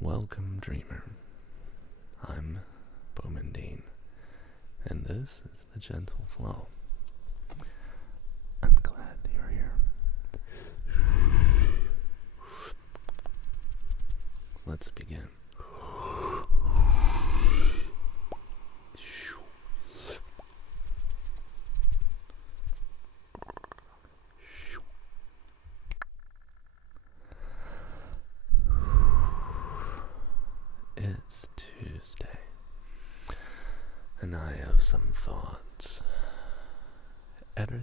Welcome, dreamer. I'm Bowman, and this is the Gentle Flow. I'm glad you're here. Let's begin. It's Tuesday, and I have some thoughts.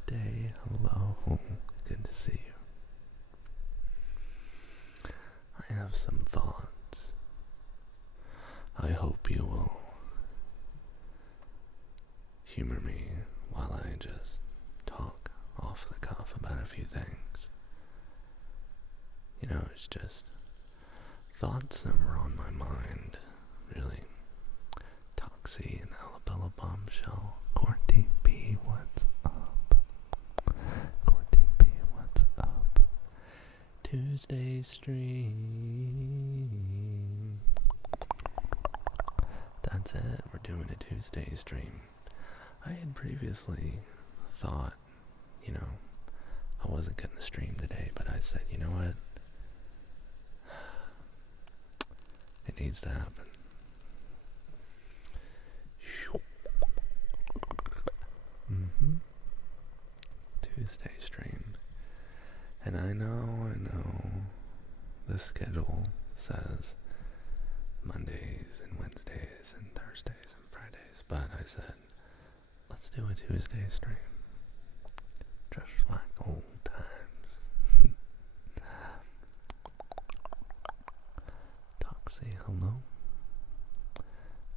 Day, hello, good to see you. I have some thoughts. I hope you will humor me while I just talk off the cuff about a few things. It's just thoughts that were on my mind, really. Toxie and Alabella Bombshell. Courtney B, what's up? Courtney B, what's up? Tuesday stream. That's it, we're doing a Tuesday stream. I had previously thought, I wasn't going to stream today, but I said, you know what? It needs to happen. Tuesday stream. And I know, the schedule says Mondays and Wednesdays and Thursdays and Fridays, but I said, let's do a Tuesday stream. Just like old times. Toxie, hello?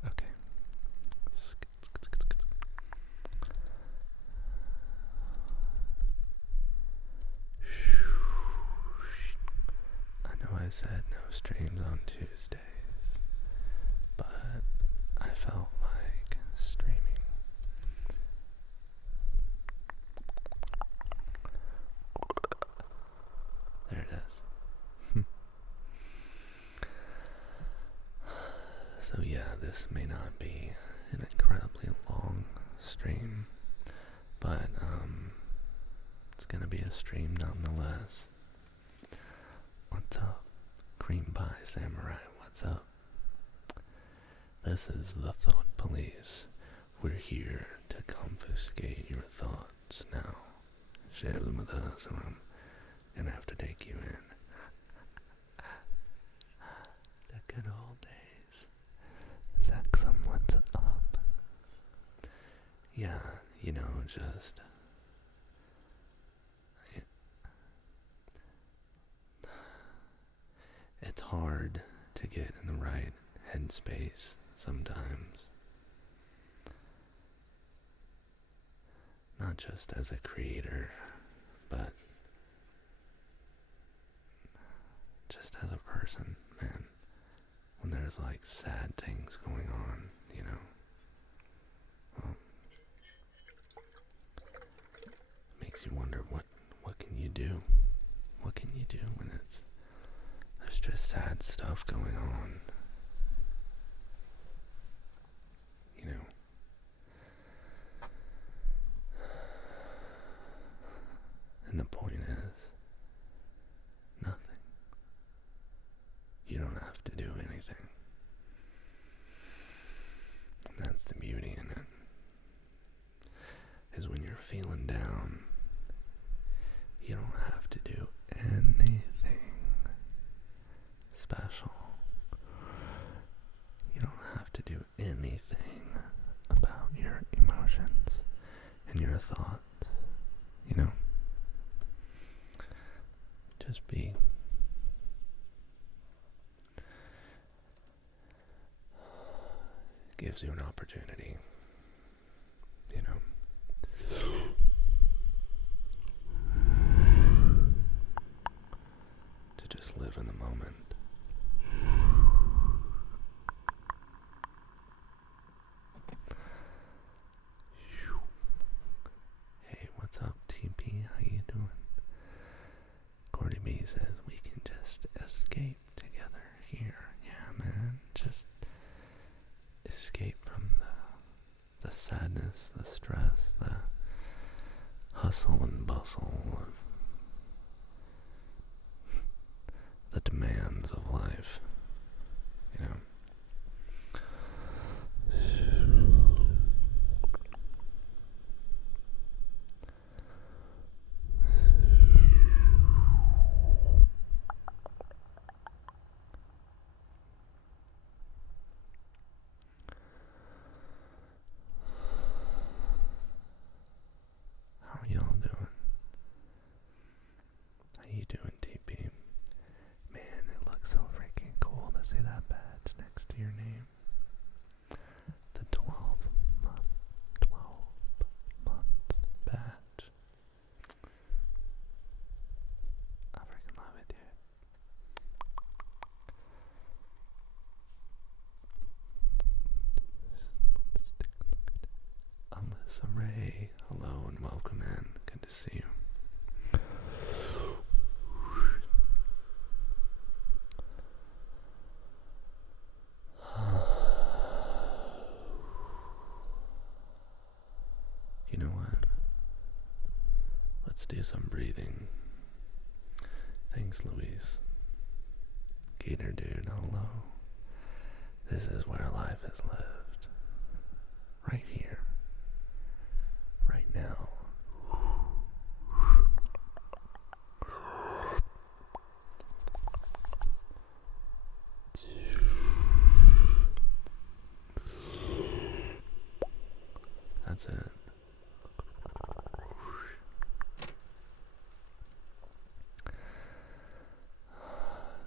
Okay. I know I said no streams on Tuesdays, but I felt like streaming. There it is. So yeah, this may not be an incredibly long stream, but it's gonna be a stream nonetheless. What's up? Cream Pie Samurai, what's up? This is the Thought Police. We're here to confiscate your thoughts now. Share them with us or I'm gonna have to take you in. The good old days. Zexum, what's up? Yeah, just it's hard to get in the right headspace sometimes. Not just as a creator, but just as a person, man. When there's like sad things going on, well, makes you wonder what can you do? What can you do when there's just sad stuff going on? And the point is, nothing. You don't have to do anything. And that's the beauty in it. Is when you're feeling down, you don't have to do anything special. You don't have to do anything about your emotions and your thoughts, Just be. Gives you an opportunity, to just live in the moment. Hey, what's up, TP? How you doing? Cordy B says we can just escape together here. Yeah, sadness, the stress, the hustle and bustle of the demands of life, you know. How are y'all doing? How you doing, TP? Man, it looks so freaking cool to see that badge next to your name. The 12-month badge. I freaking love it, dude. Alyssa Ray, hello and welcome in. Good to see you. You know what? Let's do some breathing. Thanks, Louise. Gator dude, hello. This is where life is lived. Right here. Right now. That's it.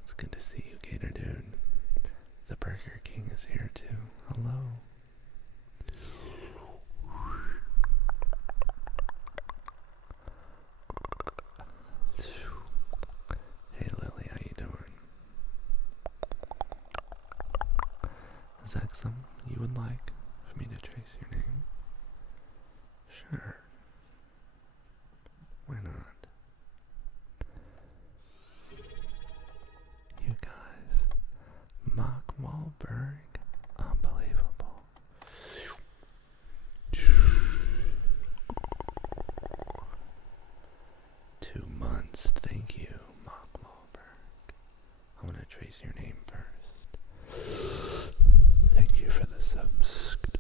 It's good to see you, Gator dude. The Burger King is here too. Hello. Hey Lily, how you doing? Is that something you would like for me to trace your name? Sure. Why not? You guys, Mark Wahlberg, unbelievable. 2 months, thank you, Mark Wahlberg. I'm gonna trace your name first. Thank you for the subscription.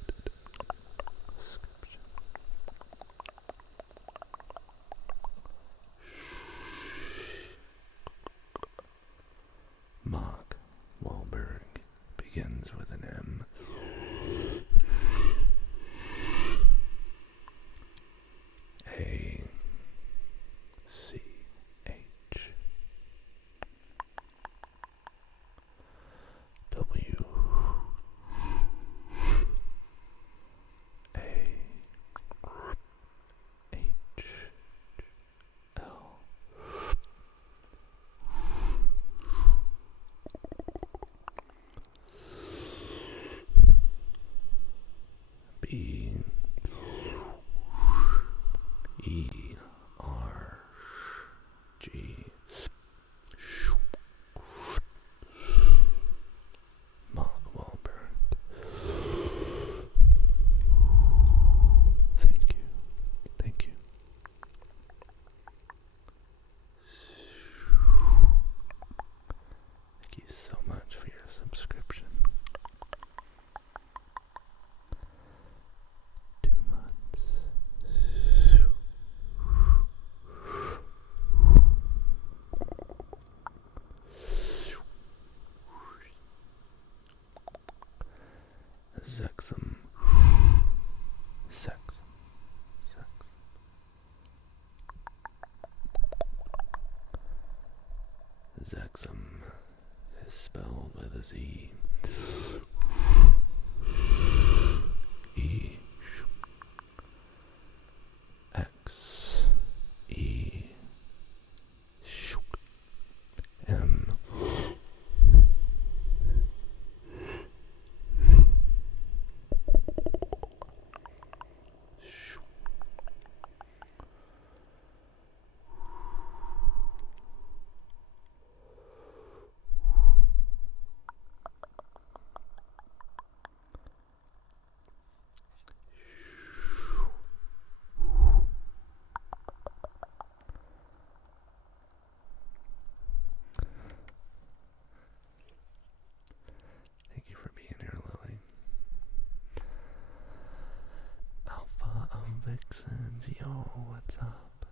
Mark Wahlberg begins with an M. A C H W A H L B E R G Mark Wahlberg. Thank you. Thank you. Thank you so much for your subscription. 2 months. Zexum. Sex. Zexum is spelled with a Z. E X E M Texans, yo, what's up?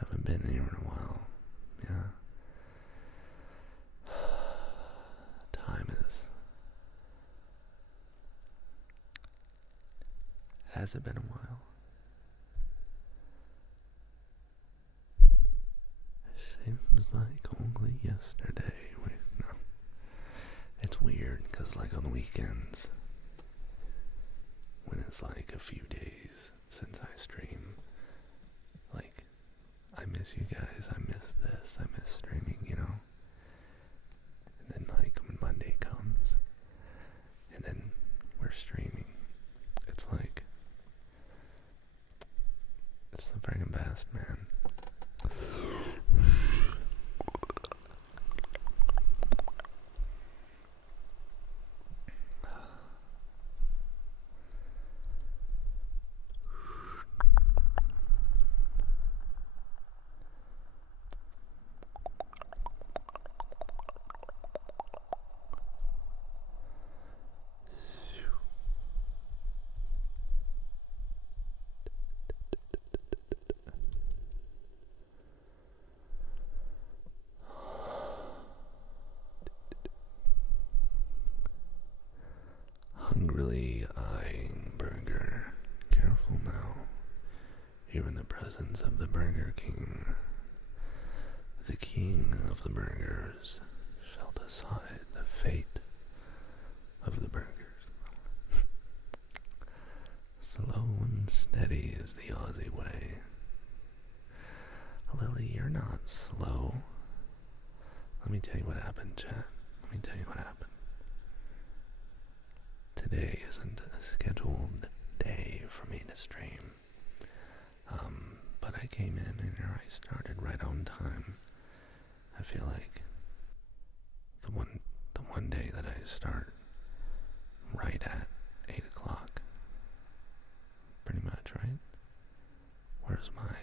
Haven't been here in a while. Yeah. Time is. Has it been a while? Seems like only yesterday. Wait, no. It's weird because, like, on the weekends, when it's like a few days since I stream, like, I miss you guys, I miss this, I miss streaming, you know? And then, like, when Monday comes, and then we're streaming, it's like, it's the friggin' best, man. Hungrily eyeing Burger. Careful now. You're in the presence of the Burger King. The king of the burgers shall decide the fate of the burgers. Slow and steady is the Aussie way. Lily, you're not slow. Let me tell you what happened, chat. Let me tell you what happened. Today isn't a scheduled day for me to stream. But I came in and I started right on time. I feel like the one day that I start right at 8 o'clock, pretty much, right? Where's my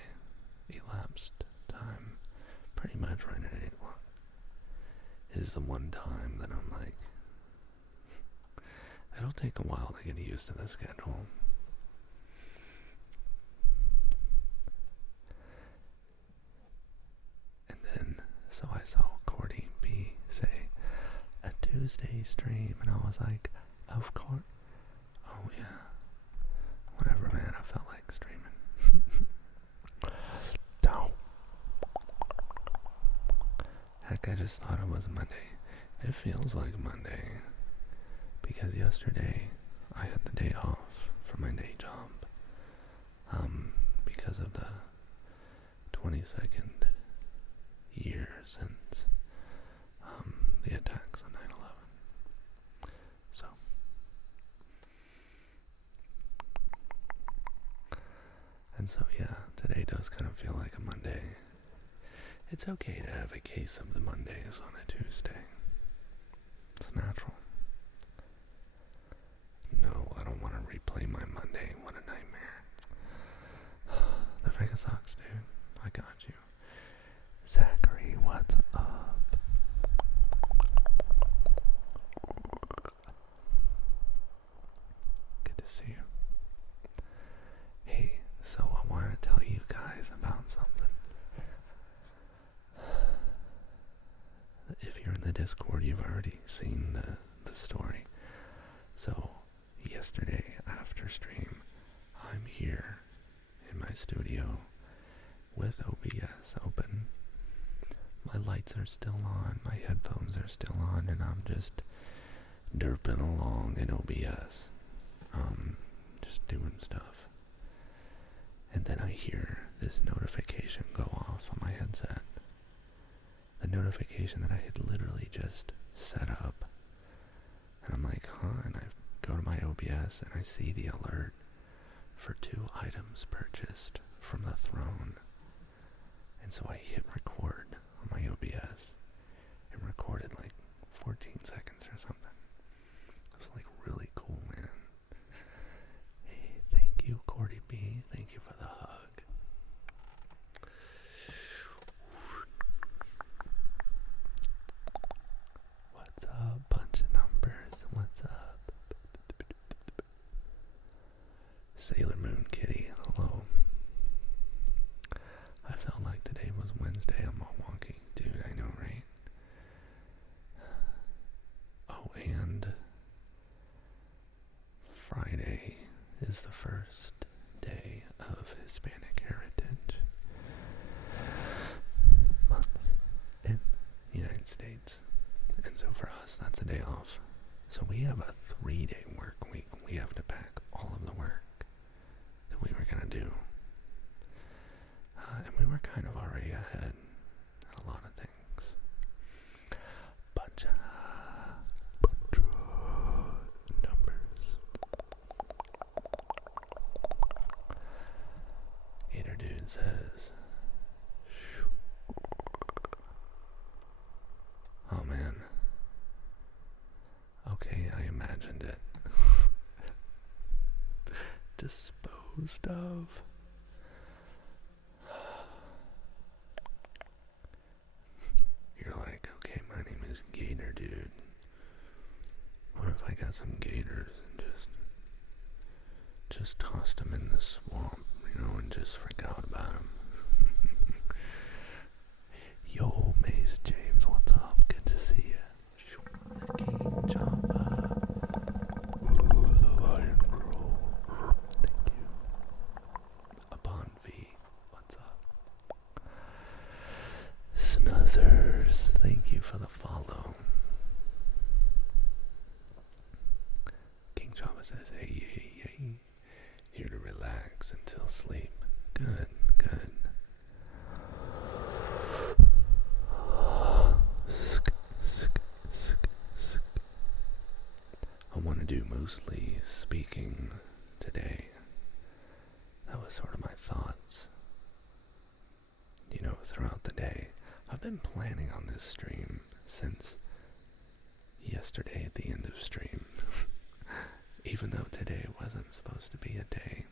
elapsed time? Pretty much right at 8 o'clock is the one time that I'm like, it'll take a while to get used to the schedule. And then, so I saw Cordy B say, a Tuesday stream, and I was like, of course. Oh yeah. Whatever, man, I felt like streaming. No. Heck, I just thought it was Monday. It feels like Monday. Because yesterday, I had the day off from my day job. Because of the 22nd year since the attacks on 9/11. So, and so yeah, today does kind of feel like a Monday. It's okay to have a case of the Mondays on a Tuesday. It's natural. No, I don't want to replay my Monday. What a nightmare. The freaking sucks, dude. I got you. Zachary, what's up? Good to see you. Hey, so I want to tell you guys about something. If you're in the Discord, you've already seen the story. So, yesterday after stream, I'm here in my studio with OBS open. My lights are still on, my headphones are still on, and I'm just derping along in OBS, just doing stuff. And then I hear this notification go off on my headset. The notification that I had literally just set up. And I'm like, huh? And I go to my OBS and I see the alert for 2 items purchased from the throne. And so I hit record on my OBS. It recorded like 14 seconds or something. It was like really cool, man. Hey, thank you, Cordy B. Thank you for the hug. What's up? Bunch of numbers. What's up? Sailor Moon Kitty, hello. I felt like today was Wednesday. I'm all wonky. Dude, I know, right? Oh, and Friday is the first day of Hispanic Heritage Month in the United States. And so for us, that's a day off. So we have a 3-day work week. We have to pack all of the work that we were going to do. And we were kind of already ahead in a lot of things. Bunch of numbers. Gator Dude says, oh man. Okay, I imagined it. Disposed of. You're like, okay, my name is Gator Dude. What if I got some gators and just tossed them in the swamp, and just forgot about them? Yo, Mace James, what's up? Good to see you. King Jamba. Ooh, the Lion Girl. Thank you. Upon V, what's up? Snuzzers, thank you for the follow. King Java says, hey, hey, hey. Here to relax until sleep. Good, good. I want to do mostly speaking today. That was sort of my thoughts, throughout the day. I've been planning on this stream since yesterday at the end of stream. Even though today wasn't supposed to be a day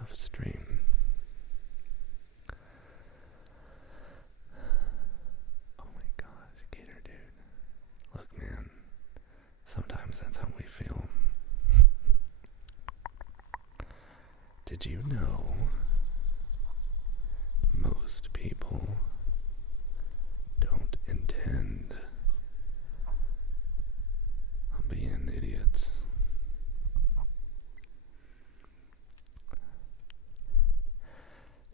of stream. Oh my gosh, Gator Dude. Look, man, sometimes that's how we feel. Did you know most people don't intend on being idiots?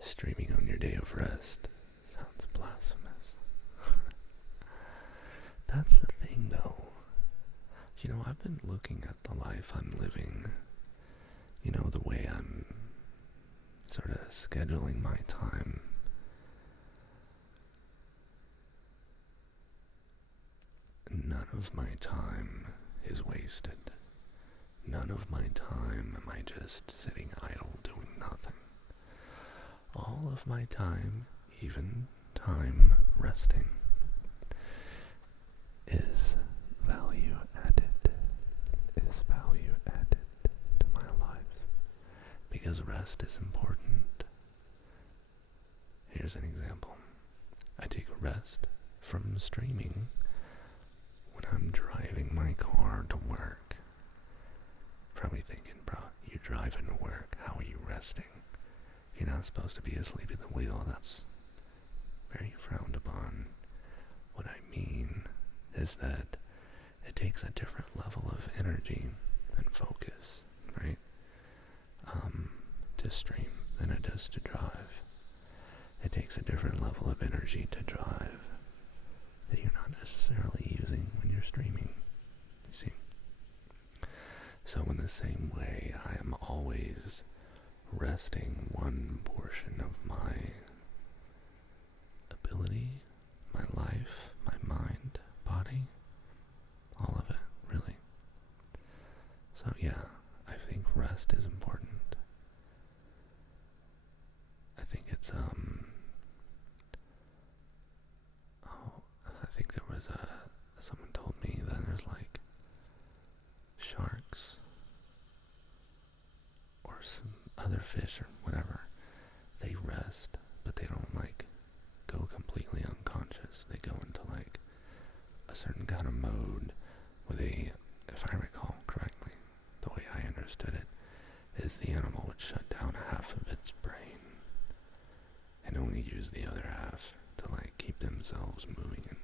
Streaming on your day of rest sounds blasphemous. That's the thing, though. I've been looking at the life I'm living, the way I'm sort of scheduling my time. None of my time is wasted. None of my time am I just sitting idle doing nothing. All of my time, even time resting, is value added. Is value added to my life. Because rest is important. Here's an example. I take a rest from streaming when I'm driving my car to work. Probably thinking, bro, you're driving to work. How are you resting? You're not supposed to be asleep at the wheel. That's very frowned upon. What I mean is that it takes a different level of energy and focus, right? To stream than it does to drive. It takes a different level of energy to drive that you're not necessarily using when you're streaming, you see? So in the same way, I am always resting one portion of my ability, my life, my mind, body, all of it, really. So yeah, I think rest is important. I think it's, I think there was other fish or whatever, they rest, but they don't like go completely unconscious. They go into like a certain kind of mode where they, if I recall correctly, the way I understood it, is the animal would shut down half of its brain and only use the other half to like keep themselves moving and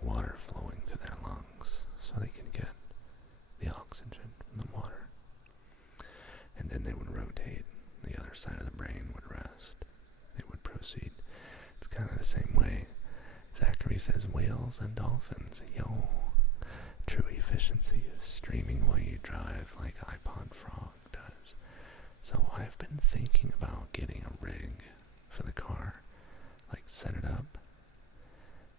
water flowing through their lungs so they can get the oxygen from the water. And then they would rotate. The other side of the brain would rest. It would proceed. It's kind of the same way Zachary says whales and dolphins. Yo, true efficiency is streaming while you drive like iPod Frog does. So I've been thinking about getting a rig for the car, like set it up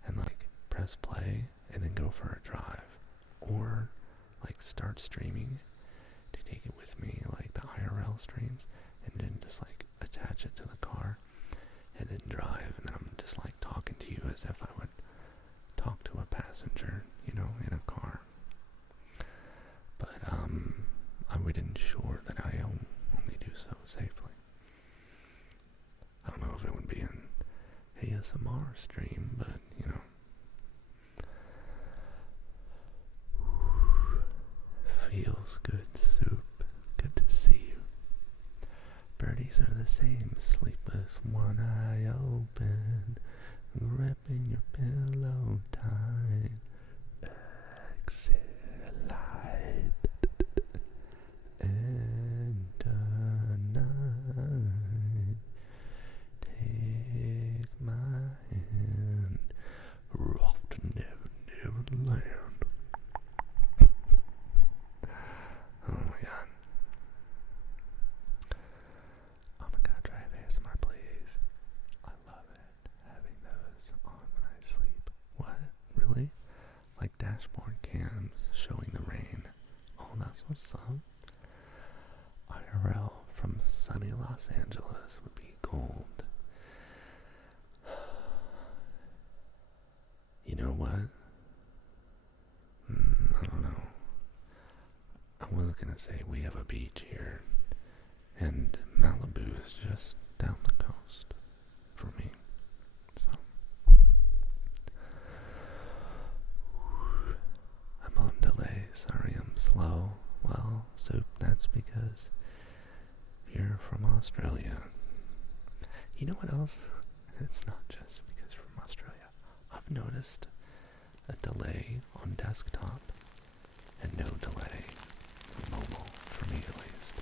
and like press play and then go for a drive, or like start streaming to take it with me like the IRL streams, and then just like attach it to the car and then drive, and then I'm just like talking to you as if I would talk to a passenger, you know, in a car. But I would ensure that I only do so safely. I don't know if it would be an ASMR stream, but you know. Feels good, Soup. Good to see you. Birdies are the same, sleepless, one eye open, gripping your pillow tight. Exhale light and tonight. Take my hand, off to never land. Oh my god. Oh my god, try ASMR please. I love it. Having those on when I sleep. What? Really? Like dashboard cams showing the rain. Oh, that's what's up. IRL from sunny Los Angeles would be gold. You know what? I don't know. I was gonna say we have a beach here, and Malibu is just down the coast for me. So I'm on delay. Sorry, I'm slow. Well, Soup, that's because you're from Australia. You know what else? It's not just because you're from Australia. I've noticed a delay on desktop and no delay on mobile, for me at least.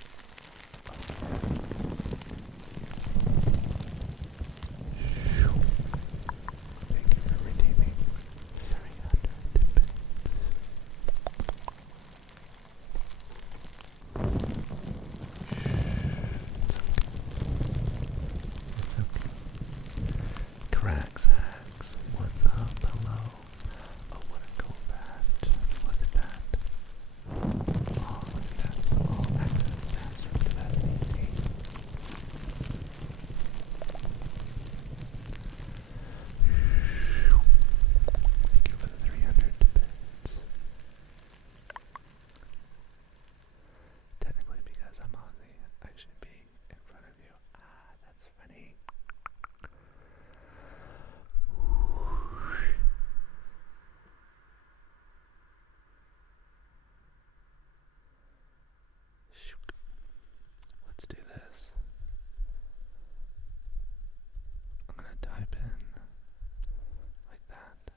Thank you for redeeming 300 bits. It's okay. Cracks hacks. What's up? Hello. Oh, what a cool badge. Look at that. Oh, look at that. So all access password to that meeting. Thank you for the 300 bits. Technically, because I'm Aussie, I should be in front of you. Ah, that's funny. Let's do this. I'm gonna type in like that.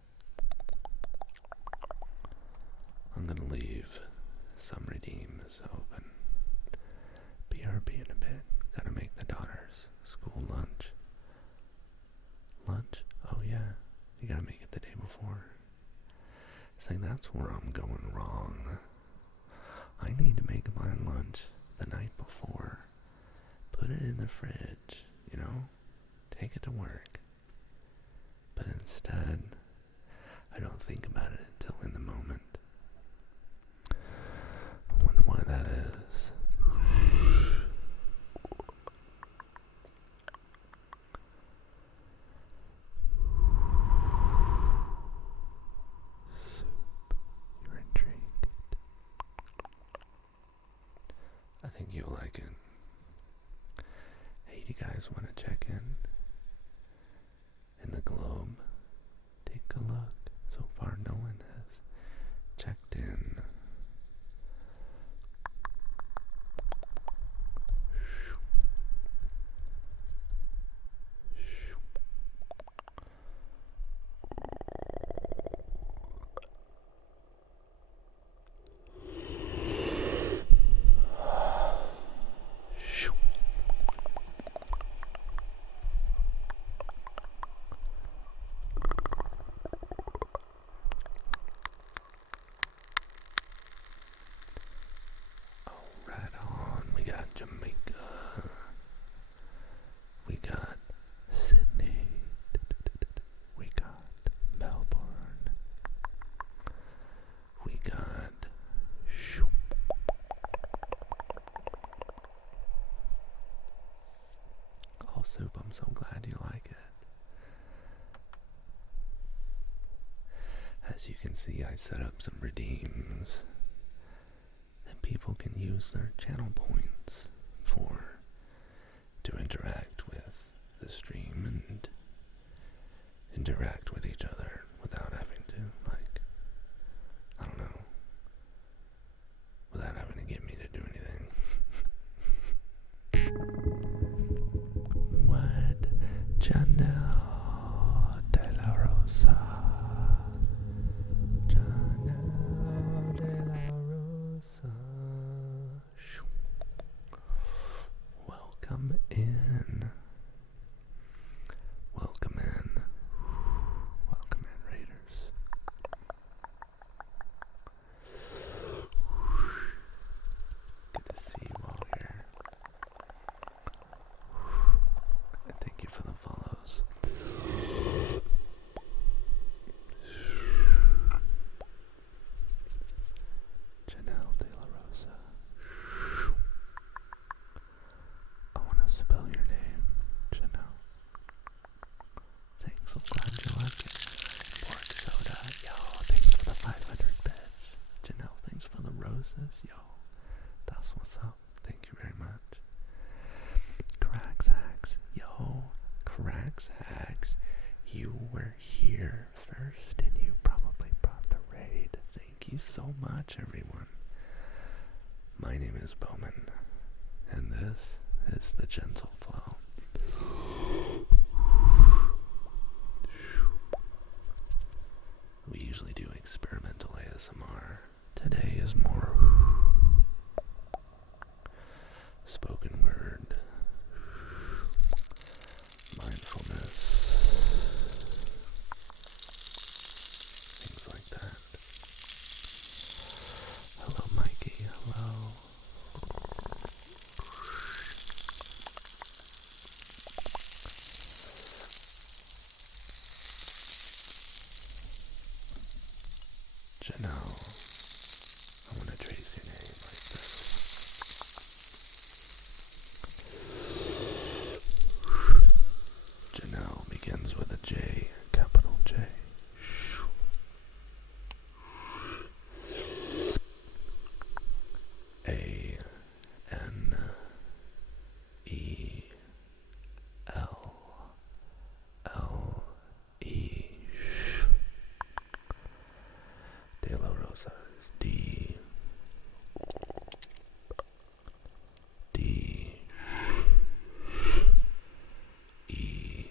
I'm gonna leave some redeems open. BRB in a bit. Gotta make the daughter's school lunch. Lunch? Oh yeah. You gotta make it the day before. See, that's where I'm going wrong. I need to make my lunch the night before. Put it in the fridge, you know? Take it to work. But instead, I don't think about it until in the moment. I wonder why that is. Soup, you're intrigued. I think you'll like it. you guys want to check in the globe, take a look. So far, no one has checked in. We got Jamaica. We got Sydney. We got Melbourne. We got All Soup. I'm so glad you like it. As you can see, I set up some redeems. People can use their channel points to interact with the stream and interact with each other without having to, I don't know, without having to get me to do anything. What? Janelle de la Rosa. Janelle de la Rosa. Welcome in. Welcome in. Welcome in, Raiders. Good to see you all here. And thank you for the follows. Janelle de la Rosa. I want to spell your name, Janelle. Thanks, I'm glad you like it. Pork soda, yo, thanks for the 500 bits. Janelle, thanks for the roses, yo. That's what's up. Thank you very much. Cracks Hacks, yo. Cracks Hacks, you were here first and you probably brought the raid. Thank you so much, everyone. My name is Bowman, and this is the Gentle Flow. We usually do experimental ASMR. Today is more spoken word, mindfulness, things like that. Hello, Mikey. Hello. Janelle, I want to trace your name like this. Janelle begins with a J, capital J. A-N-E-L-L-E. De La Rosa is D. D. E.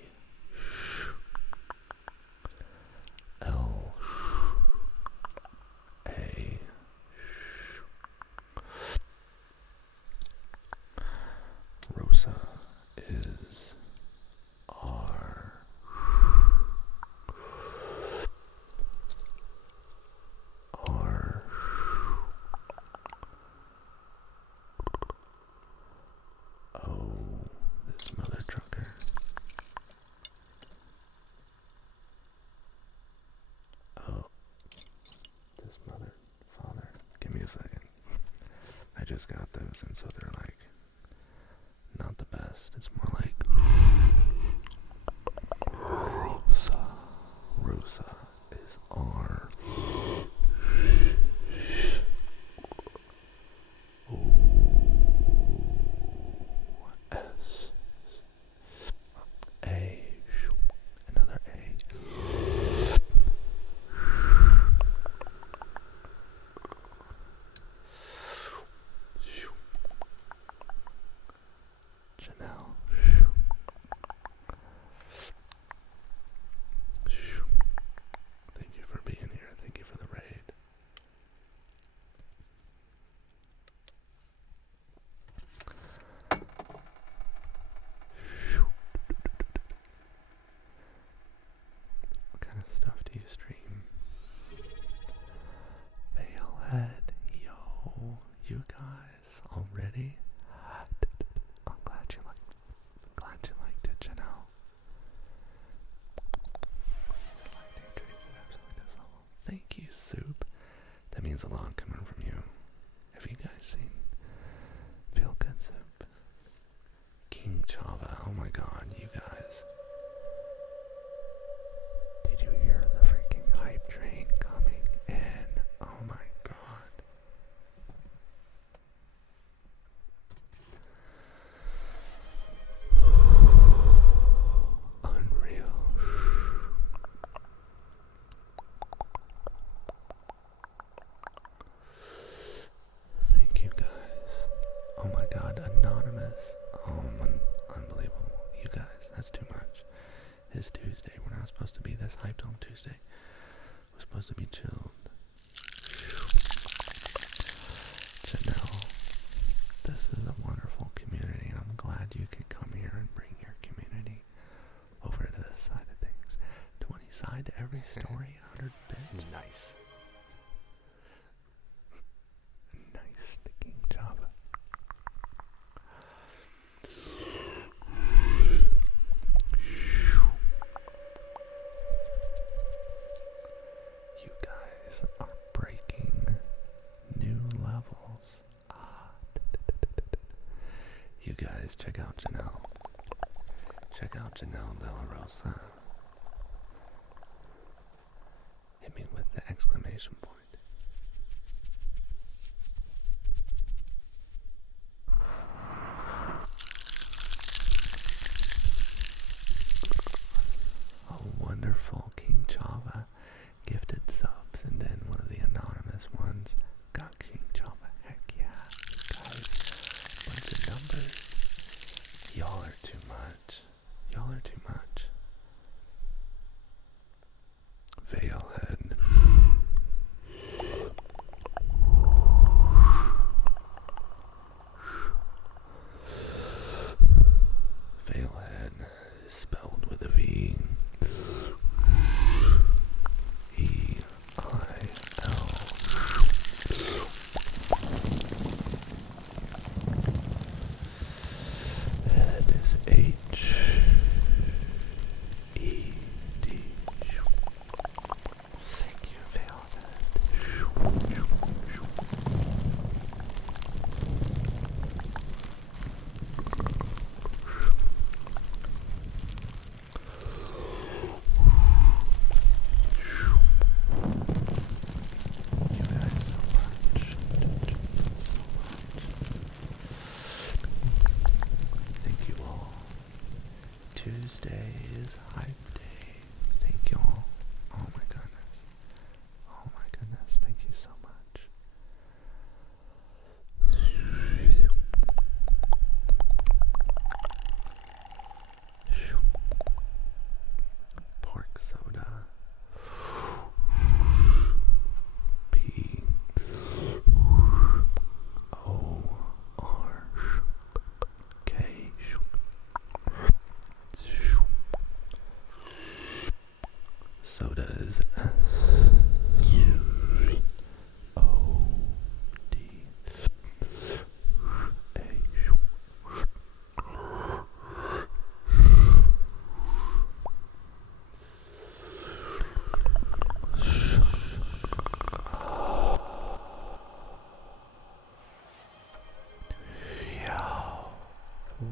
L. A. Rosa is R. R. Oh, this mother trucker. Oh, this mother, father. Give me a second. I just got those, and so they're like not the best. It's more like Rosa. Rosa is R. O. S. a lot coming from you. Have you guys seen Feel Good Soup? King Chava, oh my god, you guys. Did you hear the freaking hype train coming in? Oh my god. Unreal. Thank you guys. Oh my god, anonymous. Oh, unbelievable. You guys, that's too much. It's Tuesday. We're not supposed to be this hyped on Tuesday. We're supposed to be chilled. Janelle, this is a wonderful community, and I'm glad you can come here and bring your community over to this side of things. 20 side to every story, 100 bits. Nice. Nice, the King Java. You guys are breaking new levels. You guys check out Janelle. Check out Janelle De La Rosa. Hit me with the exclamation point. A wonderful King Java gifted subs, and then one of the anonymous ones got King Java. Heck yeah, guys, bunch of numbers. Y'all are too much. Y'all are too much. Veilhead. Veilhead is spelled with a V. E-I-L. Head is H-E-D. Thank you, Veilhead. You guys so much. Thank you all. Tuesday is hype day. Thank you all. Oh my goodness. Oh my goodness. Thank you so much. Pork soda. P O R K. Soda is S O D A.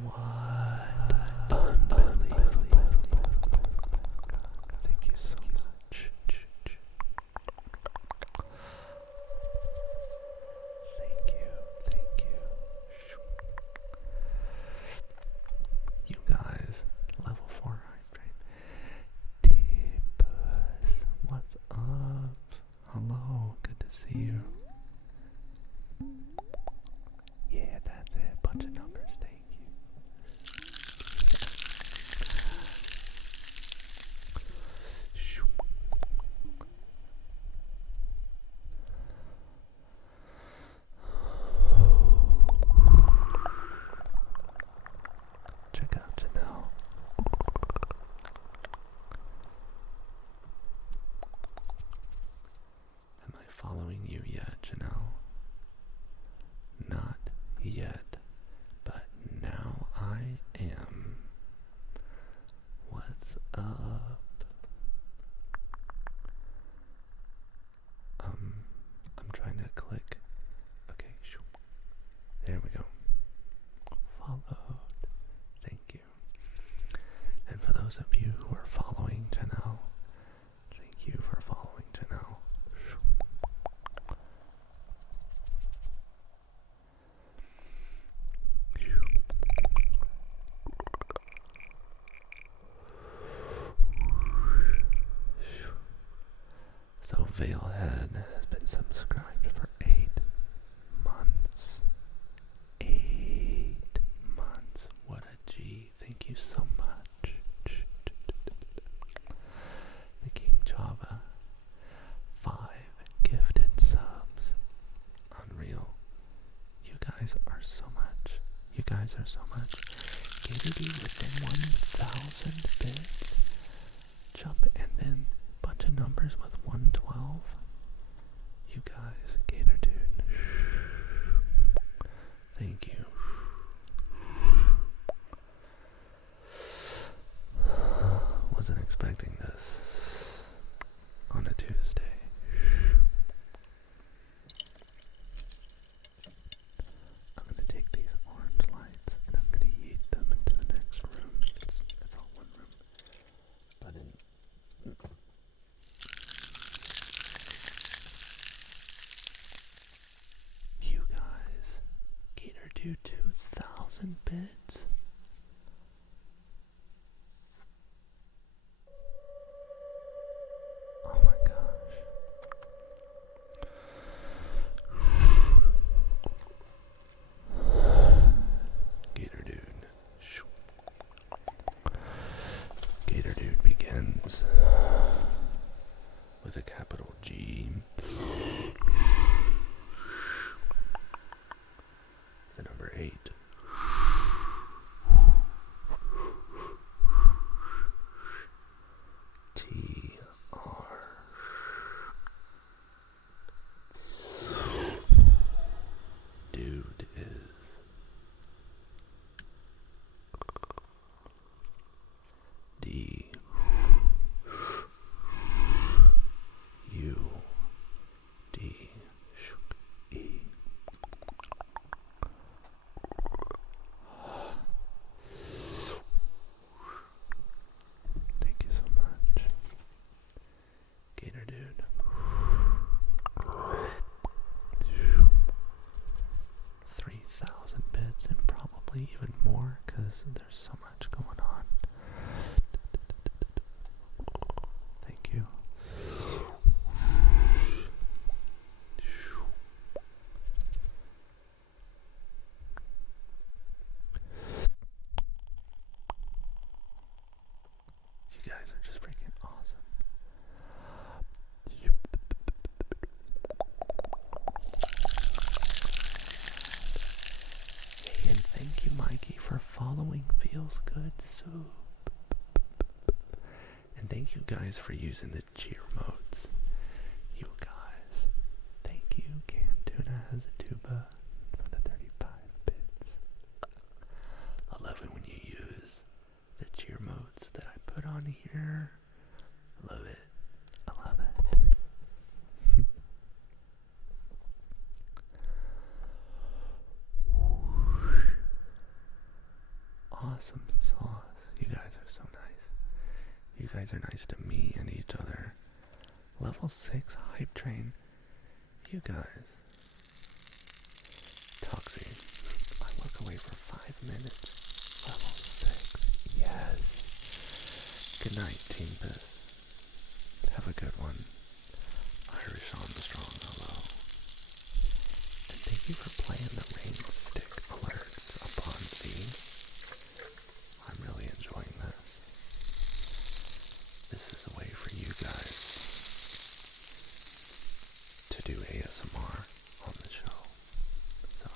What? Unbelievable. Thank you so much. Thank you. Thank you. You guys, level 4 hype train. Deepus, what's up? Hello, good to see you. Yeah, that's it. Bunch of numbers, thank you. those of you who are following to know. Thank you for following to know. So Veilhead has been subscribed for 8 months. 8 months. What a G. Thank you so much. The King Java. 5 gifted subs. Unreal. You guys are so much. You guys are so much. Gatordy with the 1,000 bits. Jump and then bunch of numbers with 112. You guys, Gator dude. Thank you. Wasn't expecting this on a Tuesday. I'm gonna take these orange lights and I'm gonna yeet them into the next room. It's all one room. But you guys, Gator do 2,000 bits. Oh my gosh. Gator dude. Gator dude begins with a capital G. The number 8. T-R. Dude is D. U. D. E. Thank you so much, Gator dude. 3,000 bits and probably even more because there's so much going on. Thank you. You guys are just freaking awesome. Hey, and thank you, Mikey, for following. Feels good. So, and thank you guys for using the cheer modes. You guys, thank you. Cantuna has a tuba for the 35 bits. I love it when you use the cheer modes that I put on here. Love it. I love it. Awesome sauce. You guys are so nice. You guys are nice to me and each other. Level 6 hype train. You guys. Toxie. I look away for 5 minutes. Level 6. Yes. Good night, Team Piss. Have a good one. Irish Armstrong, hello. And thank you for playing the rain stick alerts up on Z. I'm really enjoying this. This is a way for you guys to do ASMR on the show. So,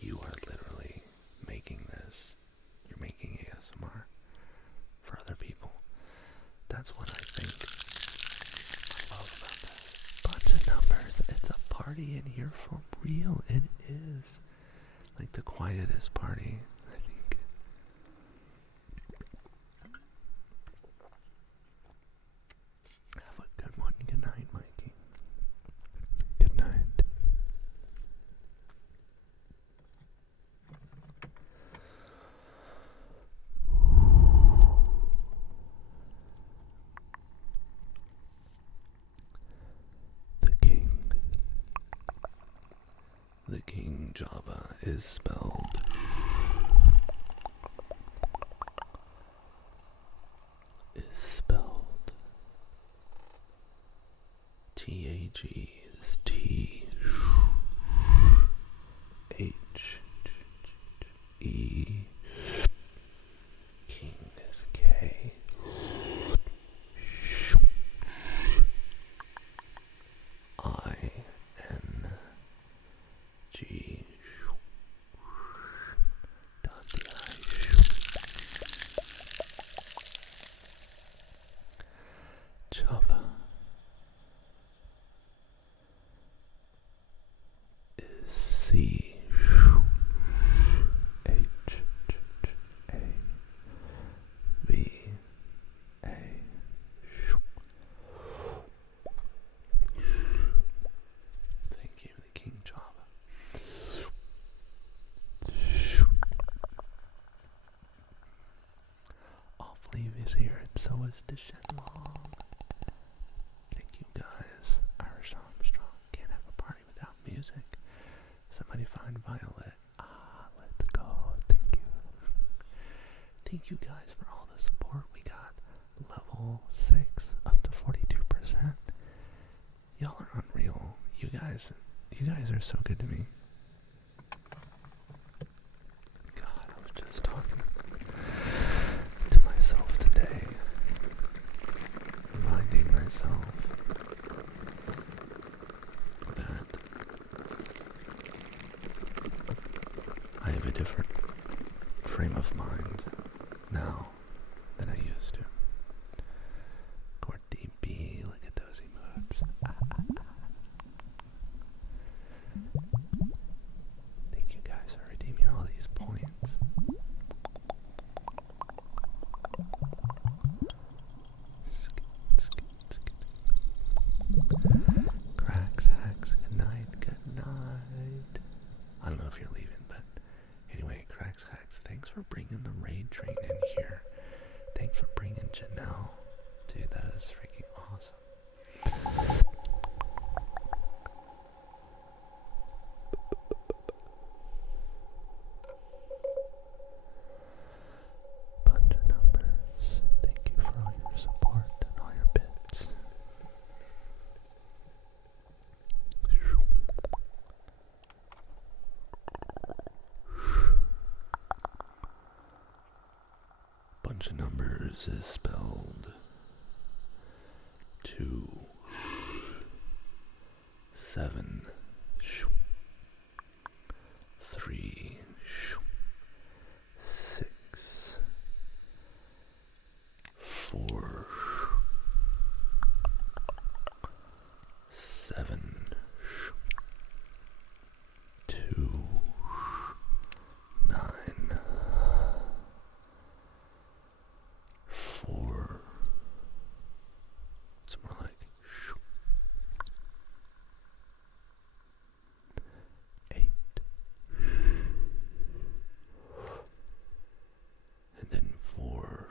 you are literally making this. You're making ASMR for other people. That's what I think I love about this. Bunch of numbers. It's a party in here for real. It is. Like the quietest party, I think. Have a good one. Good night, Mikey. Good night. is spelled T-A-G is T H-E, king is K, I-N-G, Java is C H A V A. Thank you, the King Java. Off leave is here, and so is the Shenlong. Thank you guys. Irish Armstrong. Can't have a party without music. Somebody find Violet. Let's go. Thank you. Thank you guys for all the support. We got level 6 up to 42%. Y'all are unreal. You guys are so good to me. God, I was just talking to myself today, reminding myself that I have a different frame of mind now than I used to. Courtney B, look at those emotes. Thank you guys for redeeming all these points. Cracks, hacks, good night, good night. I don't know if you're leaving, but anyway, Cracks, hacks, thanks for bringing the raid train in here. Thanks for bringing Janelle. Dude, that is freaking awesome. Bunch of numbers. Thank you for all your support and all your bits. Bunch of numbers is spelled 2, 7, 3, 6, 4, 7, 2, 9, 4. It's more like 8, and then 4,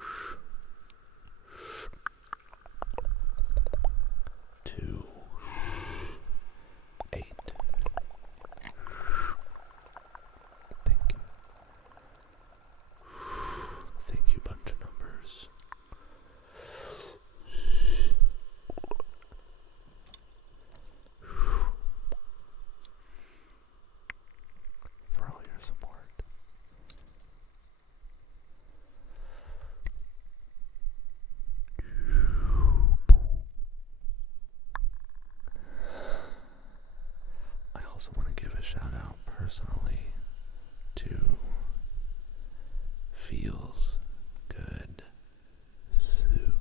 2, 8. Thank you. Thank you, bunch of numbers. For all your support. I also want to give a shout out personally to Feels Good Soup.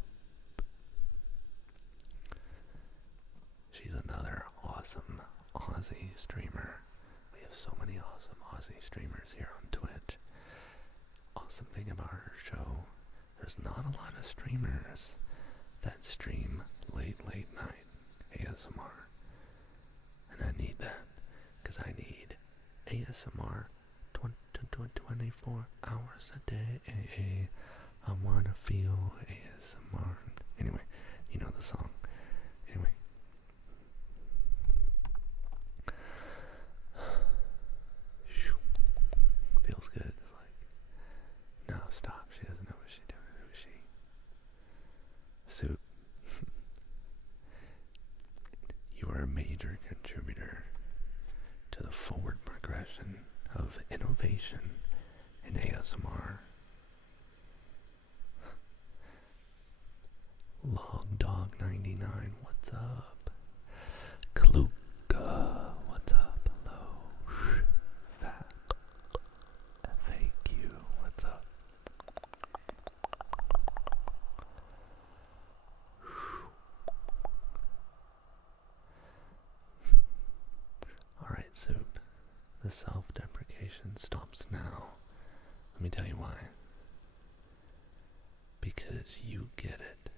She's another awesome Aussie streamer. We have so many awesome Aussie streamers here on Twitch. Awesome thing about her show, there's not a lot of streamers that stream late night ASMR. And I need that, because I need ASMR 24 hours a day. I wanna feel ASMR. Anyway, you know the song. Anyway. Soup, you are a major contributor to the forward progression of innovation in ASMR. Log Dog 99, what's up? Kluka, what's up? Hello. Fat FAQ, what's up? Alright, Soup. The self-deprecation stops now. Let me tell you why. Because you get it.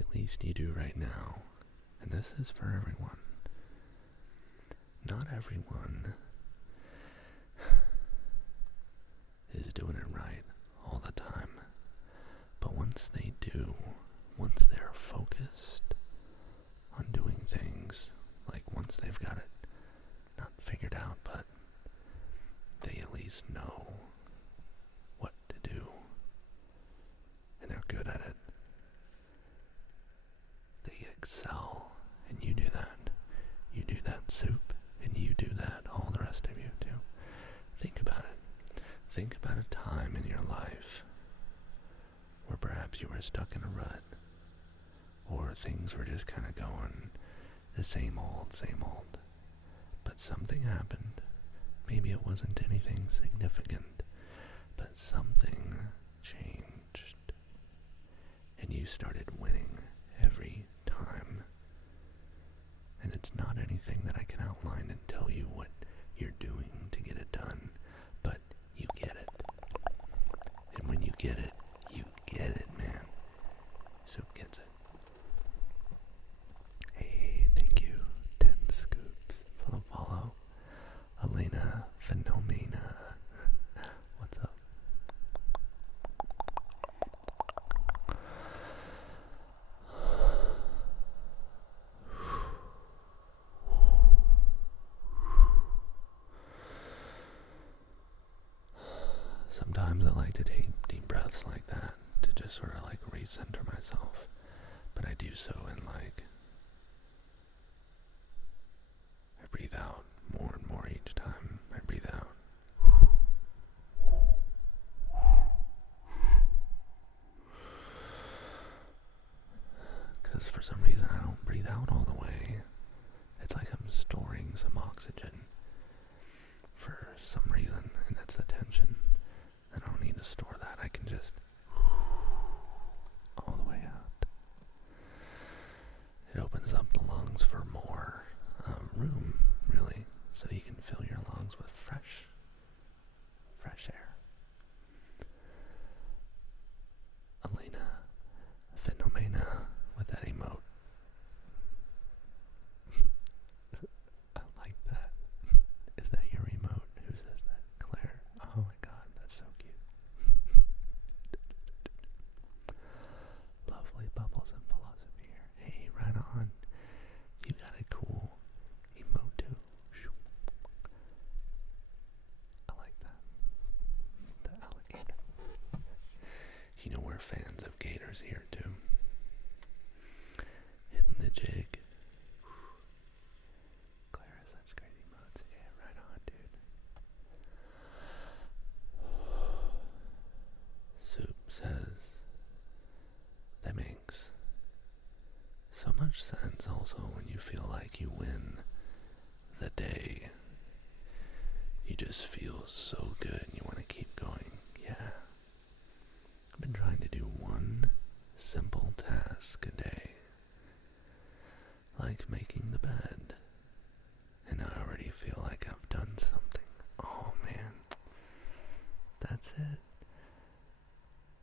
At least you do right now. And this is for everyone. Not everyone is doing it right all the time. But once they do, once they're focused on doing things, like once they've got it not figured out, but they at least know what to do, and they're good at it. They excel, and you do that. You do that, Soup, and you do that, all the rest of you too. Think about it. Think about a time in your life where perhaps you were stuck in a rut, or things were just kind of going the same old, but something happened. Maybe it wasn't anything significant, but something changed, and you started winning every time. And it's not anything that I can outline and tell you what you're doing to get it done, but you get it. And when you get it, man. Soup gets it. Hey, thank you. 10 scoops for the follow. Elena Phenomena. What's up? Sometimes I like to take deep breaths like that to just sort of like recenter myself. But I do so in like, I breathe out more and more each time I breathe out. Because for some reason I don't breathe out all the way. It's like I'm storing some oxygen for some reason, and that's the tension. I don't need to store that. I can just all the way out. It opens up the lungs for more room, really, so you can fill your lungs with fresh air. Elena Phenomena with that emote. I like that. Is that your emote? Who says that? Claire. Oh my god, that's so cute. Lovely bubbles and philosophy here. Hey, right on. You got a cool emote too. I like that. The alligator. You know we're fans of gators here too. Hitting the jig. Claire has such great emotes. Yeah, right on, dude. Soup says that makes so much sense also when you feel like you win the day. You just feel so good and you want to keep going. Yeah. I've been trying to do one simple task a day. Like making the bed. And I already feel like I've done something. Oh man. That's it.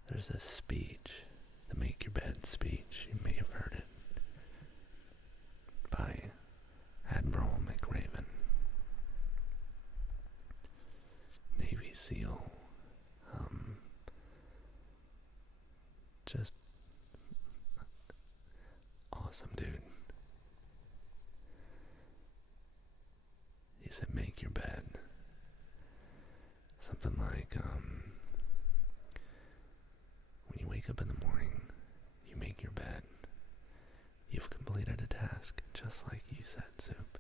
There's this speech, the Make Your Bed speech. You may have heard it. By Admiral McRaven. Navy SEAL. Just awesome dude. He said make your bed. Something like, wake up in the morning, you make your bed, you've completed a task just like you said, Soup,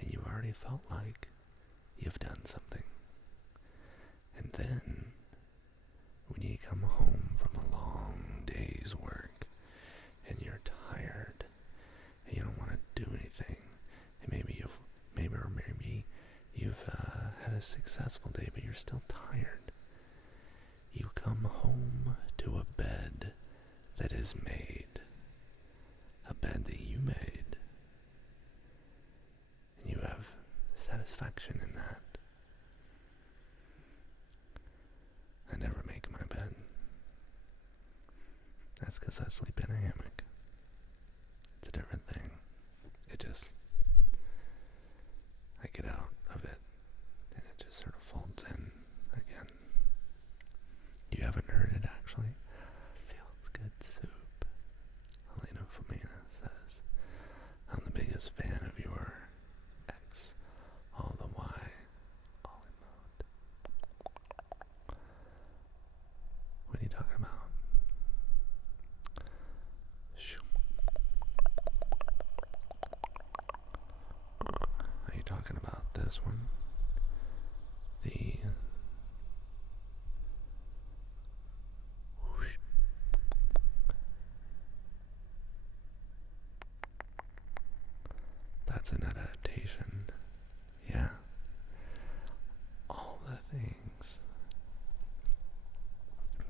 and you've already felt like you've done something. And then, when you come home from a long day's work, and you're tired, and you don't want to do anything, and maybe you've had a successful day, but you're still tired, you come home to a bed that is made, a bed that you made, and you have satisfaction in that. I never make my bed. That's because I sleep in a hammock. It's a different thing. I get out of it, and it just sort of folds in again. You haven't heard it, actually? Feels good, Soup. Elena Femina says, I'm the biggest fan of your X, all the Y, all in mode. What are you talking about? Are you talking about this one? The whoosh. That's an adaptation. Yeah. All the things.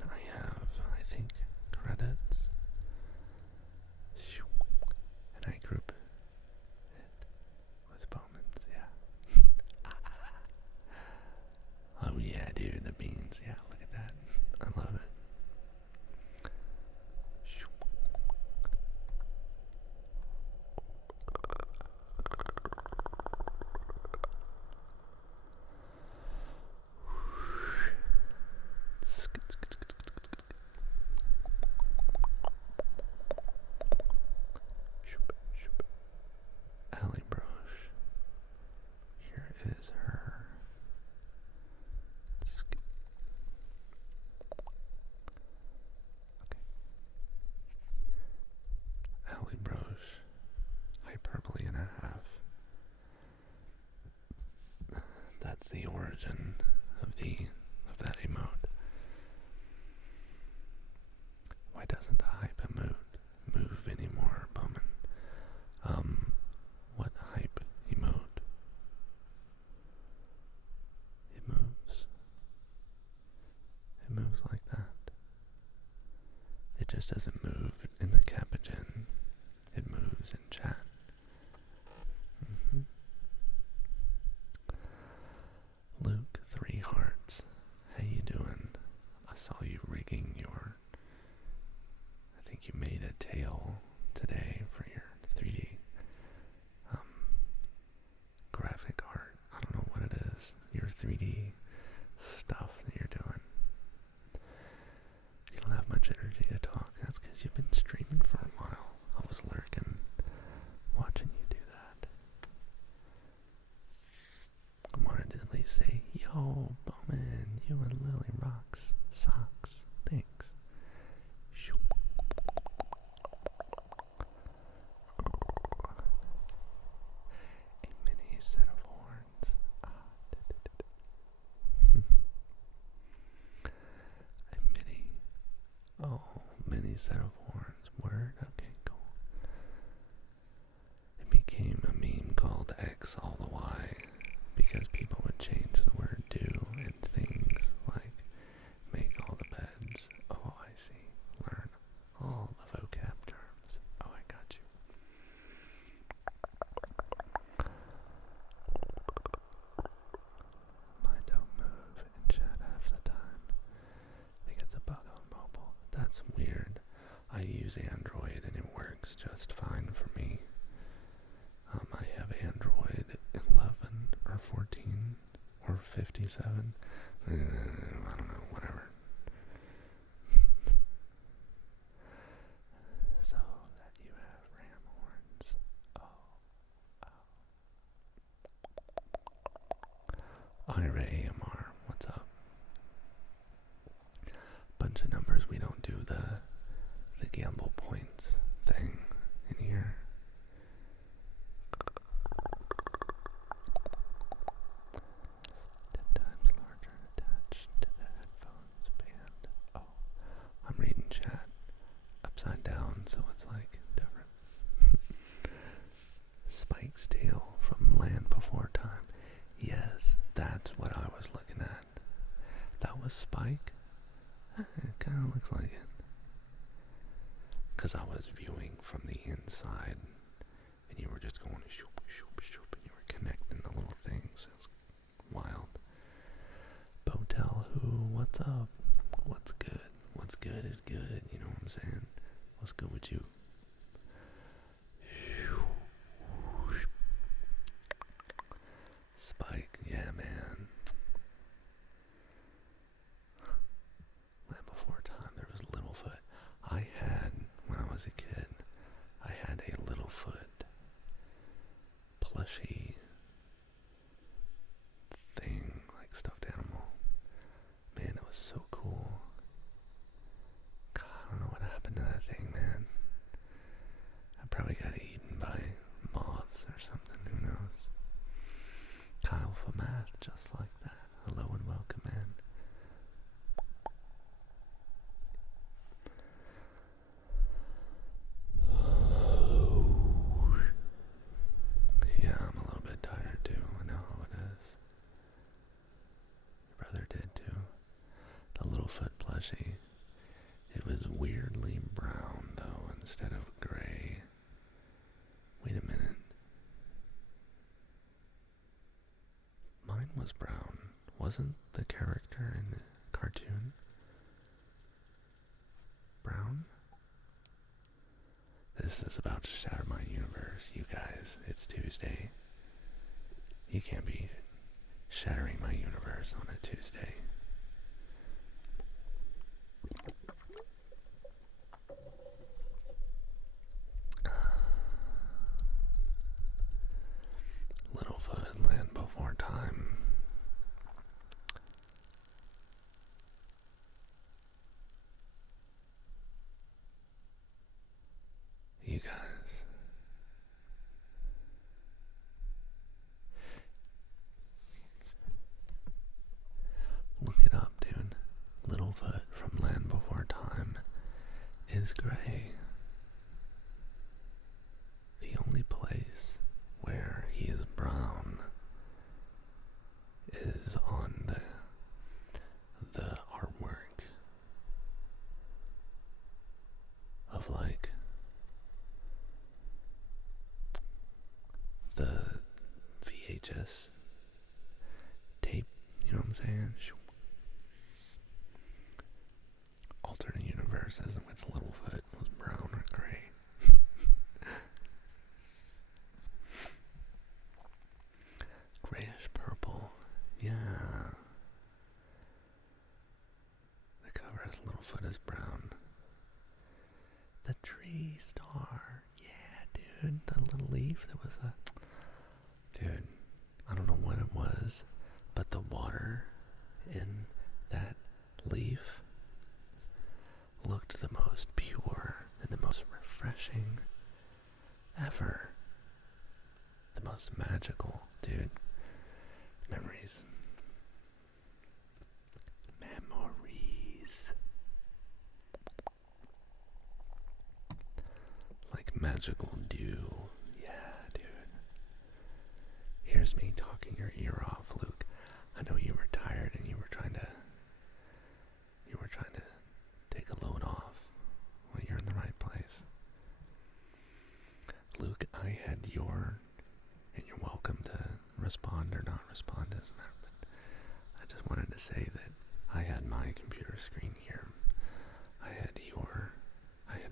I have, I think, credits. And I group it with Bowman's, yeah. Oh yeah, dude, the beans, yeah, look at that. I love it. Allie Broche. Here is her. Okay. Allie Broche. Hyperbole and a half. That's the origin of that emote. Why doesn't the hype emote move anymore, Bowman? What hype emote? It moves. It moves like that. It just doesn't move in the Capigen. It moves in chat. Luke, 3 hearts. How you doing? I saw you rigging your... I think you made a tail today for your 3D graphic art. I don't know what it is. Your 3D stuff that you're doing. You don't have much energy to talk. That's because you've been streaming for a while. I was lurking, watching you do that. I wanted to at least say, yo, Bowman, you and Lily rocks. Socks. Thanks. A mini set of horns. Mini set of horns. Word? Okay, cool. It became a meme called X all the Y because people would change the word do and things like make all the beds. Oh, I see. Learn all the vocab terms. Oh, I got you. Mine don't move in chat half the time. I think it's a bug on mobile. That's weird. I use Android and it works just fine for me. I have Android 11 or 14 or 57. I don't know, whatever. So that you have ram horns. Ira AMR, what's up? Bunch of numbers. We don't do the wasn't what I was looking at. That was Spike? It kind of looks like it. Because I was viewing from the inside, and you were just going shoop, shoop, shoop, and you were connecting the little things. It was wild. Botel who? What's up? What's good? What's good is good, you know what I'm saying? What's good with you? Spike, yeah, man. Land Before Time, there was Littlefoot. I had, when I was a kid, I had a Littlefoot plushy thing, like stuffed animal. Man, it was so cool. God, I don't know what happened to that thing, man. I probably got eaten by moths or something, who knows. Kyle for math, just like that. Hello and welcome, man. Yeah, I'm a little bit tired too. I know how it is. Your brother did too. The Littlefoot plushie. It was weirdly brown though, instead of gray. Wait a minute. Mine was brown. Wasn't the character in the cartoon brown? This is about to shatter my universe, you guys. It's Tuesday. You can't be shattering my universe on a Tuesday. Littlefoot, Land Before Time. You guys. Look it up, dude. Littlefoot from Land Before Time is gray. The only place where he is brown is on the artwork of like the VHS tape, you know what I'm saying? Alternate universes in which Littlefoot was brown or gray. Grayish purple, yeah. The cover has Littlefoot as brown. The tree star, yeah, dude. The little leaf, there was a... Dude, I don't know what it was, but the water in that leaf looked the most pure and the most refreshing ever. The most magical, dude. Memories. Memories. Like magical dew. Yeah, dude. Here's me talking your ear off, Luke. I know you were tired and you were trying to take a load off. Well, you're in the right place. Luke, I had your, and you're welcome to respond or not respond, doesn't matter, but I just wanted to say that I had my computer screen here. I had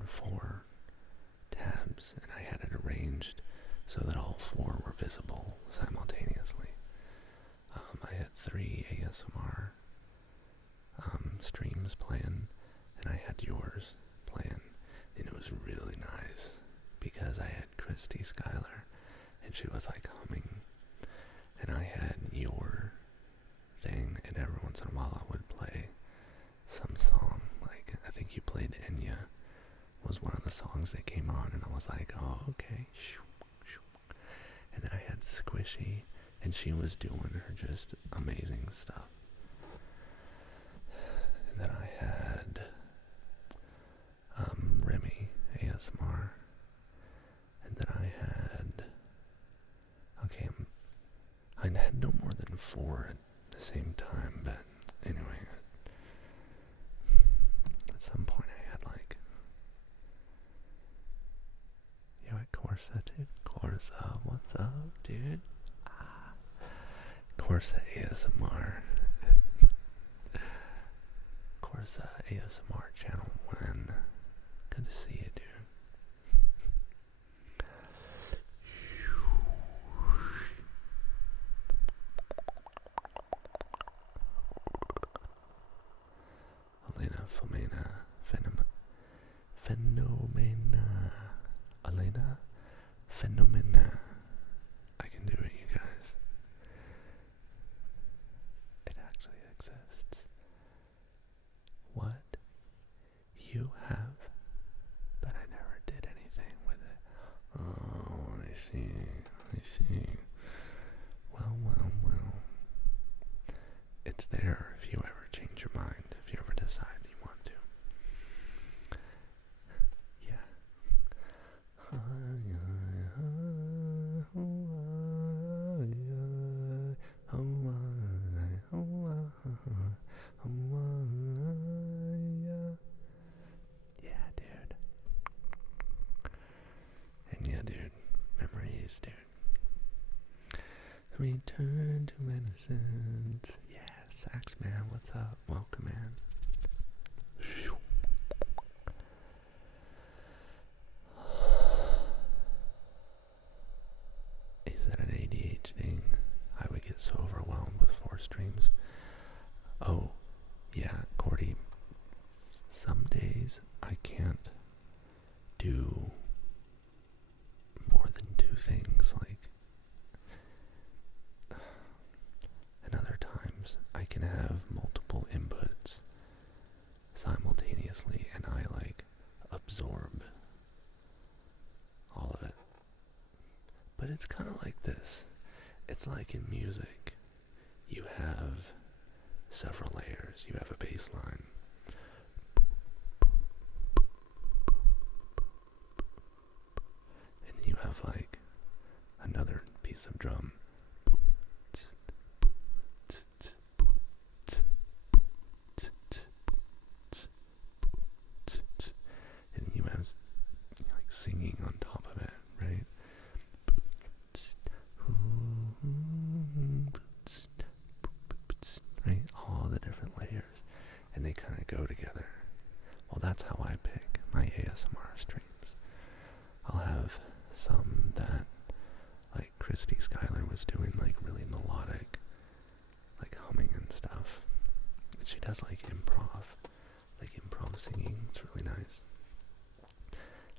4 tabs, and I had it arranged so that all 4 were visible simultaneously. I had 3 ASMR streams planned, and I had yours planned, and it was really nice because I had Christy Schuyler, and she was like humming, and I had your thing, and every once in a while I would play some song, like I think you played Enya was one of the songs that came on, and I was like, oh, okay. And then I had Squishy, and she was doing her just amazing stuff. And then I had Remy ASMR, and then I had, okay, I had no more than 4 same time, but anyway, at some point I had like, yo, at Corsa, dude. Corsa, what's up, dude? Corsa ASMR. Corsa ASMR channel 1. Good to see you, dude. Elena Femena. Elena Phenomena. I can do it, you guys. It actually exists. What? You have? But I never did anything with it. Oh, I see. Well. It's there if you ever change your mind, if you ever decide you want to. Yeah. Yeah, dude. And yeah, dude. Memories, dude. Return to innocence. Yeah, Sax man, what's up? Welcome, man. Is that an ADH thing? I would get so overwhelmed with 4 streams. Oh, yeah, Cordy. Some days I can't do more than 2 things, like, and other times I can have multiple inputs simultaneously and I like absorb all of it. But it's kind of like this. It's like in music. You have several layers. You have a bass line. And you have like another piece of drum. And you have like singing on top of it, right? Right? All the different layers. And they kind of go together. Well, that's how I pick my ASMR streams. I'll have some that, like Christy Schuyler was doing, like really melodic, like humming and stuff. But she does like improv singing. It's really nice.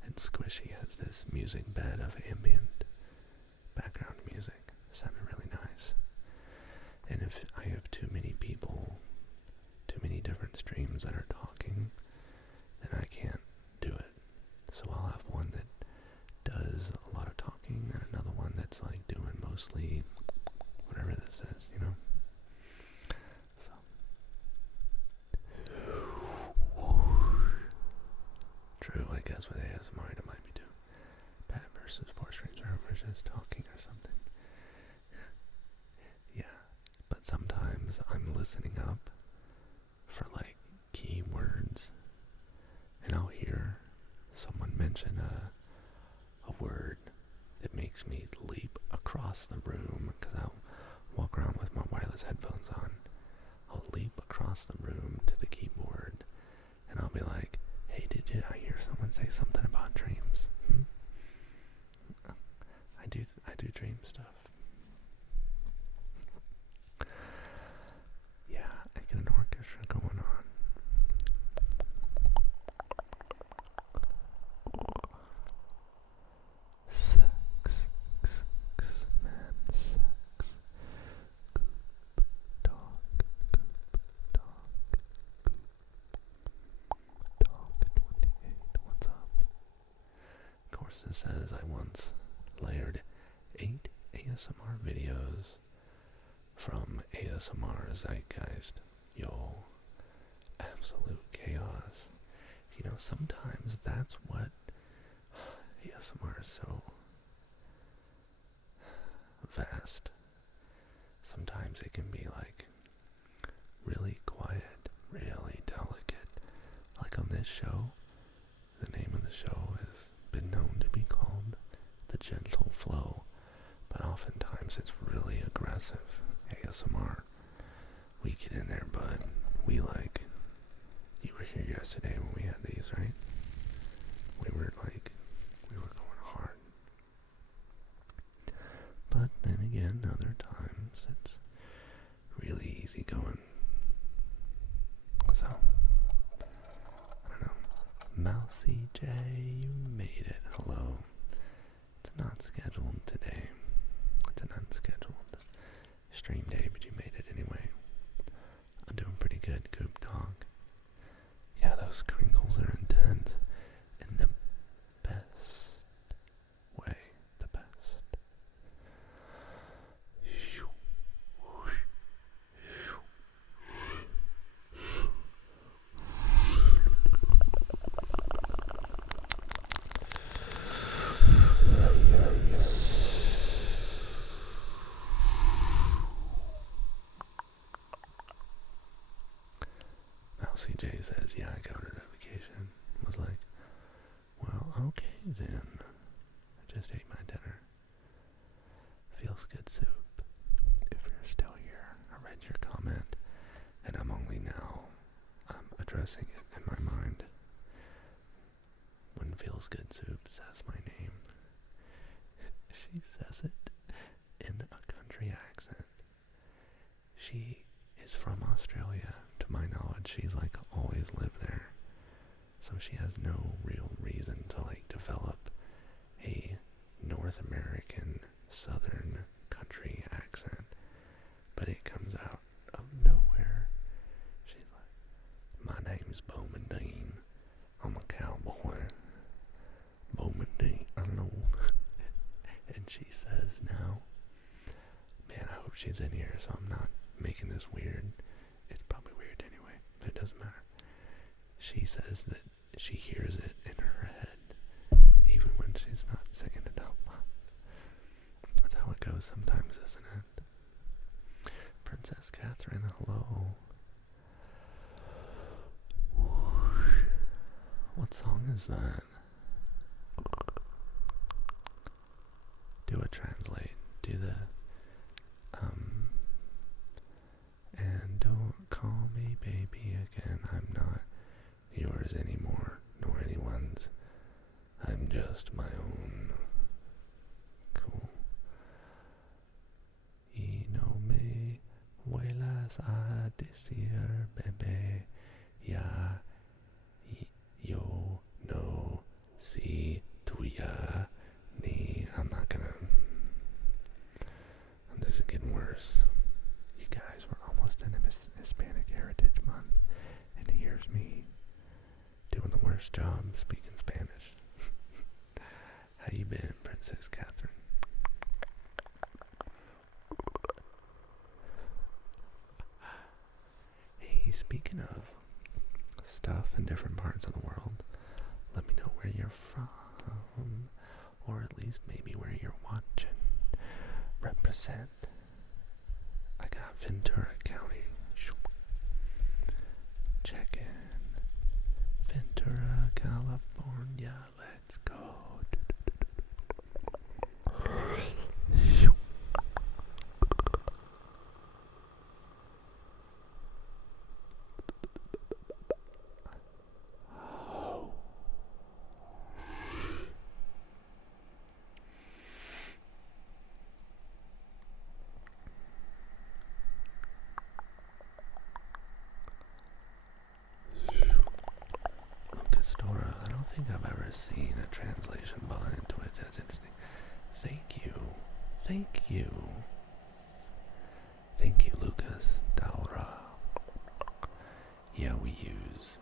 And Squishy has this music bed of ambient background music. It sounded really nice. And if I have too many people, too many different streams that are talking, then I can't do it. So I'll have one that does a lot of talking and another one that's like doing mostly whatever this is, you know? So. True, I guess with ASMR it might be too. Pat versus 4 streams versus talking or something. Yeah, but sometimes I'm listening up for like keywords and I'll hear someone mention a word that makes me leap across the room because I'll walk around with my wireless headphones on. I'll leap across the room to the keyboard and I'll be like, hey, did I hear someone say something about dreams? I do dream stuff. Yeah, I get an orchestra going on. Sex, man, sex. Goop, dog, 28, what's up? Of course, it says I once layered 8 ASMR videos from ASMR Zeitgeist. Yo, absolute chaos. You know, sometimes that's what ASMR is so vast. Sometimes it can be like we get in there, bud. We like, you were here yesterday when we had these, right? We were going hard. But then again, other times it's really easy going. So, I don't know. Mousy J, you made it. Hello. It's not scheduled today. It's an unscheduled stream day, but you made it anyway. I'm doing pretty good, Coop Dog. Yeah, those crinkles are intense in the best way. The best. CJ says, yeah, I got a notification. Was like, well, okay then. I just ate my dinner. Feels good soup. If you're still here, I read your comment, and I'm only now addressing it in my mind. When Feels Good Soup says my name, she says it in a country accent. She is from Australia. To my knowledge, she's like always lived there. So she has no real reason to like develop a North American Southern country accent. But it comes out of nowhere. She's like, my name's Bowman Dean. I'm a cowboy. Bowman Dean. I don't know. And she says now, man, I hope she's in here so I'm not making this weird. It's probably weird anyway, but it doesn't matter. She says that she hears it in her head, even when she's not saying it out loud. That's how it goes sometimes, isn't it? Princess Catherine, hello. What song is that? Do a translate. Do the, and don't call me baby again. I'm not yours anymore, nor anyone's. I'm just my own. Cool. Y no me vuelas a decir, bebé, ya yo no si tuya ni. I'm not gonna. This is getting worse. You guys, we're almost in Hispanic Heritage Month, and here's me doing the worst job speaking Spanish. How you been, Princess Catherine? Hey, speaking of stuff in different parts of the world, let me know where you're from, or at least maybe where you're watching. Represent. I got Ventura County. Check in. Ventura, California. Let's go. Lucastora, I don't think I've ever seen a translation bot into it. That's interesting. Thank you. Thank you. Thank you, Lucas Daura. Yeah, we use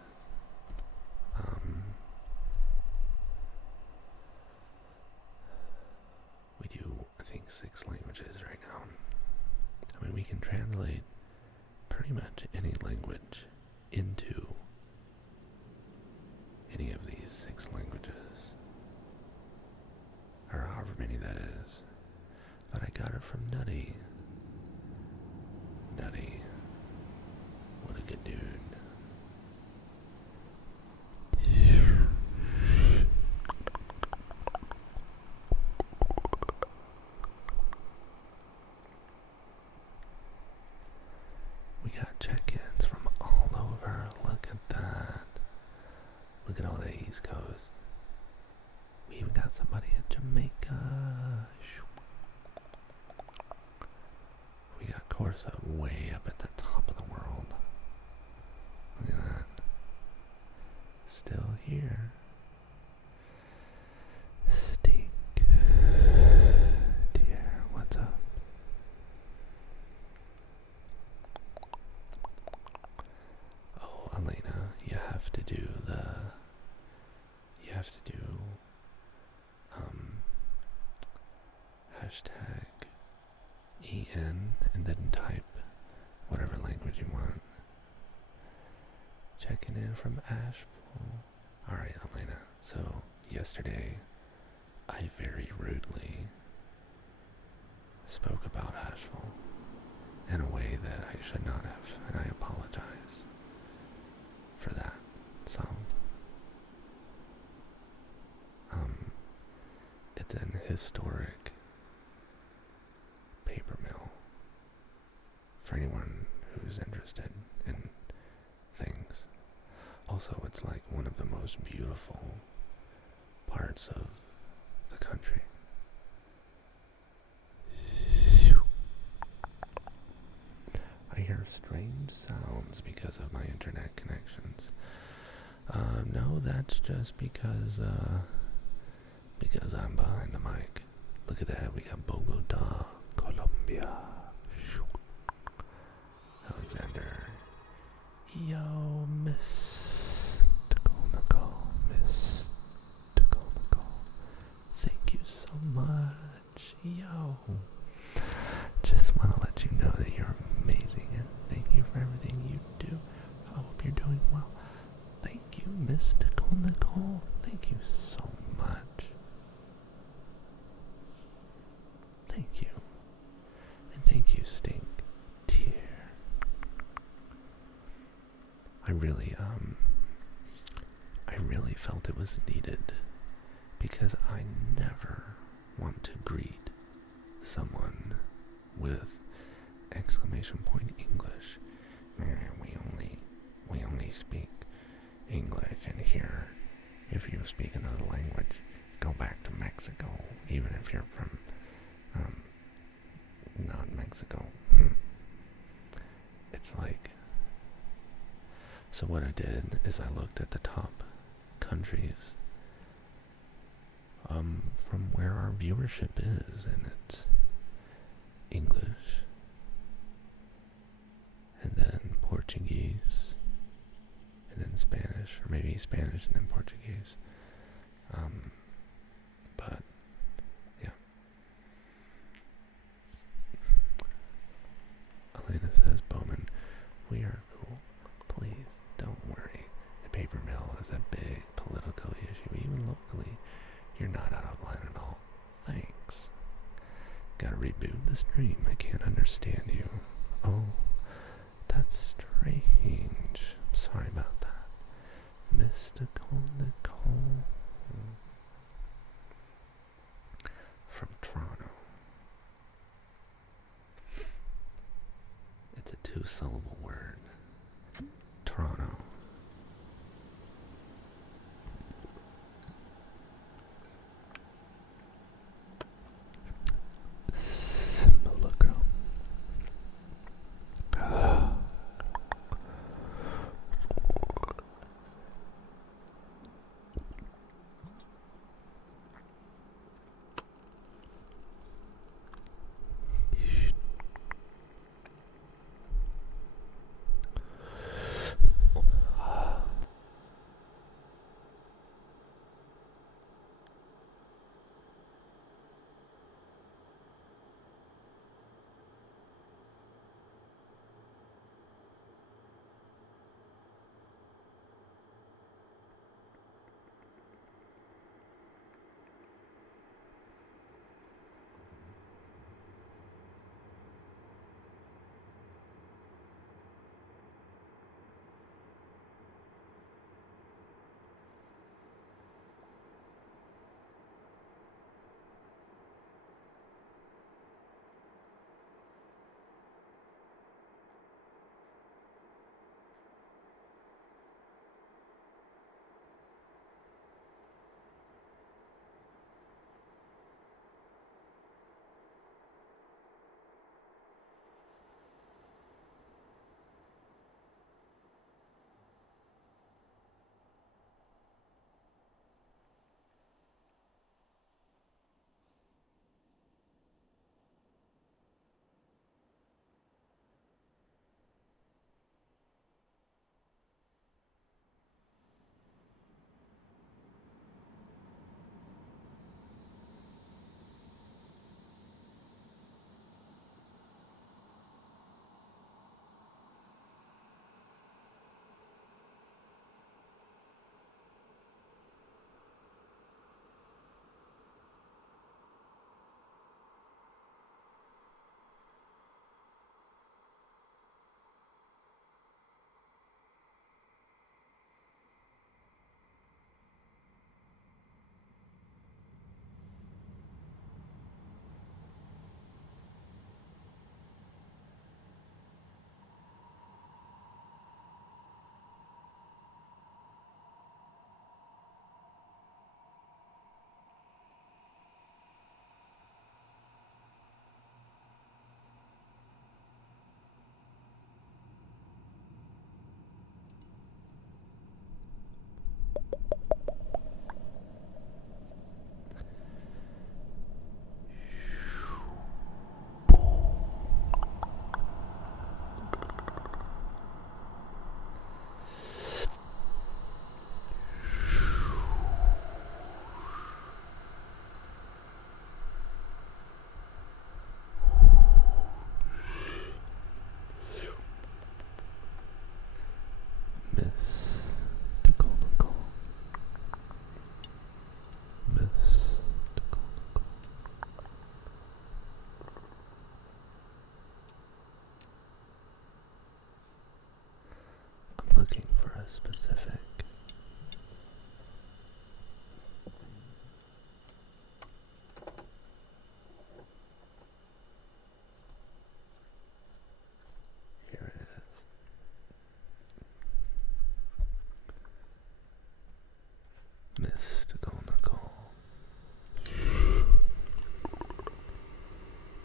we do, I think, 6 languages right now. I mean, we can translate pretty much any language into any of these 6 languages, or however many that is. But I got it from Nutty. Nutty, what a good dude. We got check-ins from all over. Look at that. Look at all the East Coast. We even got somebody in Jamaica. We got Corsa way up at the top of the world. Look at that. Still here. Stink. Dear, what's up? Oh, Elena, you have to do hashtag EN and then type whatever language you want. Checking in from Asheville. Alright, Elena, so yesterday I very rudely spoke about Asheville in a way that I should not have, and I apologize for that. So, it's an historic paper mill for anyone who's interested in things. Also, it's like one of the most beautiful parts of the country. I hear strange sounds because of my internet connections. No, that's just because I'm behind the mic. Look at that, we got Bogota, Colombia. Alexander. Yo, Mystical Nicole. Thank you so much. Yo. Just want to let you know that you're amazing and thank you for everything you do. I hope you're doing well. Thank you, Mystical Nicole. Thank you so much. Thank you. And thank you, Stink Tear. I really felt it was needed because I never want to greet someone with exclamation point English. We only speak English, and here, if you speak another language, go back to Mexico, even if you're from not Mexico. It's like, so what I did is I looked at the top countries from where our viewership is, and it's English, and then Portuguese, and then Spanish, or maybe Spanish and then Portuguese. But yeah. Elena says, Bowman, we are cool. Please don't worry. The paper mill is a big political issue, even locally. You're not out of line at all. Thanks. Gotta reboot the stream. I can't understand you. Oh, that's strange. I'm sorry about that. Mystical Nicole from Toronto. It's a 2-syllable word. Toronto. Simulacrum. specific. Here it is. Mystical Nicole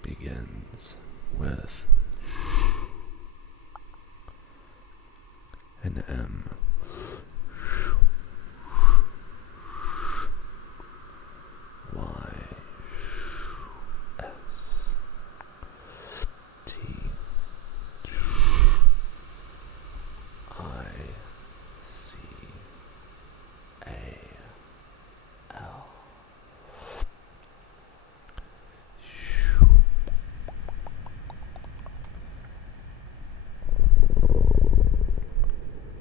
begins with an M. Y S T I C A L.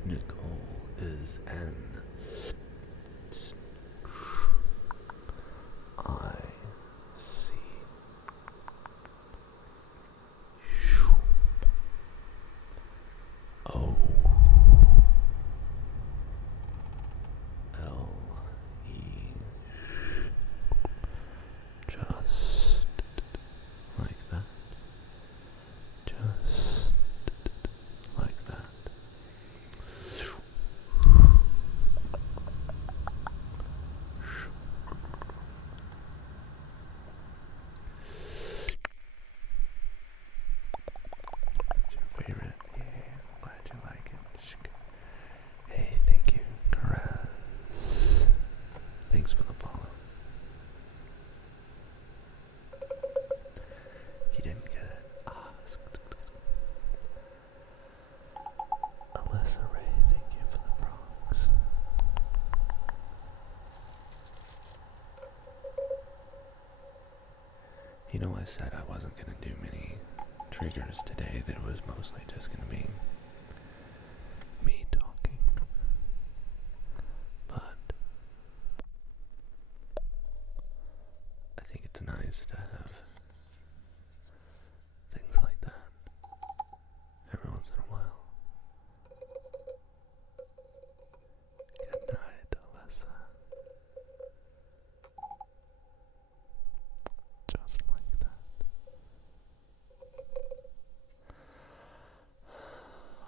Nicole is N I C O L E. Just like that. Just like that. Your favorite? Yeah, glad you like it. Hey, thank you, Caress. Thanks for the follow. You didn't get it. Alyssa Ray, thank you for the Bronx. You know, I said I wasn't going to do many triggers today, that it was mostly just going to be me talking. But I think it's nice to have things like that every once in a while. Good night, Alyssa. Just like that.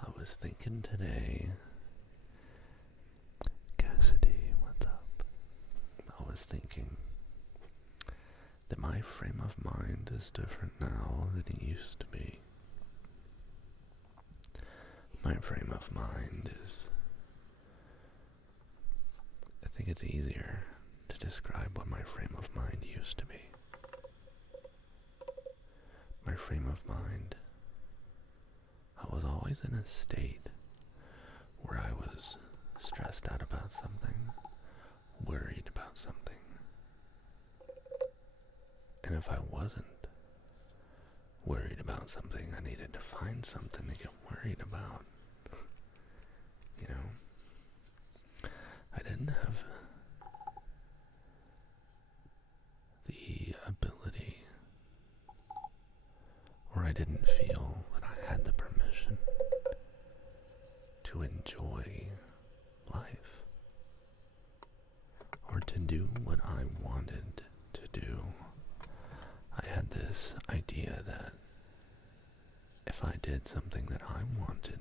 I was thinking today, Cassidy, what's up? I was thinking that my frame of mind is different now than it used to be. My frame of mind is, I think it's easier to describe what my frame of mind used to be. My frame of mind, I was always in a state where I was stressed out about something, worried about something. And if I wasn't worried about something, I needed to find something to get worried about. You know, I didn't have the ability, or I didn't feel that I had the permission to enjoy life, or to do what I wanted to do. I had this idea that if I did something that I wanted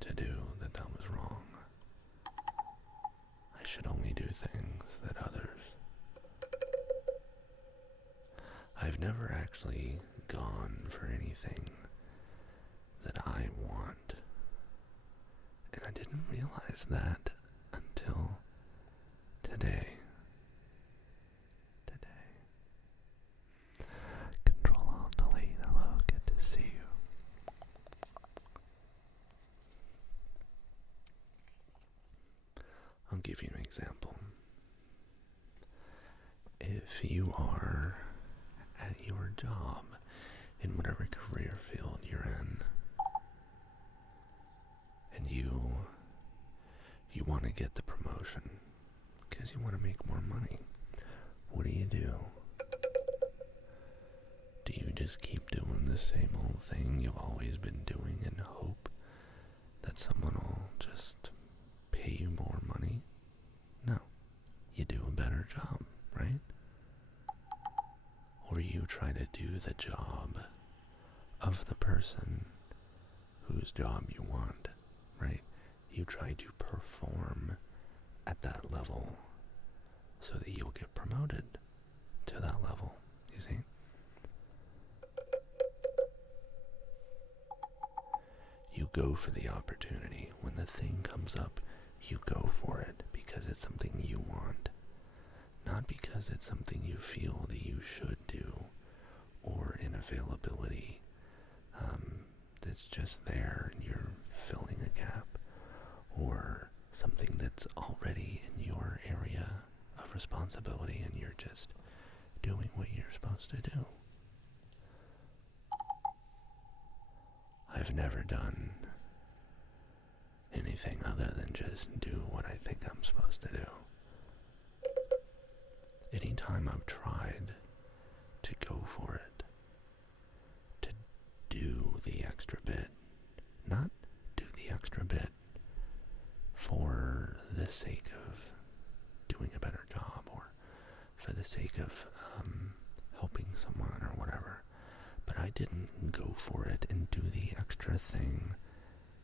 to do, that was wrong. I should only do things that others. I've never actually gone for anything that I want. And I didn't realize that until today. Control Alt Delete, hello, good to see you. I'll give you an example. If you are at your job, in whatever career field you're in, and you want to get the promotion because you want to make more money, what do? Do you just keep doing the same old thing you've always been doing and hope that someone will just do the job of the person whose job you want, right? You try to perform at that level so that you'll get promoted to that level, you see? You go for the opportunity. When the thing comes up, you go for it because it's something you want, not because it's something you feel that you should do or in availability that's just there and you're filling a gap, or something that's already in your area of responsibility and you're just doing what you're supposed to do. I've never done anything other than just do what I think I'm supposed to do. Anytime I've tried to go for it, to do the extra bit, not do the extra bit for the sake of doing a better job or for the sake of helping someone or whatever, but I didn't go for it and do the extra thing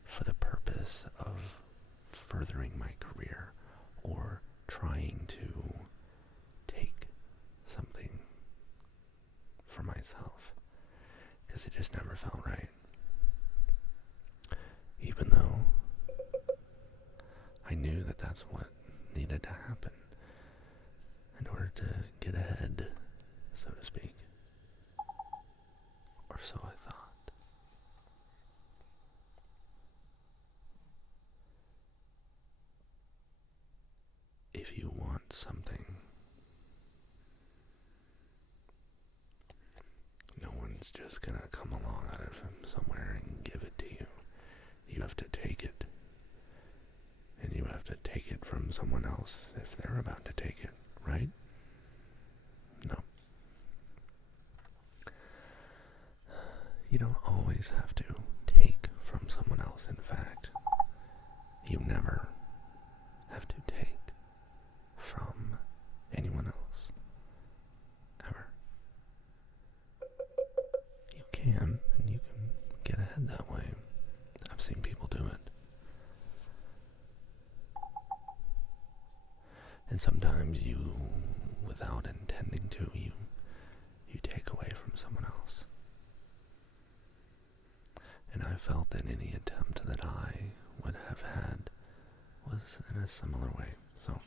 for the purpose of furthering my career or trying to take something for myself, because it just never felt right. Even though I knew that that's what needed to happen in order to get ahead, so to speak. Or so I thought. If you want something, no one's just gonna come along out of somewhere and give it to you. You have to take it. And you have to take it from someone else if they're about to take it, right? No. You don't always have to take from someone else. In fact, you never have to take from anyone else. Ever. You can, and you can get ahead that way. I've seen people do it. And sometimes you, without intending to, you take away from someone else. And I felt that any attempt that I would have had was in a similar way. So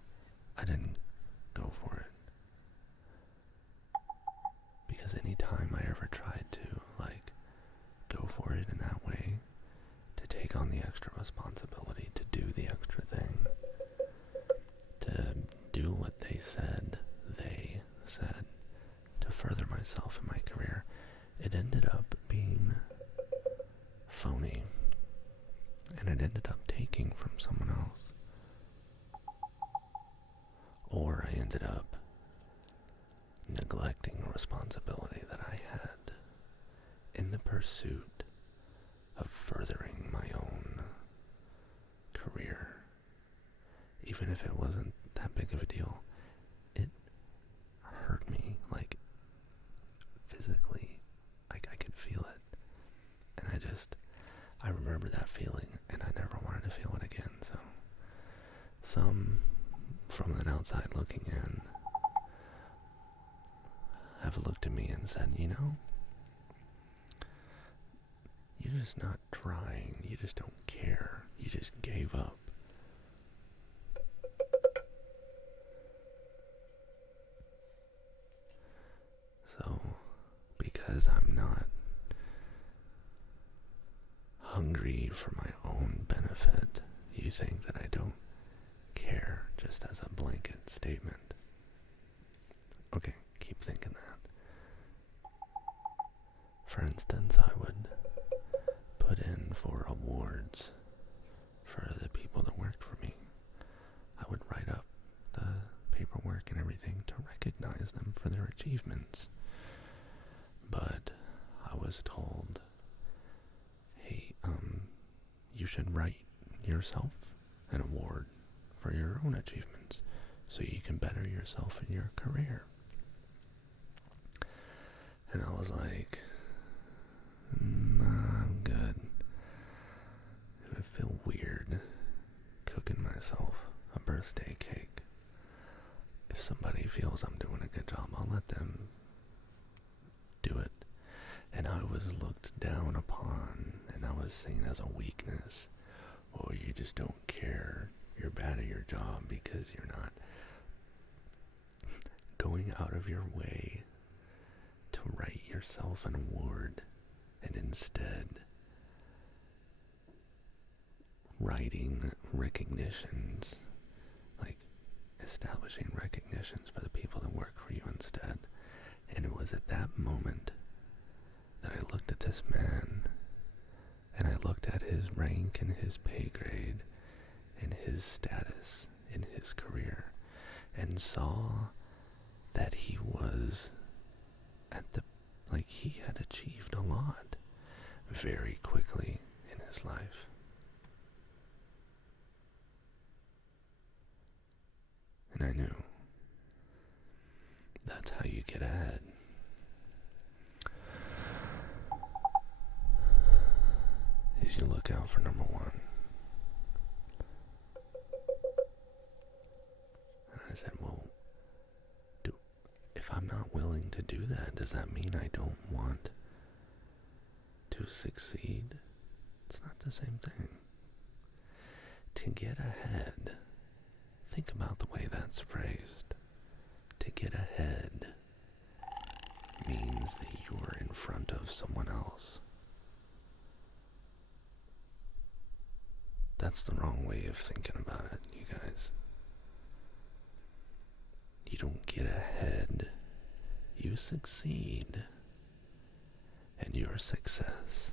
I didn't go for it. Because any time I ever tried to, go for it in that way, to take on the extra responsibility, to do the extra thing, to do what they said, to further myself in my career, it ended up being phony. And it ended up taking from someone else. Or I ended up neglecting a responsibility that I had in the pursuit of furthering my own career. Even if it wasn't that big of a deal, it hurt me, physically. I could feel it. And I remember that feeling, and I never wanted to feel it again, so some from an outside looking in have looked at me and said, you're just not trying, you just don't care, you just gave up. So, because I'm not hungry for my own benefit, you think that I don't care, just as a blanket statement. Okay, keep thinking that. For instance, I would put in for awards for the people that worked for me. I would write up the paperwork and everything to recognize them for their achievements. But I was told, hey, you should write yourself an award for your own achievements so you can better yourself in your career. And I was like, nah, I'm good. It would feel weird cooking myself a birthday cake. If somebody feels I'm doing a good job, I'll let them do it. And I was looked down upon, and I was seen as a weakness. Or you just don't care. You're bad at your job because you're not going out of your way to write yourself an award, and instead writing recognitions, like establishing recognitions for the people that work for you instead. And it was at that moment that I looked at this man, and I looked at his rank and his pay grade and his status in his career, and saw that he was he had achieved a lot very quickly in his life. And I knew that's how you get ahead. Is you look out for number one. And I said, well, if I'm not willing to do that, does that mean I don't want to succeed? It's not the same thing. To get ahead, think about the way that's phrased. To get ahead means that you're in front of someone else. That's the wrong way of thinking about it, you guys. You don't get ahead, you succeed, and your success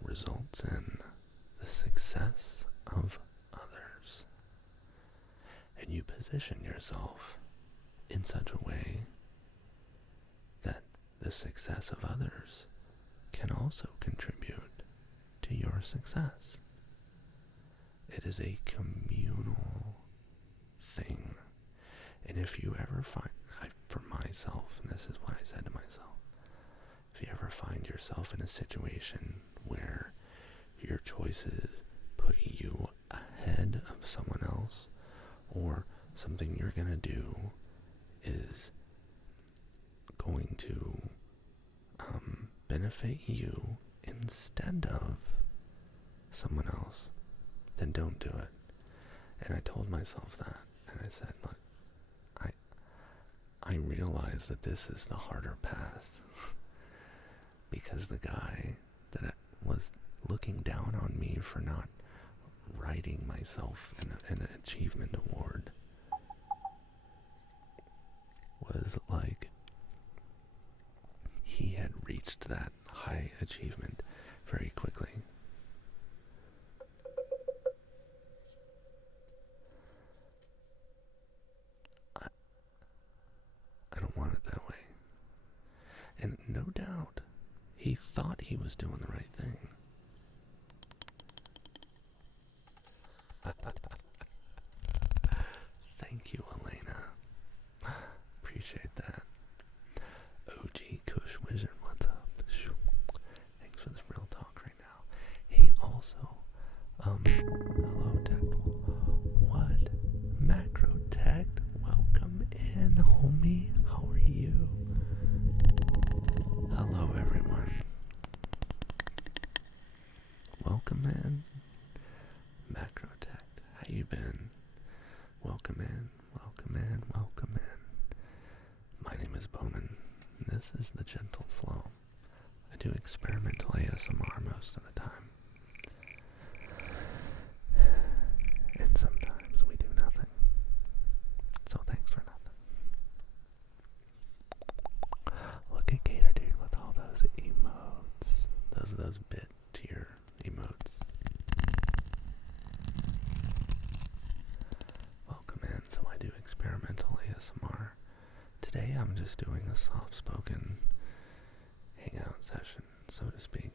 results in the success of others. And you position yourself in such a way that the success of others can also contribute to your success. It is a communal thing. And if you ever find, for myself, and this is what I said to myself, if you ever find yourself in a situation where your choices put you ahead of someone else, or something you're going to do is going to benefit you instead of someone else, then don't do it. And I told myself that, and I said, look, I realize that this is the harder path because the guy that was looking down on me for not writing myself an achievement award was like, he had reached that high achievement very quickly. I don't want it that way. And no doubt, he thought he was doing the right thing. Thank you, Elena. Appreciate that. OG Kush Wizard, what's up? Thanks for this real talk right now. He also, hello, Tactile. What? Macro Tech, welcome in, homie. How are you? Hello, everyone. Welcome in. Macro Tech, how you been? Welcome in, welcome in, welcome in. My name is Bowman. This is the Gentle Flow. I do experimental ASMR most of the time. And sometimes we do nothing. So thanks for nothing. Look at Gator Dude with all those emotes. Those bit tier emotes. Welcome in. So I do experimental ASMR. Today I'm just doing a soft-spoken hangout session, so to speak.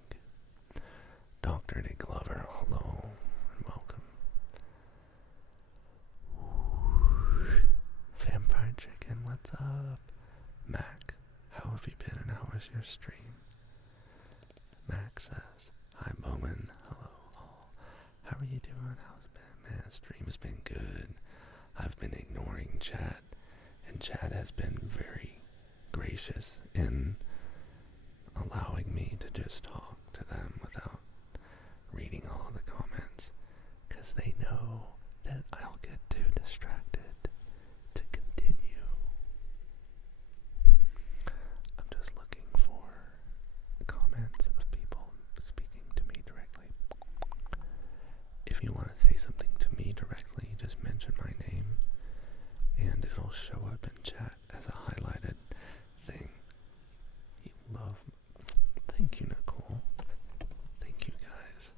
Dr. D. Glover, hello and welcome. Vampire Chicken, what's up? Mac, how have you been and how another stream. Max says, hi Bowman, hello all. How are you doing? How's it been? Man, stream's been good. I've been ignoring chat, and chat has been very gracious in allowing me to just talk to them without reading all the comments, because they know that I'll get too distracted to continue. I'm just looking for comments of people speaking to me directly. If you want to say something to me directly, just mention my name and it'll show up in chat as a highlighted thing. You love. Thank you, Nicole. Thank you, guys.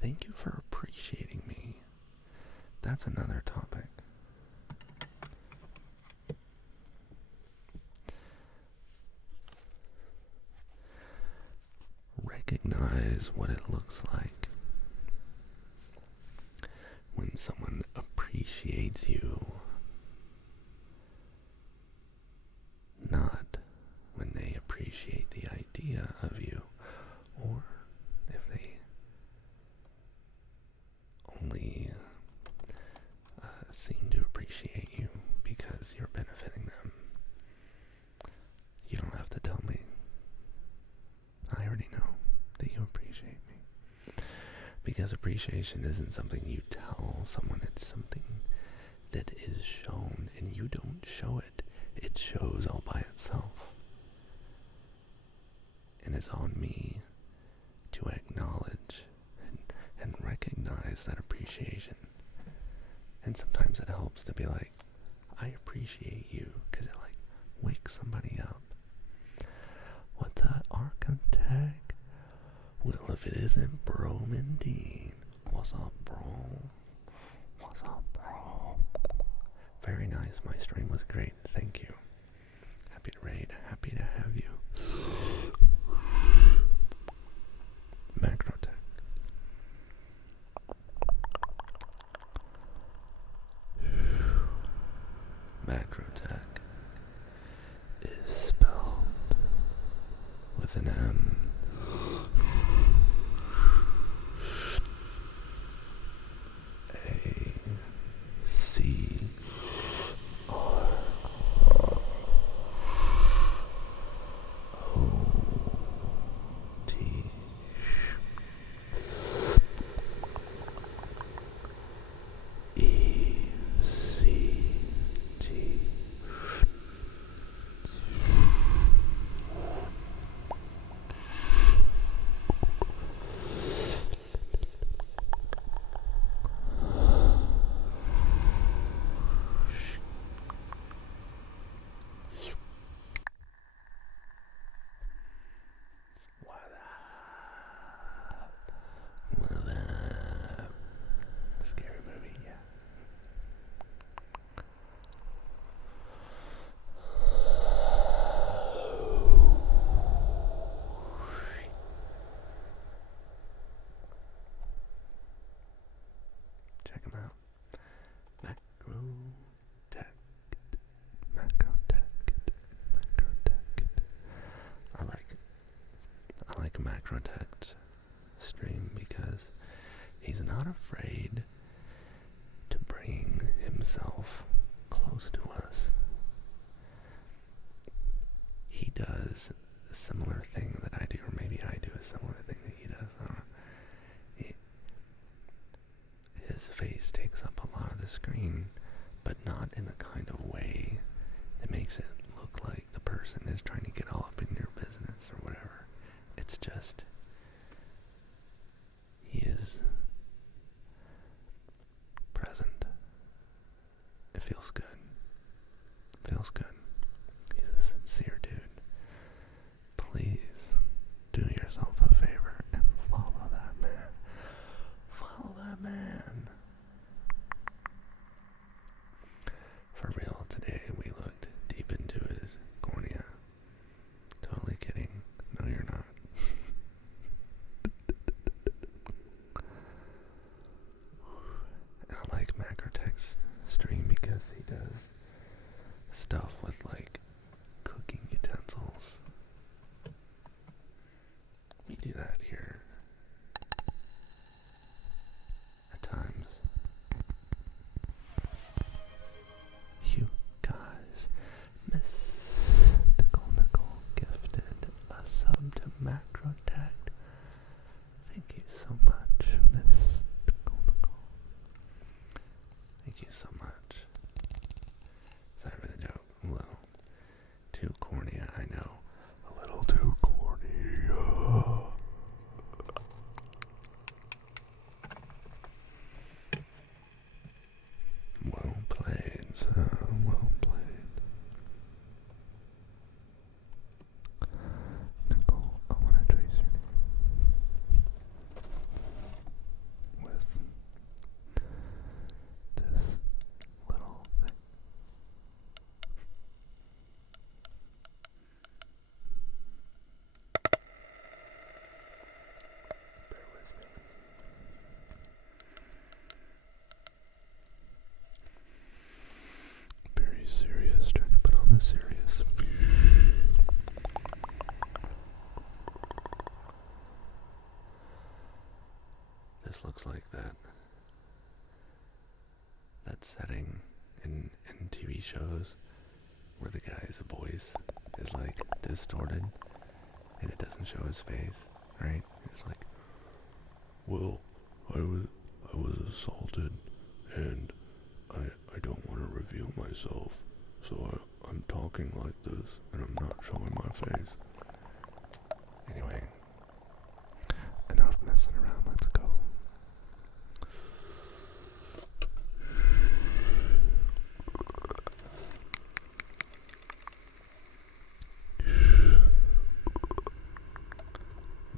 Thank you for appreciating me. That's another topic. Recognize what it looks like when someone appreciates you, not when they appreciate the idea of you, or if they only seem to appreciate you because you're benefiting them. You don't have to tell me. I already know that you appreciate me. Because appreciation isn't something you tell someone, it's something that is shown, and you don't show it. It shows all by itself. And it's on me to acknowledge and recognize that appreciation. And sometimes it helps to be like, I appreciate you, because it like wakes somebody up. What's that, architect? Well, if it isn't Bromandine. What's up, bro? What's up, bro? Very nice. My stream was great. Thank you. Happy to raid. Happy to have you. Macrotech. Macrotech is spelled with an M. Macrotech stream because he's not afraid to bring himself close to us. He does a similar thing that I do, or maybe I do a similar thing that he does. I don't know. His face takes up a lot of the screen, but not in the kind of way that makes it look like the person is trying to get all up in your business or whatever. It's just, he is present. It feels good. Feels good. He's a sincere dude. Please do yourself a favor and follow that man. Follow that man. For real, today we looked deep into his cornea. Totally kidding. No, you're not. And I like Macrotech's stream because he does you so much. Sorry for the joke. A little too corny, I know. A little too corny. Well played, sir. Well played. Nicole, I want to trace your name with this little thing. Bear with me. Very serious, trying to put on the serious. This looks like that setting in TV shows where the guy's voice is like distorted and it doesn't show his face, right? It's like, well, I was assaulted and I don't want to reveal myself, so I'm talking like this and I'm not showing my face. Anyway, enough messing around, let's go.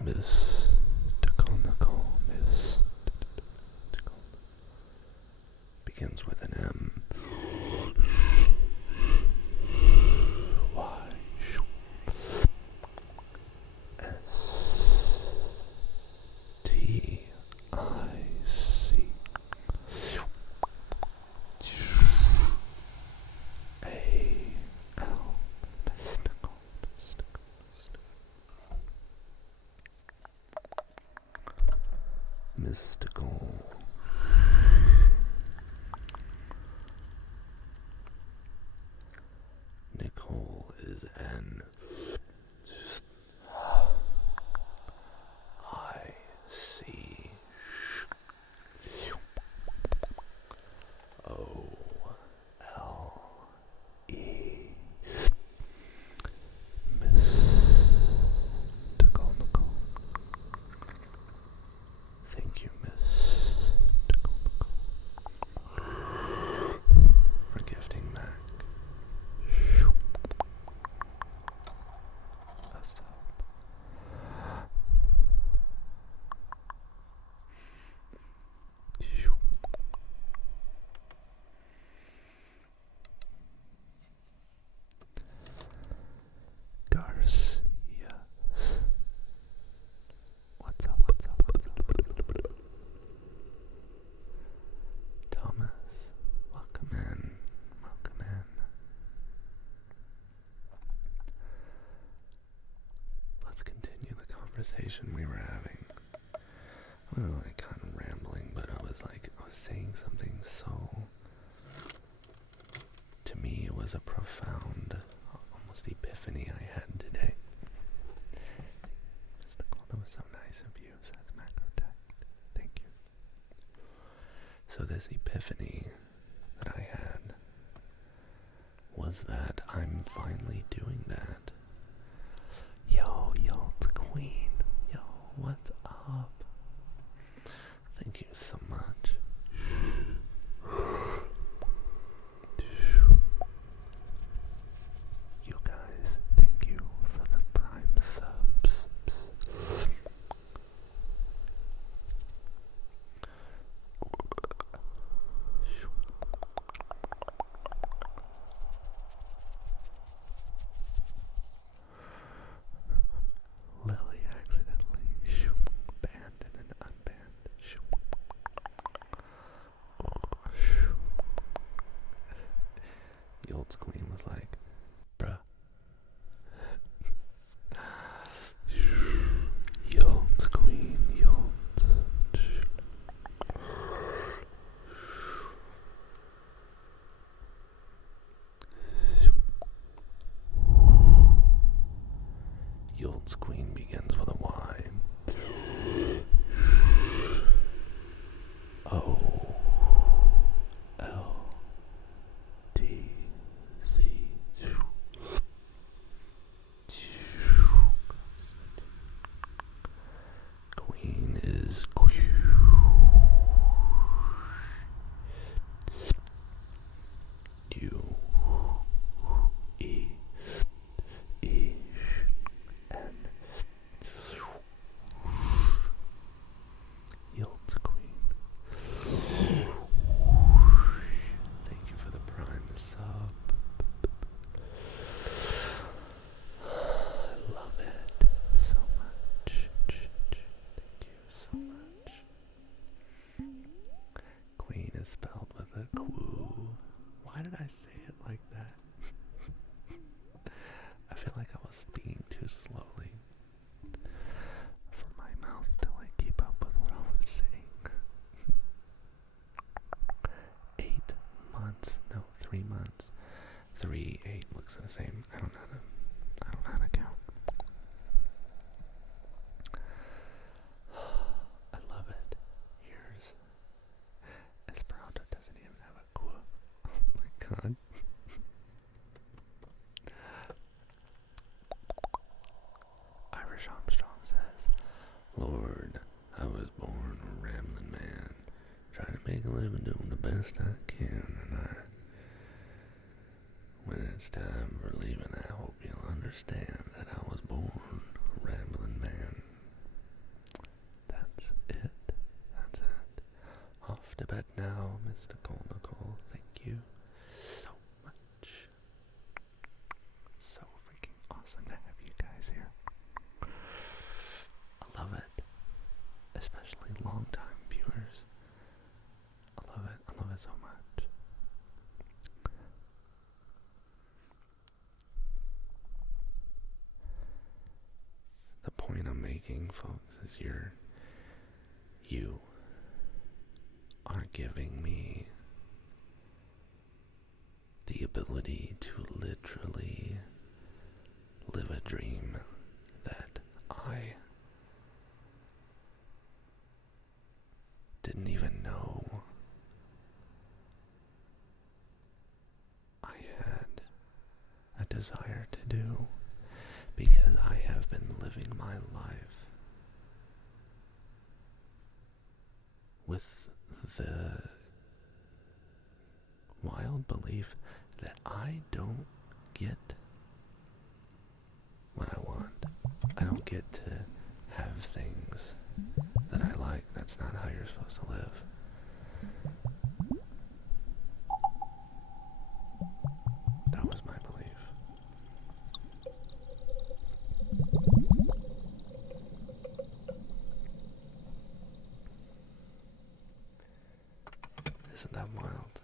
Miss begins with an M. Y S T I C A L. Mystical. Nicole is N. I C O L E. Mystical Nicole. Thank you, Mystical Nicole, for gifting Mac a sub. Garcias. What's up? Thomas, welcome in. Let's continue the conversation we were having. I was like kind of rambling, but I was saying something so, to me it was a profound, almost epiphany I had today. That was so nice of you, says Macrotech. Thank you. So this epiphany that I had was that I'm finally doing that. Yo, it's Queen. Yo, what's up? Thank you so much. You guys, thank you for the Prime subs. Lily accidentally banned and then unbanned. spelled with a Q. Why did I say it like that? I feel like I was speaking too slowly for my mouth to keep up with what I was saying. 8 months, no, 3 months. 3, 8 looks the same. I don't know how to count. I love it. Here's Esperanto doesn't even have a Q. Oh my god. Irish Armstrong says, Lord, I was born a rambling man, trying to make a living doing the best I can, and when it's time for leaving, I hope you'll understand that I was born a rambling man. That's it. That's it. Off to bed now, Miss Nicole. Thank you so much. It's so freaking awesome to have you guys here. I love it. Especially long-time viewers. I love it. I love it so much. The point I'm making, folks, is you are giving me the ability to literally live a dream that I didn't even know I had a desire to do, because I have been living my life with the wild belief that I don't get what I want. I don't get to have things that I like. That's not how you're supposed to live. That was my belief. Isn't that wild?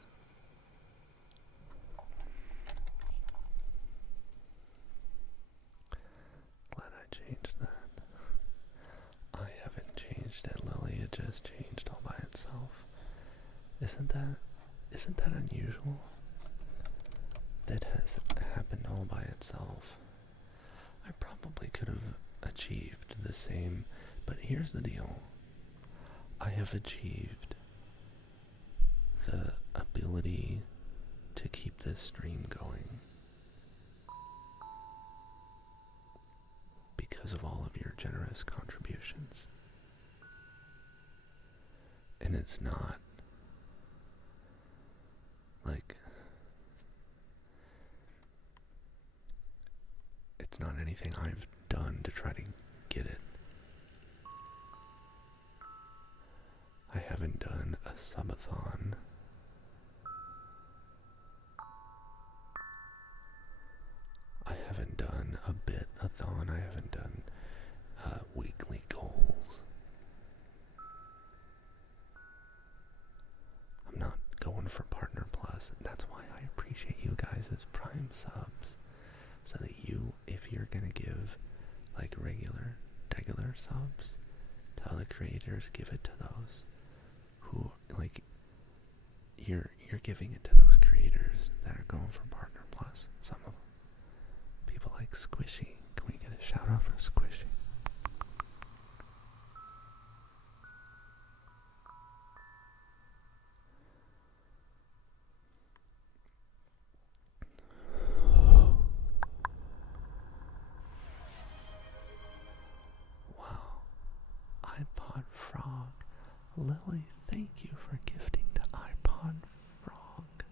Glad I changed that. I haven't changed it, Lily. It just changed all by itself. Isn't that unusual? That has happened all by itself. I probably could have achieved the same, but here's the deal. I have achieved the ability to keep this stream going because of all of your generous contributions. And it's not it's not anything I've done to try to get it. I haven't done a subathon. I haven't done a bit-a-thon. I haven't done weekly goals. I'm not going for Partner Plus, and that's why I appreciate you guys as Prime subs, so that you, if you're gonna give regular subs to other creators, give it to those who you're giving it to those creators that are going for Partner Plus. Some of them. People like Squishy. Can we get a shout out for Squishy? Wow. iPod Frog. Lily, thank you for gifting to iPod Frog.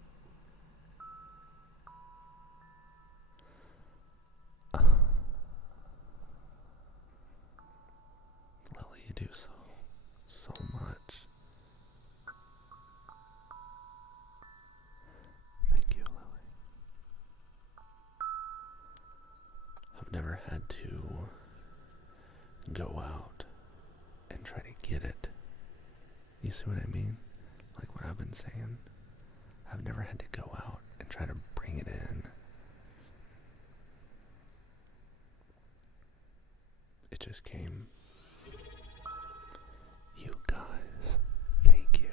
Lily, you do so much. Thank you, Lily. I've never had to go out and try to get it. You see what I mean? what I've been saying. I've never had to go out and try to bring it in. It just came. You guys, thank you.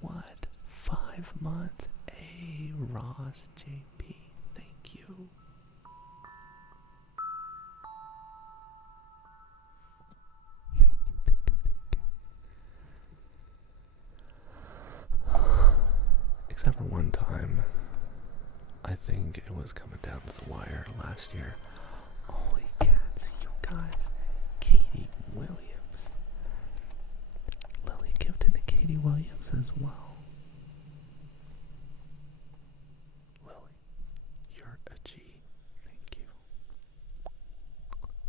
What? 5 months? Hey, Ross, JP, thank you. Except for one time, I think it was coming down to the wire last year. Holy cats, you guys. Katie Williams. Lily gifted to Katie Williams as well. Lily, you're a G. Thank you.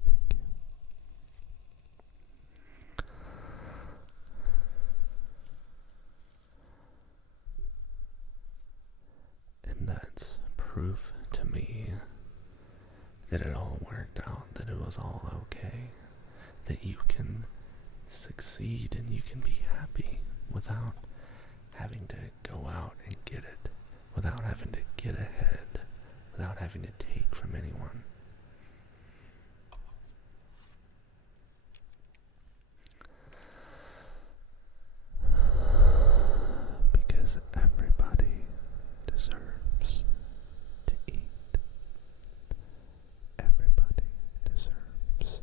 Thank you. And that's proof to me that it all worked out, that it was all okay, that you can succeed and you can be happy without having to go out and get it, without having to get ahead, without having to take from anyone. Because everybody deserves to eat. Everybody deserves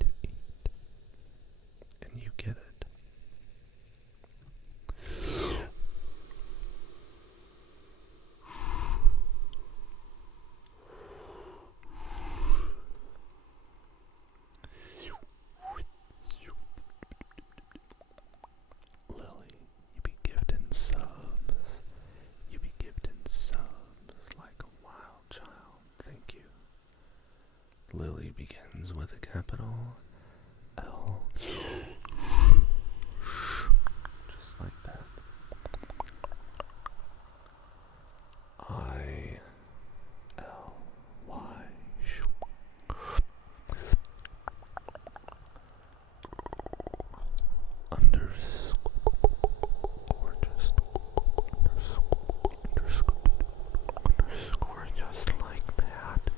to eat. And you get it. Lily, you be gifting subs. You be gifting subs like a wild child. Thank you. Lily begins with a capital L. Just like that. I L Y. Underscore just like that.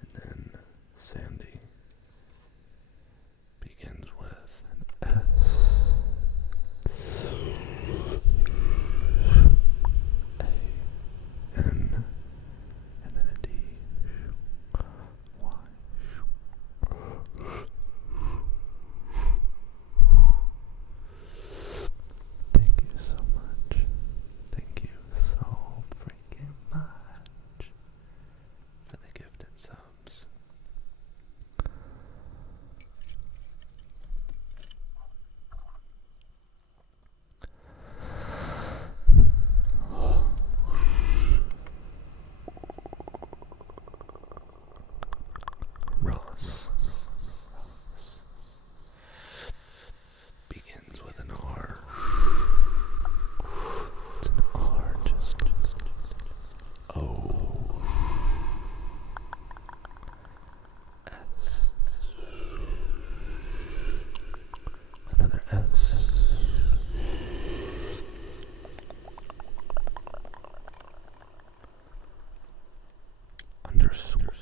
And then Sandy begins with an S. A N and then a D. Y. Thank you so much. Thank you so freaking much for the gifted subs. Ross begins with an R. It's an R, just O S. Another S. Underscore.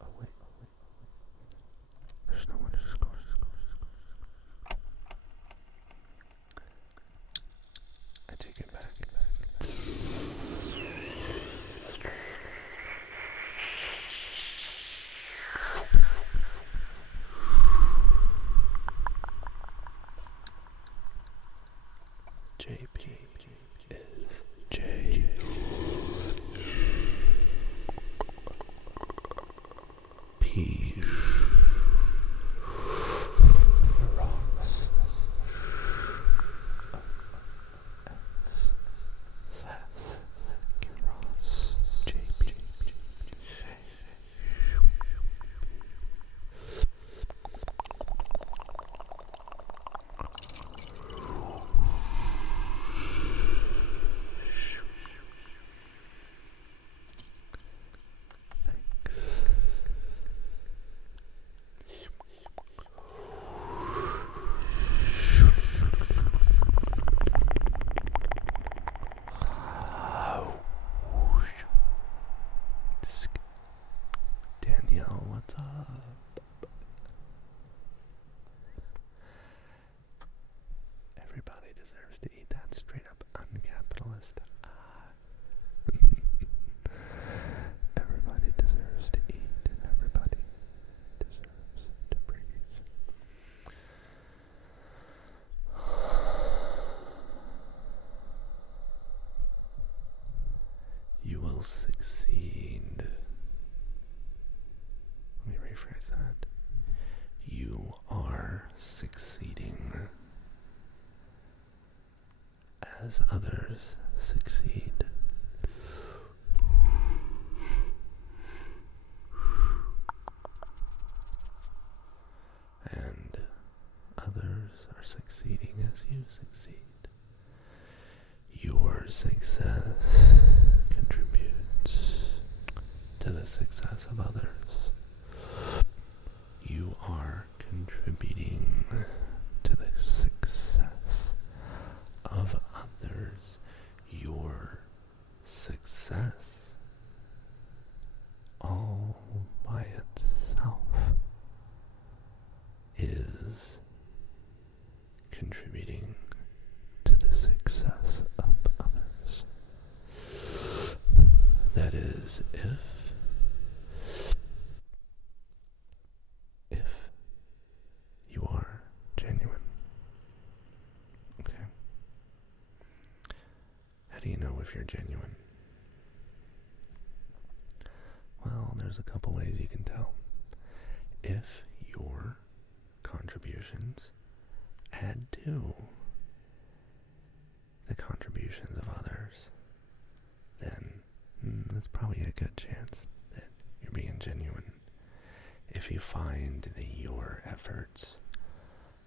Oh wait. There's no underscore. I take it back. JP is J. P. Ross. Ross. JP. succeeding as others succeed. And others are succeeding as you succeed. Your success contributes to the success of others. You are contributing to the success of others. Your success all by itself is contributing to the success of others. That is, if you are genuine. Okay. How do you know if you're genuine? Well, there's a couple ways you can tell. If your contributions add to the contributions of others, then that's probably a good chance that you're being genuine. If you find that your efforts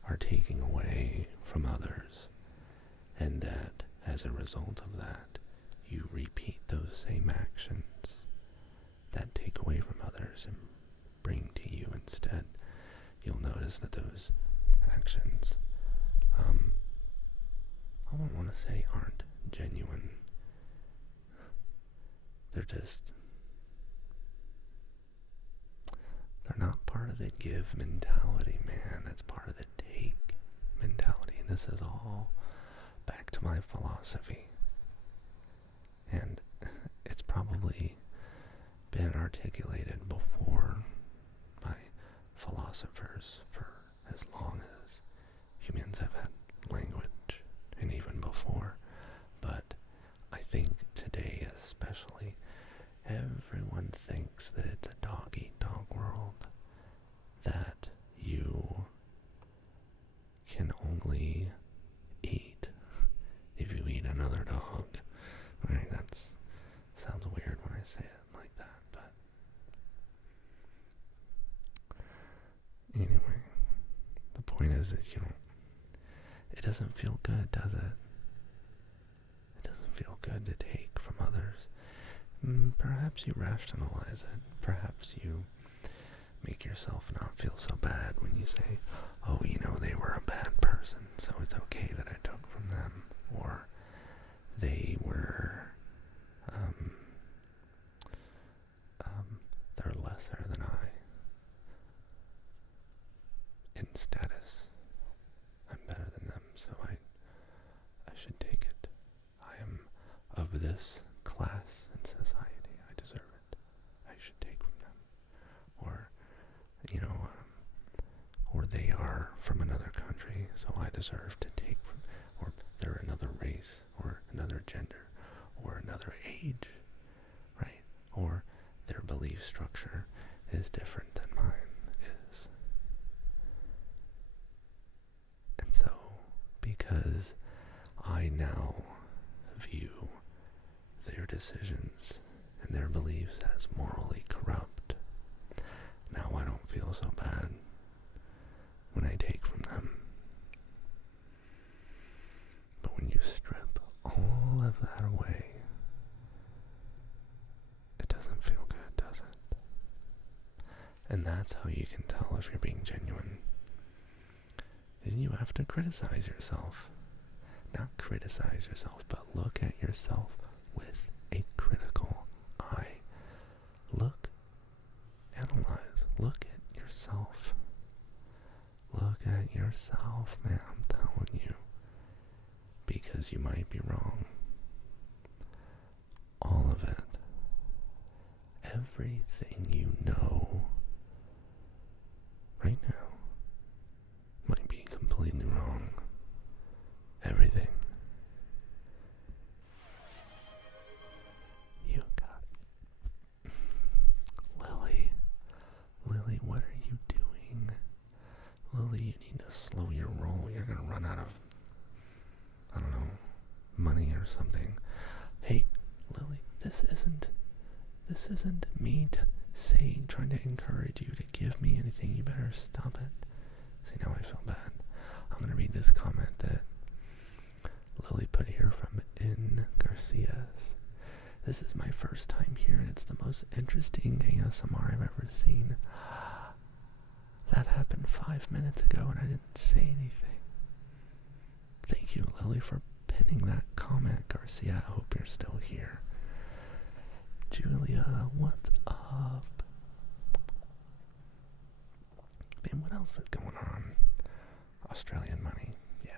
are taking away from others, and that as a result of that, you repeat those same actions that take away from others and bring to you instead, you'll notice that those actions, I don't want to say aren't genuine. They're not part of the give mentality, man. That's part of the take mentality. And this is all back to my philosophy. And it's probably been articulated before by philosophers for as long as humans have had language, and even before. But I think today especially, everyone thinks that it's a dog-eat-dog world, that you can only eat if you eat another dog. Right? That sounds weird when I say it like that, but anyway, the point is that it doesn't feel good, does it? It doesn't feel good to take from others. Perhaps you rationalize it. Perhaps you make yourself not feel so bad when you say, oh, they were a bad person, so it's okay that I took from them. Or they were, they're lesser than I. In status, I'm better than them, so I should take it. I am of this class in society. I deserve it. I should take from them. Or, or they are from another country, so I deserve to take from, or they're another race, or another gender, or another age, right? Or their belief structure is different than mine is. And so, because I now view their decisions and their beliefs as morally corrupt, now I don't feel so bad when I take from them. But when you strip all of that away, it doesn't feel good, does it? And that's how you can tell if you're being genuine. Is you have to criticize yourself. Not criticize yourself, but look at yourself with a critical eye. Analyze, look at yourself. Look at yourself, man, I'm telling you. Because you might be wrong. All of it. Everything you know right now might be completely wrong. Everything. You got it. Lily, what are you doing? Lily, you need to slow or something. Hey, Lily, this isn't me trying to encourage you to give me anything. You better stop it. See, now I feel bad. I'm gonna read this comment that Lily put here from In Garcias. This is my first time here, and it's the most interesting ASMR I've ever seen. That happened 5 minutes ago, and I didn't say anything. Thank you, Lily, for pinning that comment, Garcia. I hope you're still here. Julia, what's up? Man, what else is going on? Australian money, yeah.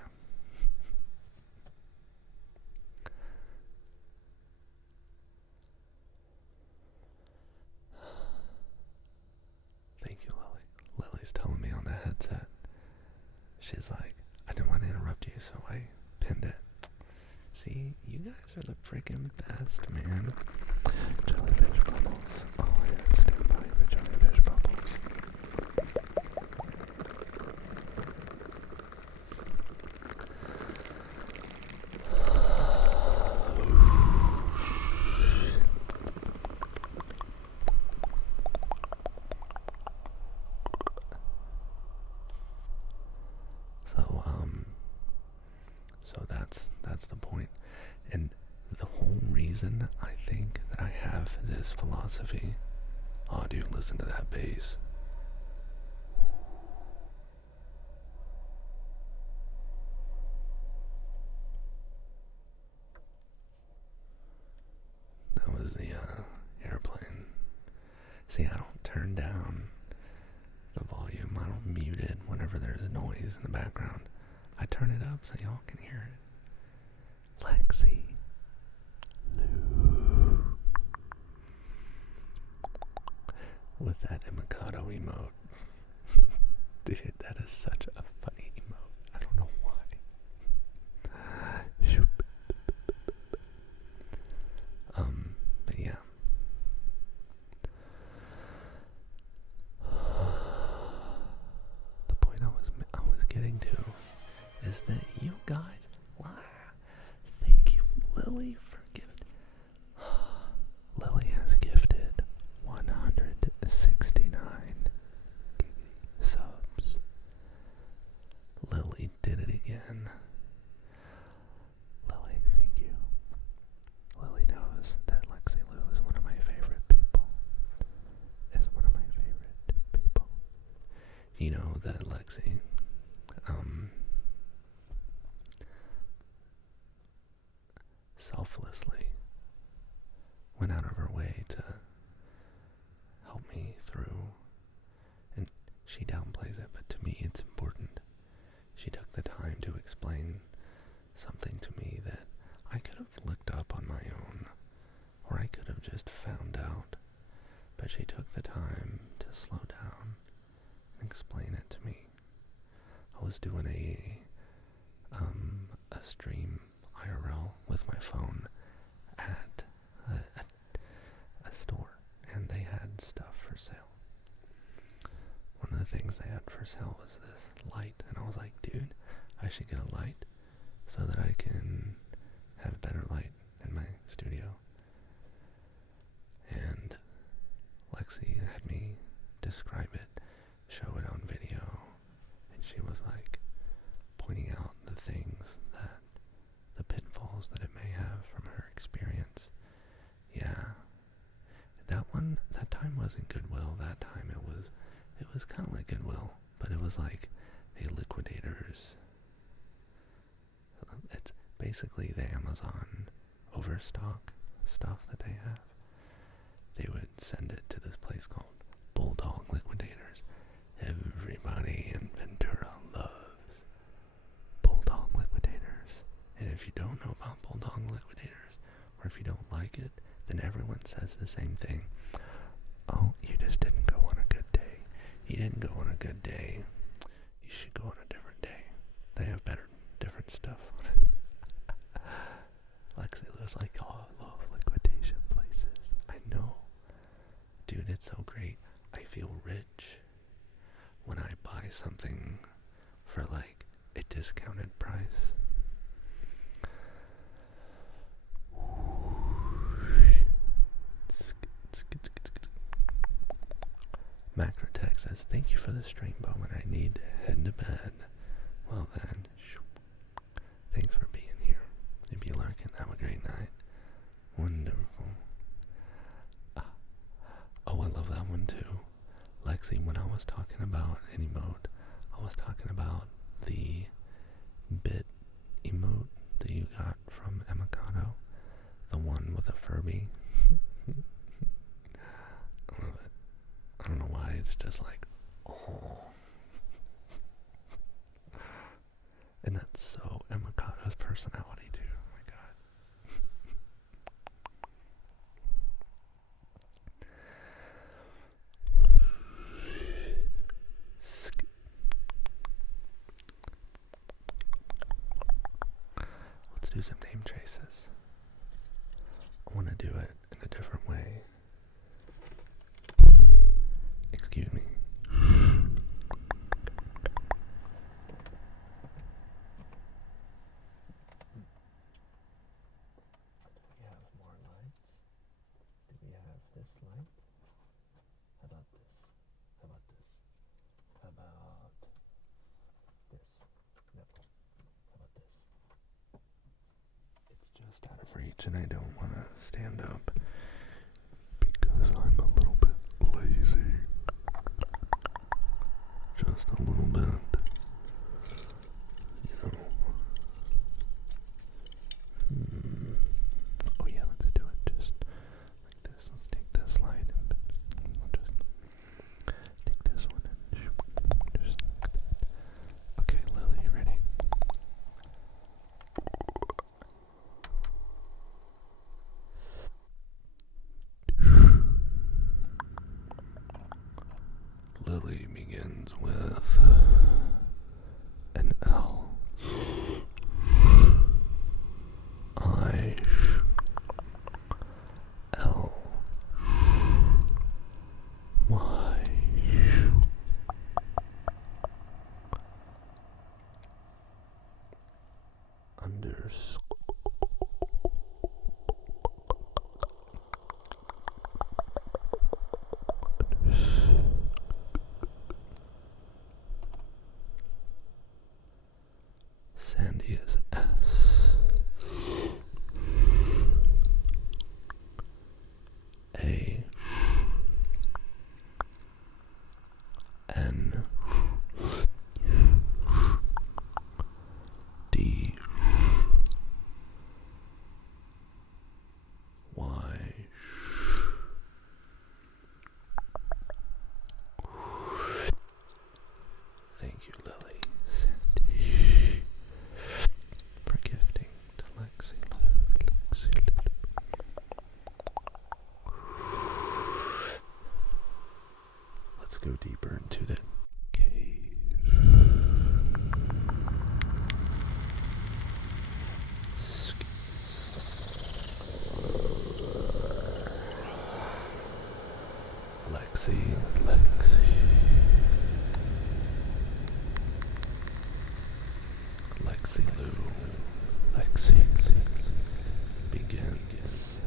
Thank you, Lily. Lily's telling me on the headset. She's like, I didn't want to interrupt you, so I pinned it. See, you guys are the freaking best, man. Jellyfish bubbles. Oh, yeah, stand by the jellyfish bubbles. So that's the point. And the whole reason I think that I have this philosophy. Oh, dude, listen to that bass. That was the airplane. See, I don't turn down the volume. I don't mute it whenever there's noise in the background. I turn it up so y'all can hear it. Lexi. Lou. With that Mikado emote. Dude, that is such a funny emote. I don't know why. But yeah. The point I was getting to is that you guys, thank you, Lily, for gifting. Lily has gifted 169 subs. Lily did it again. Lily, thank you. Lily knows that Lexi Lou is one of my favorite people. You know that Lexi, selflessly went out of her way to help me through, and she downplays it, but to me it's important. She took the time to explain something to me that I could have looked up on my own, or I could have just found out, but she took the time to slow down and explain it to me. I was doing a stream IRL with my phone at a store, and they had stuff for sale. One of the things they had for sale was this light, and I was like, dude, I should get a light so that I can have better light in my studio. And Lexi had me describe it, show it on video, and she was like pointing out the things that, the pitfalls that it may have from her experience. Yeah, that time wasn't Goodwill. That time it was kind of like Goodwill, but it was like a liquidators. It's basically the Amazon overstock stuff that they have. They would send it to this place called Bulldog Liquidators. Everybody in Ventura loves Bulldog Liquidators. And if you don't know about Bulldog Liquidators, or if you don't like it, then everyone says the same thing. Oh, you just didn't go on a good day. You didn't go on a good day. You should go on a different day. They have different stuff. Lexi was like, oh, I love liquidation places. I know. Dude, it's so great. I feel rich when I buy something for like a discounted price. Thank you for the stream, Bowman. I need to head to bed. Well then, thanks for being here. You be lurking. Have a great night. Wonderful. Oh, I love that one too. Lexi, when I was talking about any mode, I was talking about the bit emote that you got from Emikato. The one with a Furby. I love it. I don't know why, it's just like, oh. And that's so Emikato's personality too. Oh my god. Let's do some name traces. I want to do it in a different way. Excuse me. Do we have more lights? Do we have this light? How about this? How about this? How about this? No. How about this? It's just out of reach and I don't want to stand up because I'm a little bit lazy. Just a little bit. You know. Oh yeah, let's do it just like this. Let's take this light and we'll just take this one and just okay, Lily, you ready? Lily begins with an L. I L Y underscore Sandy is S A N D Y. Thank you, Lily. Sandy. For gifting to Lexi. Let's go deeper into the cave. Lexi. Lexi Lou. Lexi begins.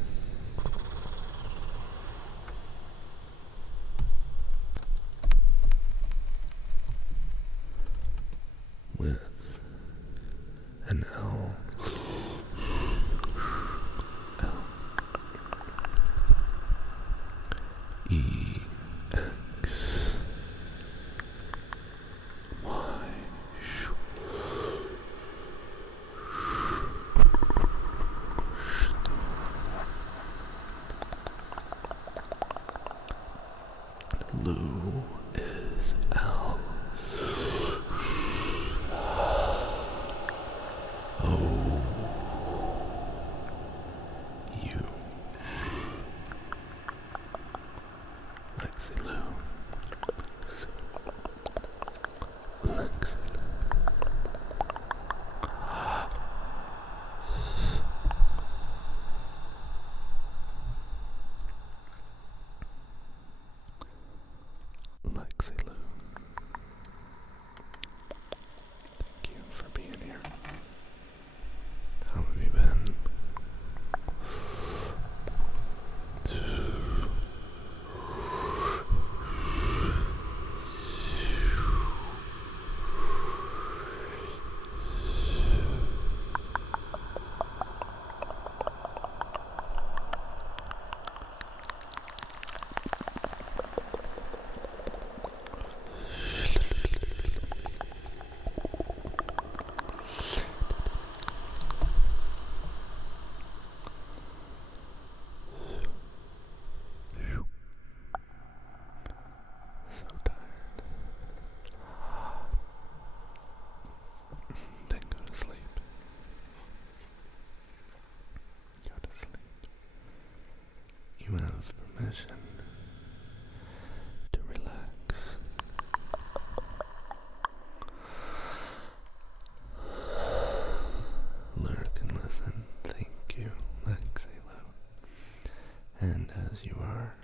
as you are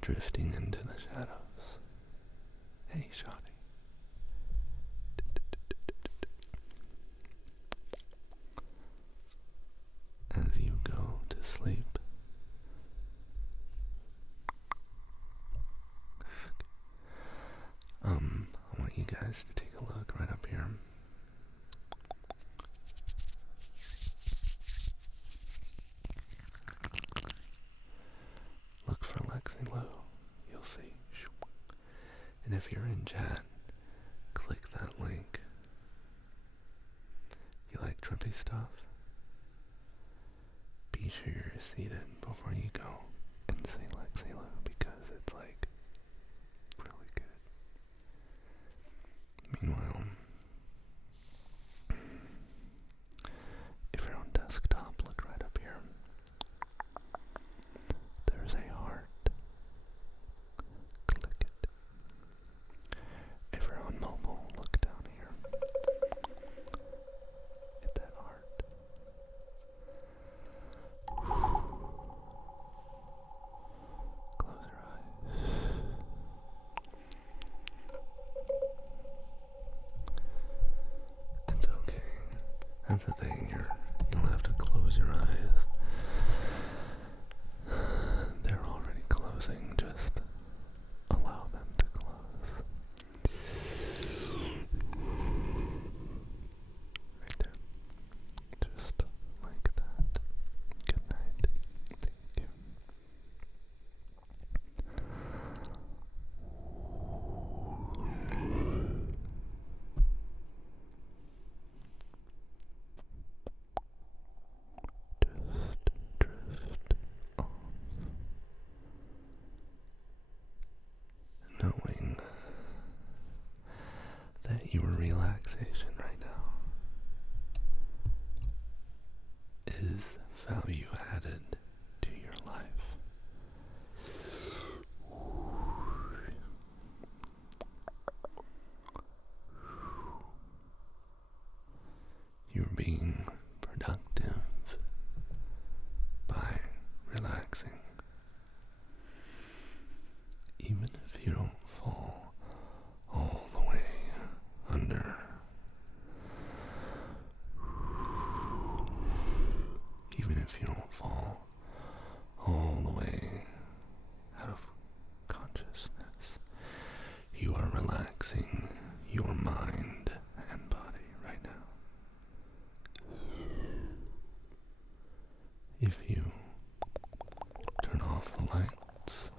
drifting into the shadows. Hey, Shotty. As you go to sleep, I want you guys to take a look right up here. Look for Lexi Low. You'll see. And if you're in chat, click that link. You like trippy stuff? Be sure you're seated before you go and say Lexi Low, because it's like really good. Meanwhile, if you're on desktop, look right up here. There's a heart. Click it. If you're on mobile, look down here. Hit that heart. Close your eyes. It's okay. That's the thing, you don't have to close your eyes. They're already closing, just allow them to close. Right there. Just like that. Good night. Thank you. Just drift off, knowing that your relaxation right now is value added to your life. You're being productive by relaxing. Even if you don't fall all the way under, even if you don't fall all the way out of consciousness, you are relaxing your mind and body right now. If you turn off the lights,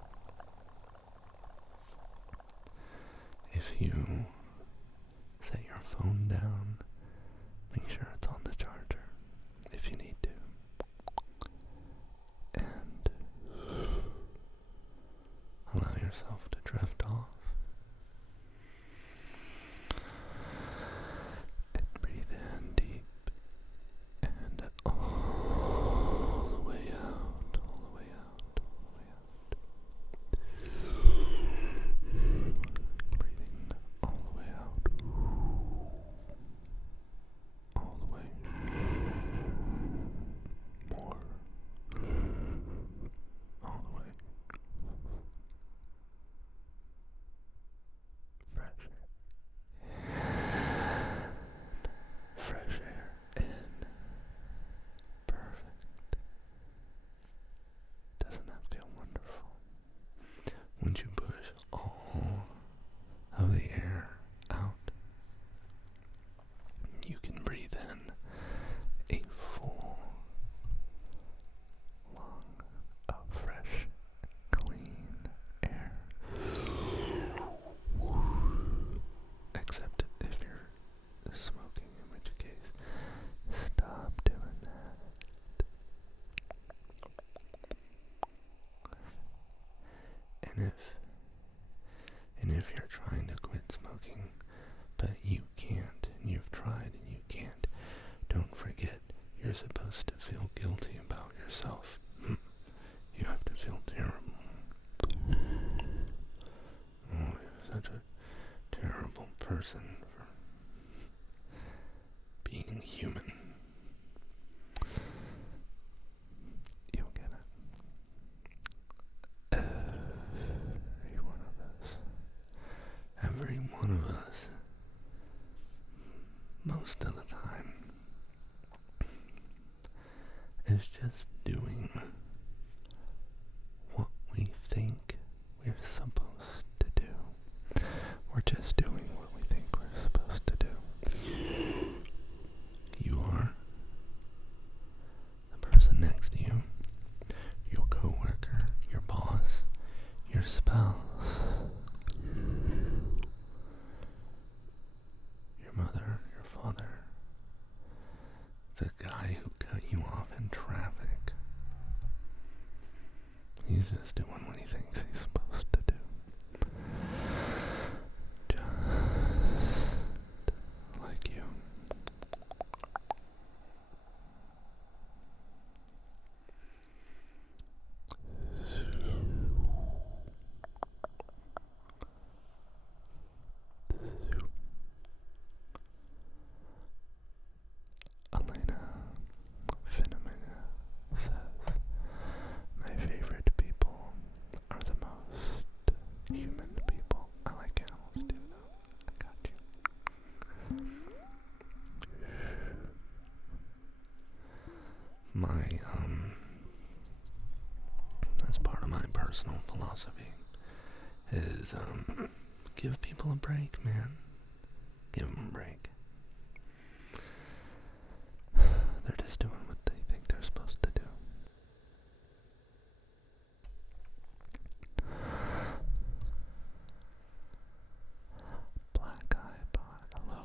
if you set your phone down, make sure it's on the charger if you need to, and allow yourself to drift off and breathe in deep and all the way out, all the way out, all the way out. Breathing all the way out, all the way. More. All the way. Fresh air. Fresh air in. Perfect. Doesn't that feel wonderful? Once you push all of the air out, you can breathe in a full lung of fresh, clean air. Except if you're smoking, in which case, stop doing that. And if you're trying to quit smoking, but you can't, and you've tried and you can't, don't forget you're supposed to feel guilty about yourself. You have to feel terrible. Oh, you're such a terrible person for being human. You'll get it. most of the time is just doing what we think we're supposed to do. We're just doing what we think we're supposed to do. You are the person next to you, your coworker, your boss, your spouse, your mother, your father, the guy who cut you off in traffic. He's just doing what he thinks he's supposed to do. Just like you. Elena Finneman says, my favorite people are the most human people. I like animals too, though. I got you. That's part of my personal philosophy, is, give people a break, man. Give them a break. They're just doing what they think they're supposed to do. Black Eye Bot, hello.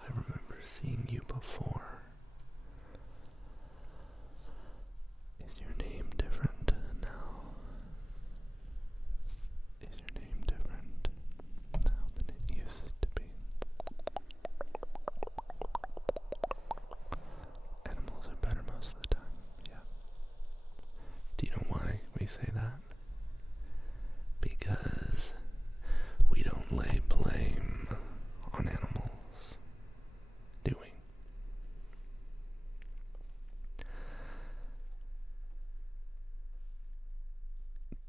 I remember seeing you before. Is your name different now? Is your name different now than it used to be? Animals are better most of the time, yeah. Do you know why we say that? Because we don't lay blame on animals, do we?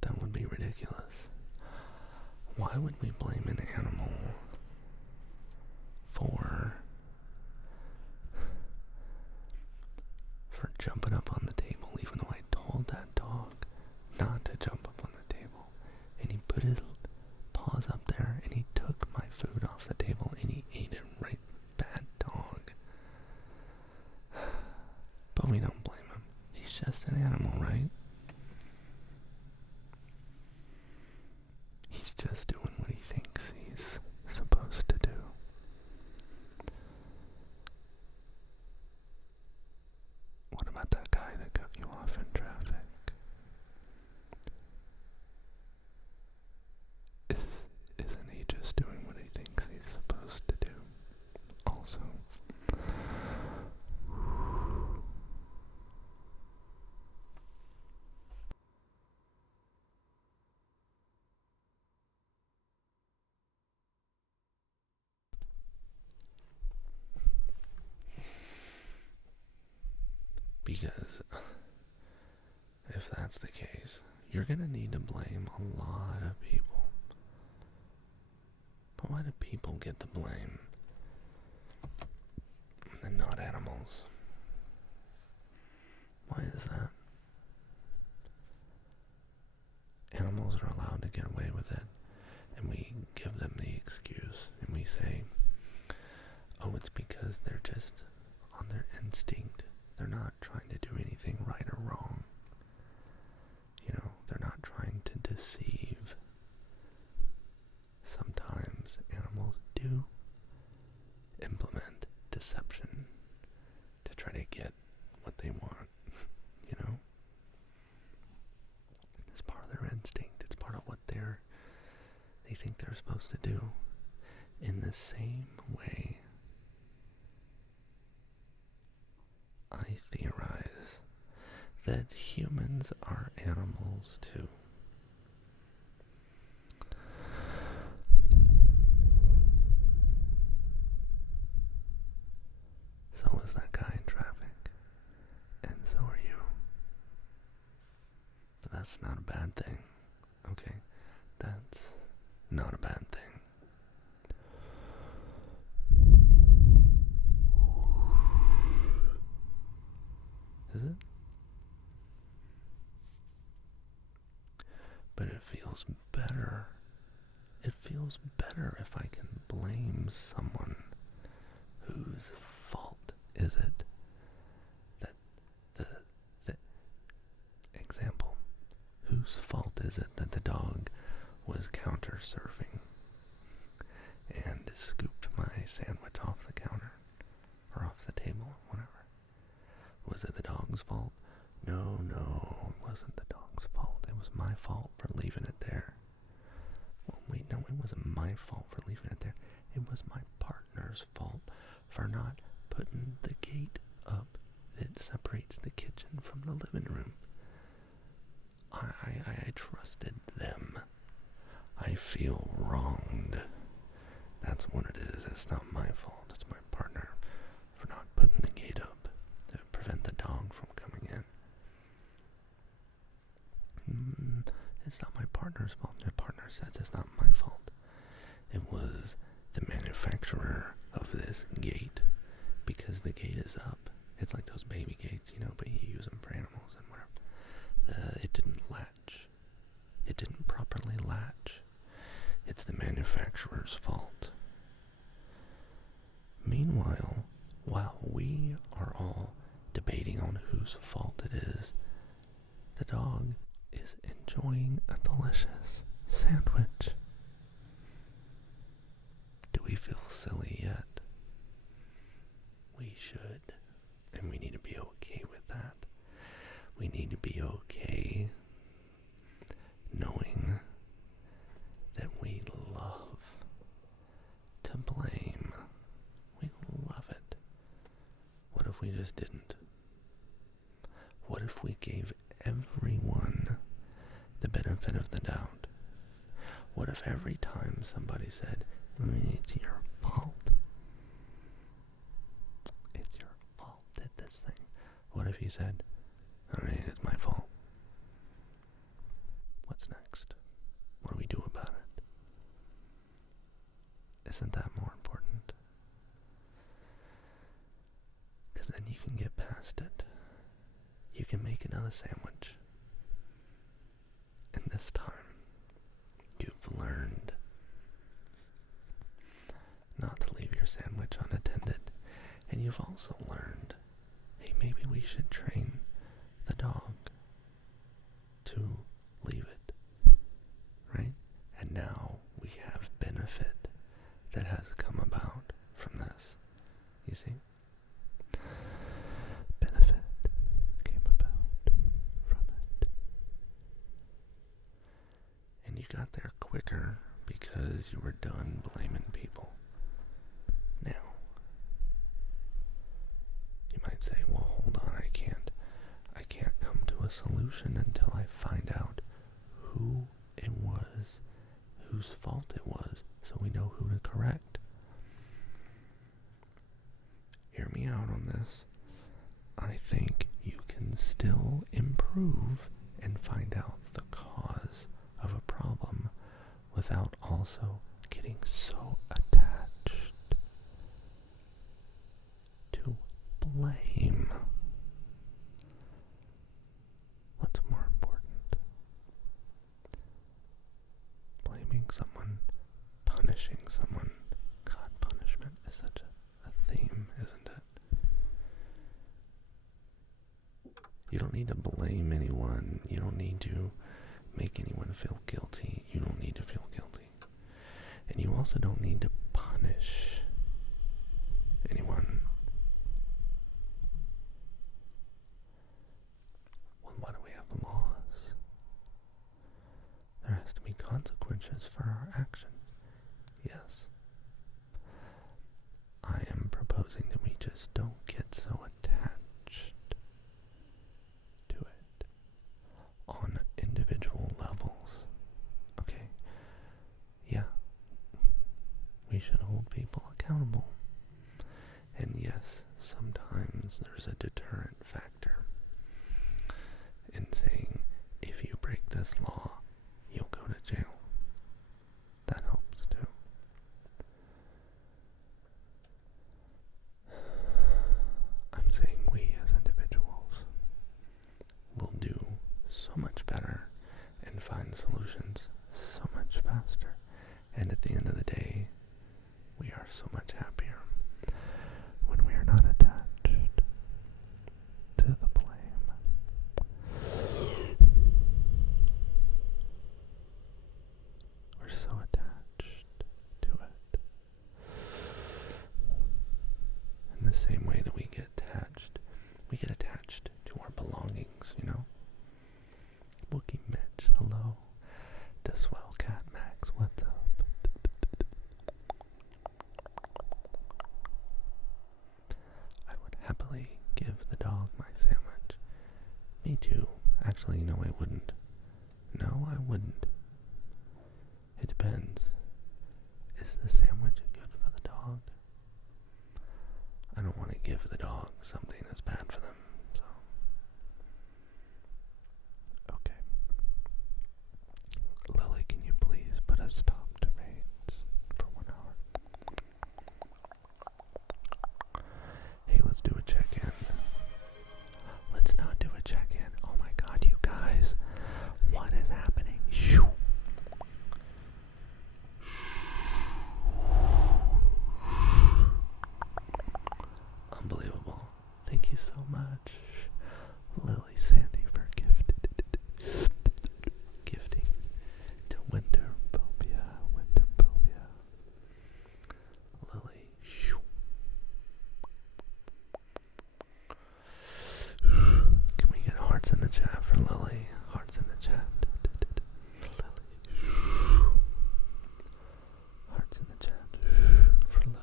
That would be ridiculous. Why would we blame an animal for jumping up on the table, even though I told that dog not to jump up on the table? And he put his paws up there and he took my food off the table and he ate it right. Bad dog. But we don't blame him. He's just an animal, right? He's just doing what he thinks he's supposed to do. What about that guy that cut you off in traffic? Isn't he just doing what he thinks he's supposed to do? Also. Because if that's the case, you're gonna need to blame a lot of people. But why do people get the blame and not animals? Why is that? Animals are allowed to get away with it, and we give them the excuse, and we say, oh, it's because they're just on their instinct. They're not trying to do anything right or wrong. You know, they're not trying to deceive. Sometimes animals do implement deception to try to get what they want, you know? It's part of their instinct. It's part of what they think they're supposed to do. In the same way, I theorize that humans are animals too. So is that guy in traffic, and so are you. But that's not a bad thing, okay? That's not a bad feels better. It feels better if I can blame someone. Whose fault is it that the example? Whose fault is it that the dog was counter surfing and scooped my sandwich off the counter or off the table, whatever? Was it the dog's fault? No, it wasn't the dog's fault. It was my fault for leaving it there. Well, wait, no, it wasn't my fault for leaving it there. It was my partner's fault for not putting the gate up that separates the kitchen from the living room. I trusted them. I feel wronged. That's what it is. It's not my fault. It's my partner for not putting the gate up to prevent the dog from coming in. It's not my partner's fault. My partner says it's not my fault. It was the manufacturer of this gate, because the gate is up. It's like those baby gates, but you use them for animals and whatever. It didn't latch. It didn't properly latch. It's the manufacturer's fault. Meanwhile, while we are all debating on whose fault it is, the dog is enjoying a delicious sandwich. Do we feel silly yet? We should. And we need to be okay with that. We need to be okay knowing that we love to blame. We love it. What if we just didn't? What if we gave everyone the benefit of the doubt? What if every time somebody said, it's your fault, it's your fault, did this thing? What if you said, it's my fault? What's next? What do we do about it? Isn't that more important? Because then you can get past it. You can make another sandwich. And this time, you've learned not to leave your sandwich unattended. And you've also learned, hey, maybe we should train the dog to leave it, right? And now we have benefit that has come about from this. You see? Benefit came about from it. And you got there quicker because you were done blaming people. Now, you might say, well, hold on, I can't come to a solution until I find out who it was, whose fault it was, so we know who to correct. Hear me out on this. I think you can still improve and find out the cause of a problem without also getting so attached to blame. What's more important? Blaming someone, punishing someone. God, punishment is such a theme, isn't it? You don't need to blame anyone. You don't need to make anyone feel guilty. You don't need to feel guilty. And you also don't need to punish anyone. Well, why do we have laws? There has to be consequences for our actions. Yes. I am proposing that we just don't get so attached to it on individual levels. Okay? Yeah. We should hold people accountable. And yes, sometimes there's a deterrent factor in saying, if you break this law, you'll go to jail. That helps too. I'm saying we as individuals will do so much better and find solutions so much happier when we are not attached to the blame. We're so attached to it. In the same way that we get attached to our belongings, you know? Wookie Mitch, hello. The Swell Cat Max, what's up? I would happily give the dog my sandwich. Me too. Actually, no, I wouldn't. No, I wouldn't. It depends. Is the sandwich good for the dog? I don't want to give the dog something that's bad for them, so. Okay. Lily, can you please put a stop to raids for 1 hour? Hey, let's do a check-in. Let's not do a check-in. Oh my god, you guys. What is happening? Shoo. Unbelievable. Thank you so much, Lily Sandy, for gifting to Winterphobia. Lily. Can we get hearts in the chat for Lily? Hearts in the chat. Lily. Hearts in the chat for Lily.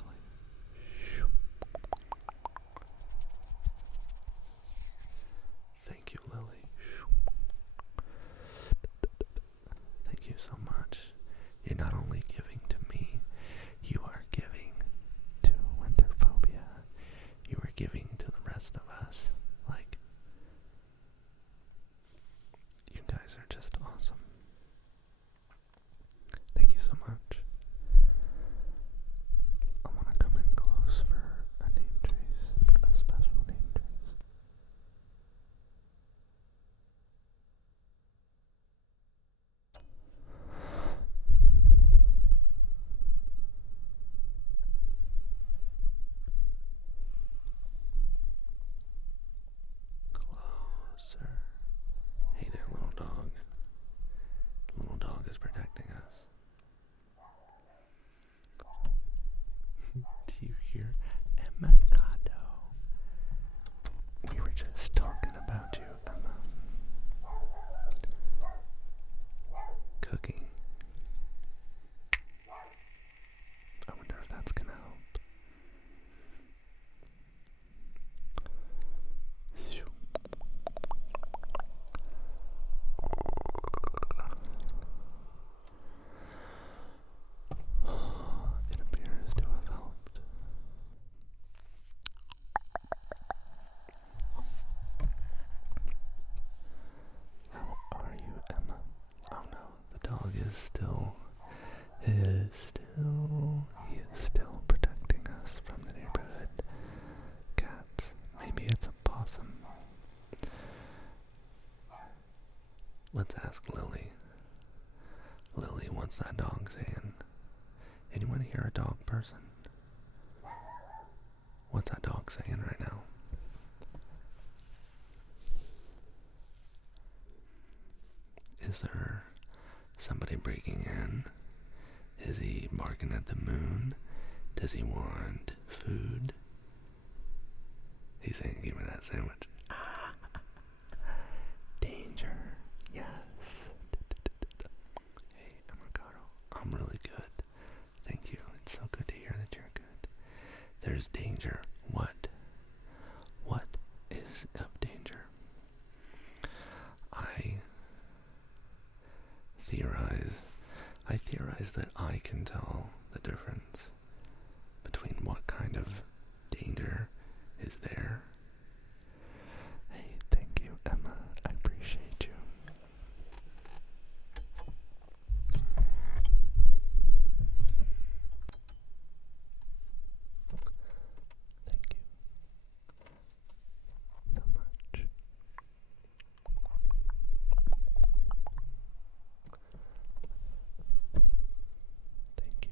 Thank you, Lily. Thank you so much. You're not only giving to me, you are giving to Winterphobia. You are giving to the rest of us. Like, you guys are just awesome. Thank you so much. I want to come in close for a name trace, a special name trace. Closer. Hey there, little dog. The little dog is protecting us. Do you hear? Emma Gato. We were just talking about you, Emma. Cooking. I wonder if that's gonna help. It appears to have helped. How are you, Emma? Oh no, the dog is still protecting us from the neighborhood cats. Maybe it's a possum. Let's ask Lily. Lily, what's that dog saying? Anyone hear a dog person? What's that dog saying right now? Is there somebody breaking in? Is he barking at the moon? Does he want food? He's saying, give me that sandwich. Danger. Yes. Hey, Mercado. I'm really good. Thank you. It's so good to hear that you're good. There's danger. What? What is of danger? I theorize that I can tell the difference between what kind of danger is there. Hey, thank you, Emma. I appreciate you. Thank you so much. Thank you.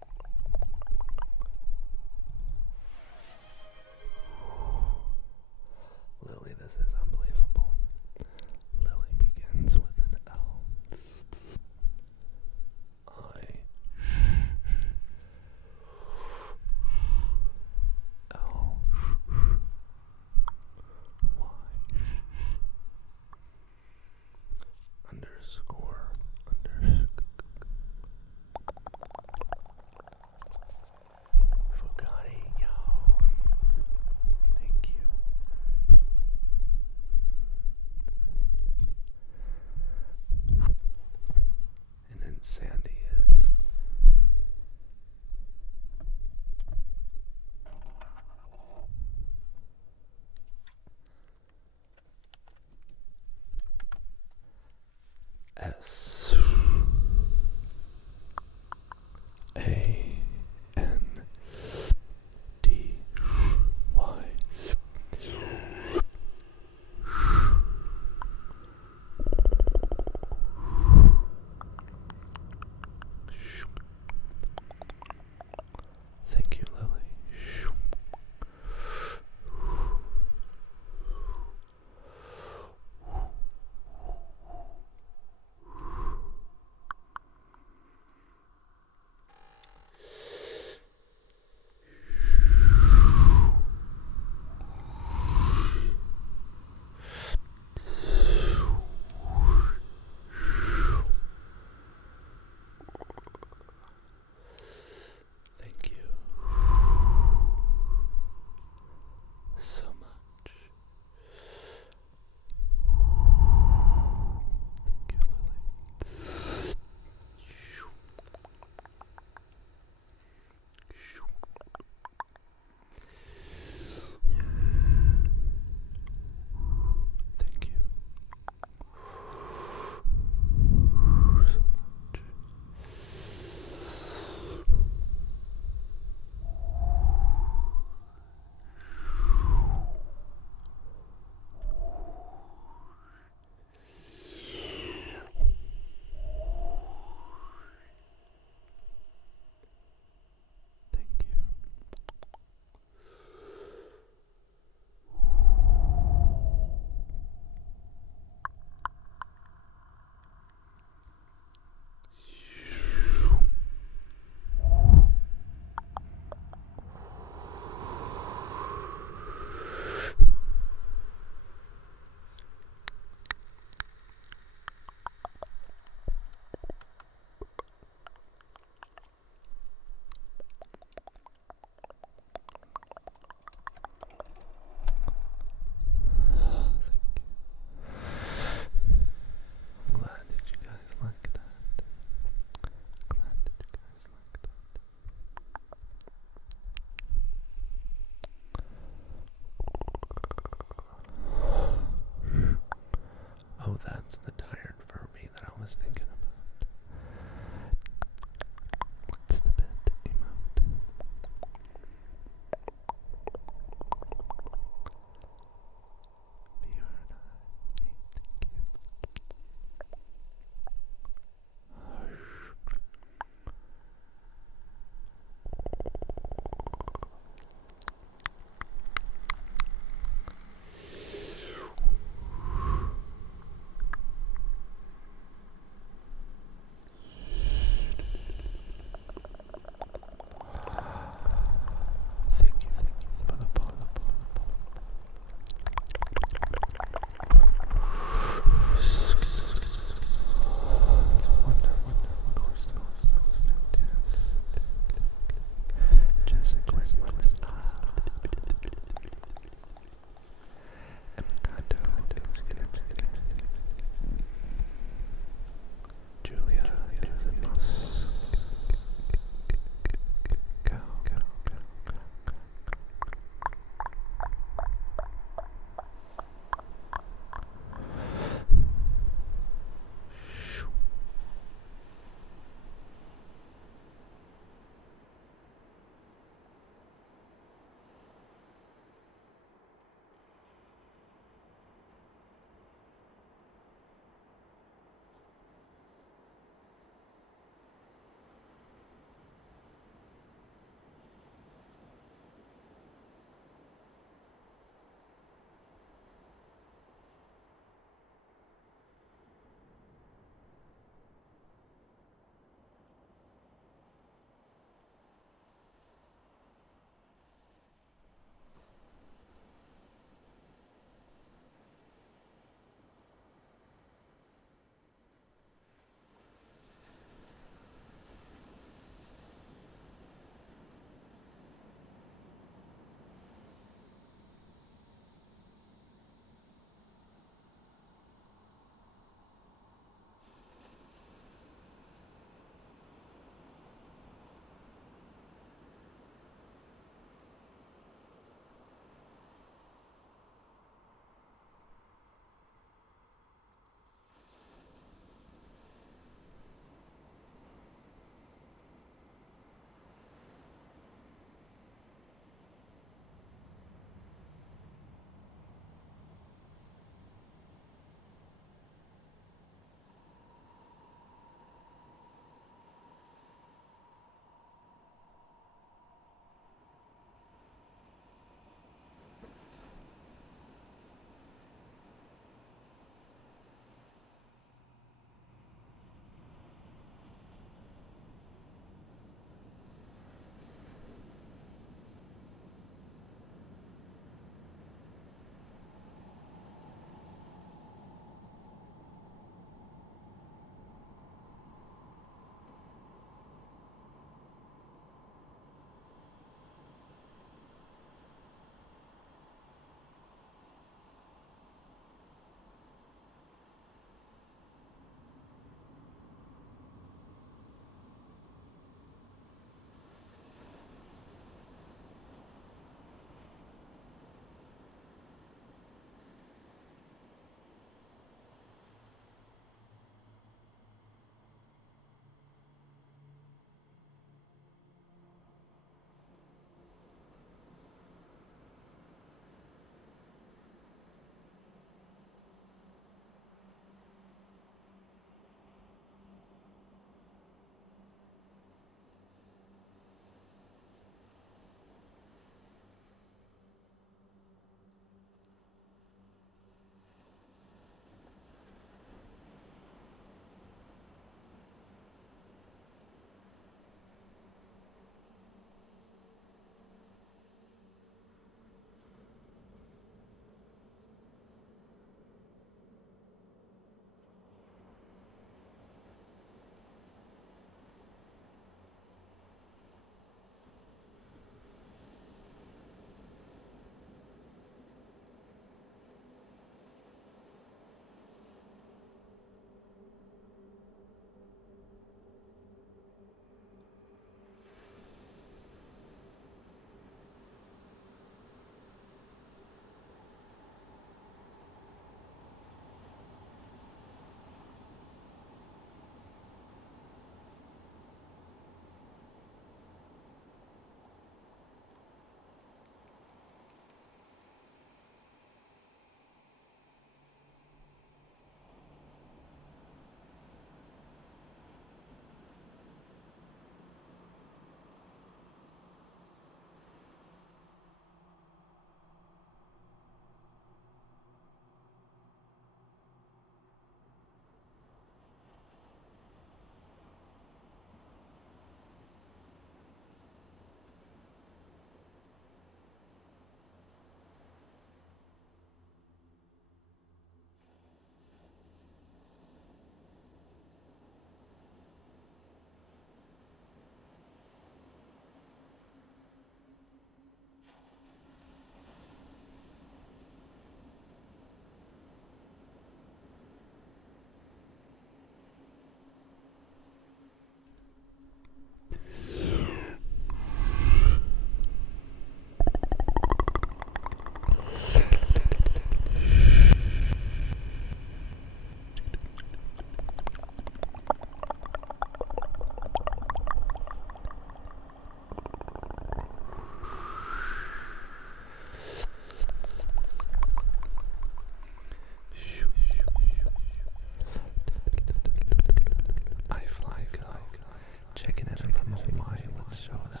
checking in from Hawaii. Let's show that.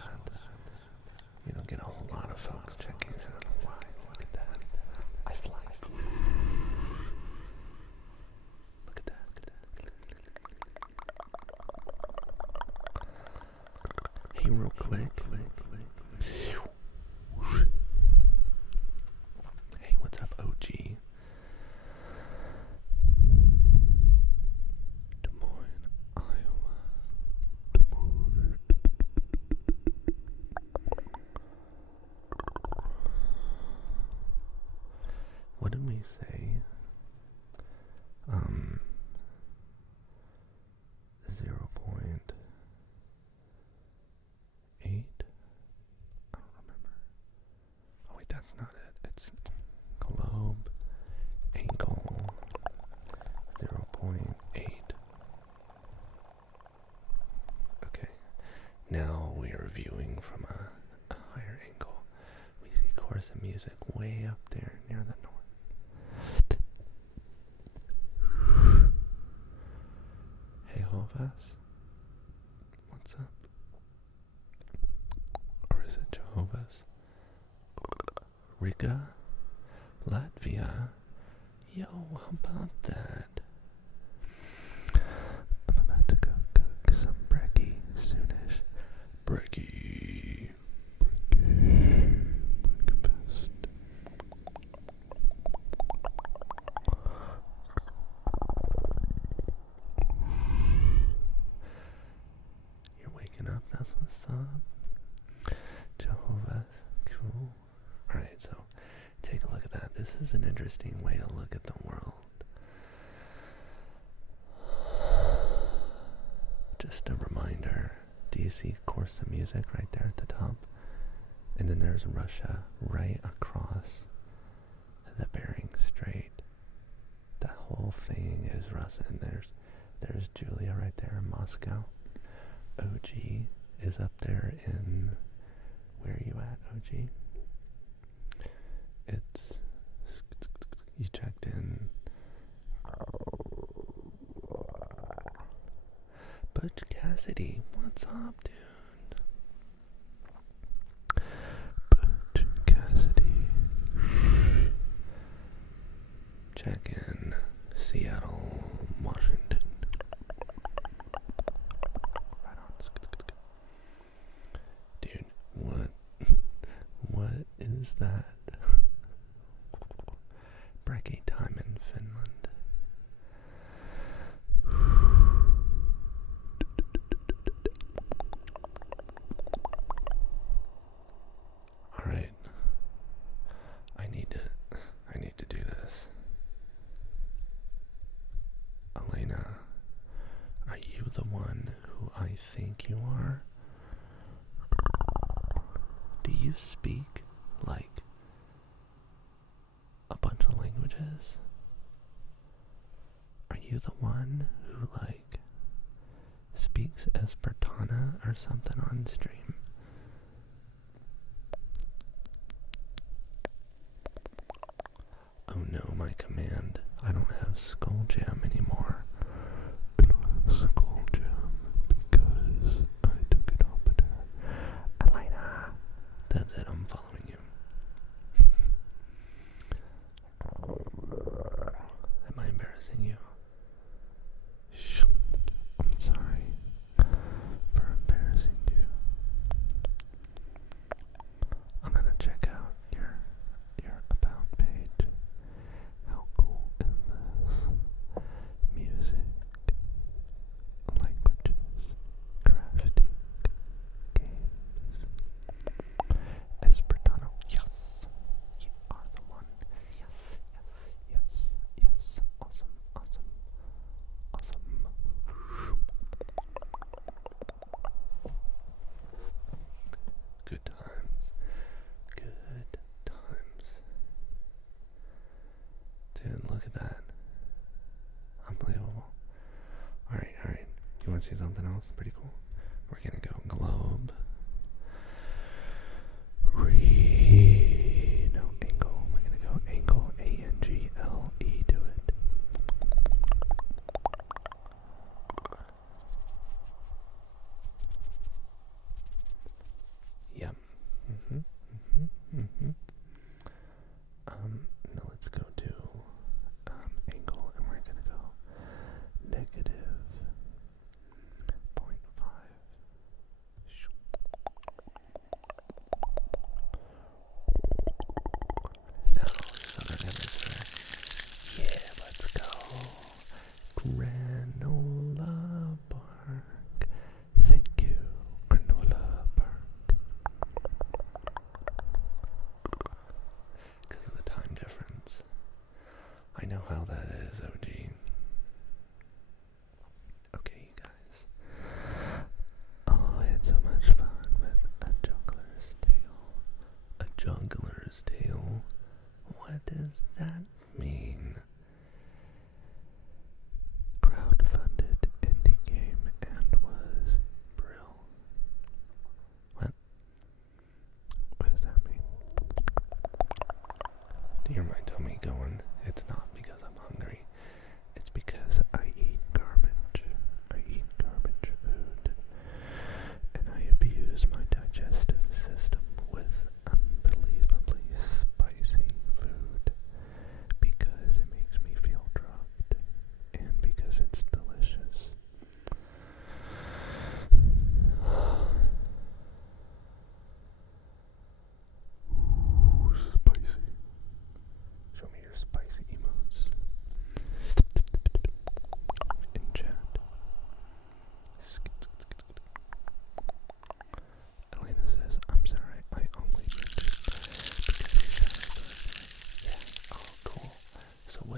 You don't get a whole lot of folks checking in from Hawaii. Look at that. I fly. Look at that. Hey, real quick. Hey, what's up, OG? Des Moines, Iowa. What did we say? 0.8? I don't remember. Oh wait, that's not it. It's globe angle 0.8. Okay. Now we are viewing from a higher angle. We see Chorus of Music way up there near the north. Hey Jehovah's, what's up? Or is it Jehovah's? Riga, Latvia. Yo, how about that? I'm about to go cook some brekkie soonish. Brekkie. Breakfast. You're waking up, that's what's up. Jehovah's, cool. Alright, so take a look at that. This is an interesting way to look at the world. Just a reminder, do you see Course of Music right there at the top? And then there's Russia right across the Bering Strait. That whole thing is Russia, and there's Julia right there in Moscow. OG is up there in, where are you at, OG? It's, you checked in. Butch Cassidy, what's up, dude? Butch Cassidy. Check in Seattle, Washington. Right on. Dude, what is that? Brekkie time in Finland. Alright. I need to do this. Elena, are you the one who I think you are? Do you speak like a bunch of languages? Are you the one who like speaks Esperanto or something on stream? Oh no, my command. I don't have Skull Jam anymore. I don't have Skull Jam because I took it off of there. Elena! That's it, I'm following you. Am I embarrassing you? Shh. I'm sorry for embarrassing you. I'm gonna check out your about page. How cool is this? Music, languages, crafting, games, Esperanto. Yes, you are the one. Yes, yes, yes, yes. Awesome, awesome, awesome. Good times. Good times. Dude, look at that. Unbelievable. Alright. You want to see something else? Pretty cool. We're gonna go globe. Angle. We're gonna go angle. A-N-G-L-E. Do it.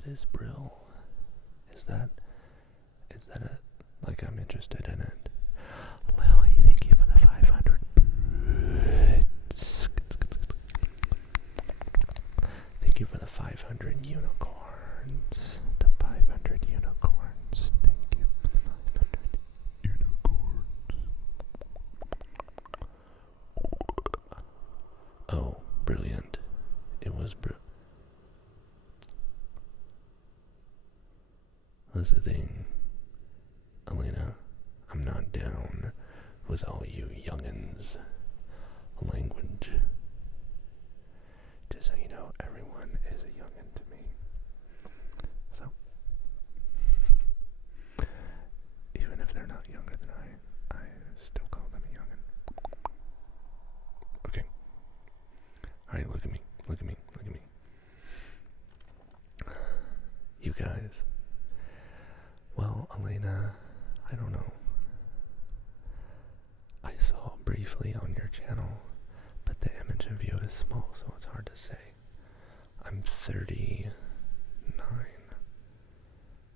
is Brill? Is that a, like, I'm interested in it. Lily, thank you for the 500 bits. Thank you for the 500 unicorns. The 500 unicorns. Thank you for the 500 unicorns. Oh, brilliant. It was That's the thing, Elena. I'm not down with all you youngins' language. Just so you know, everyone is a youngin' to me. So, even if they're not younger than I still call them a youngin'. Okay. Alright, look at me. Look at me. Look at me. You guys. Well, Elena, I don't know. I saw briefly on your channel, but the image of you is small, so it's hard to say. I'm 39.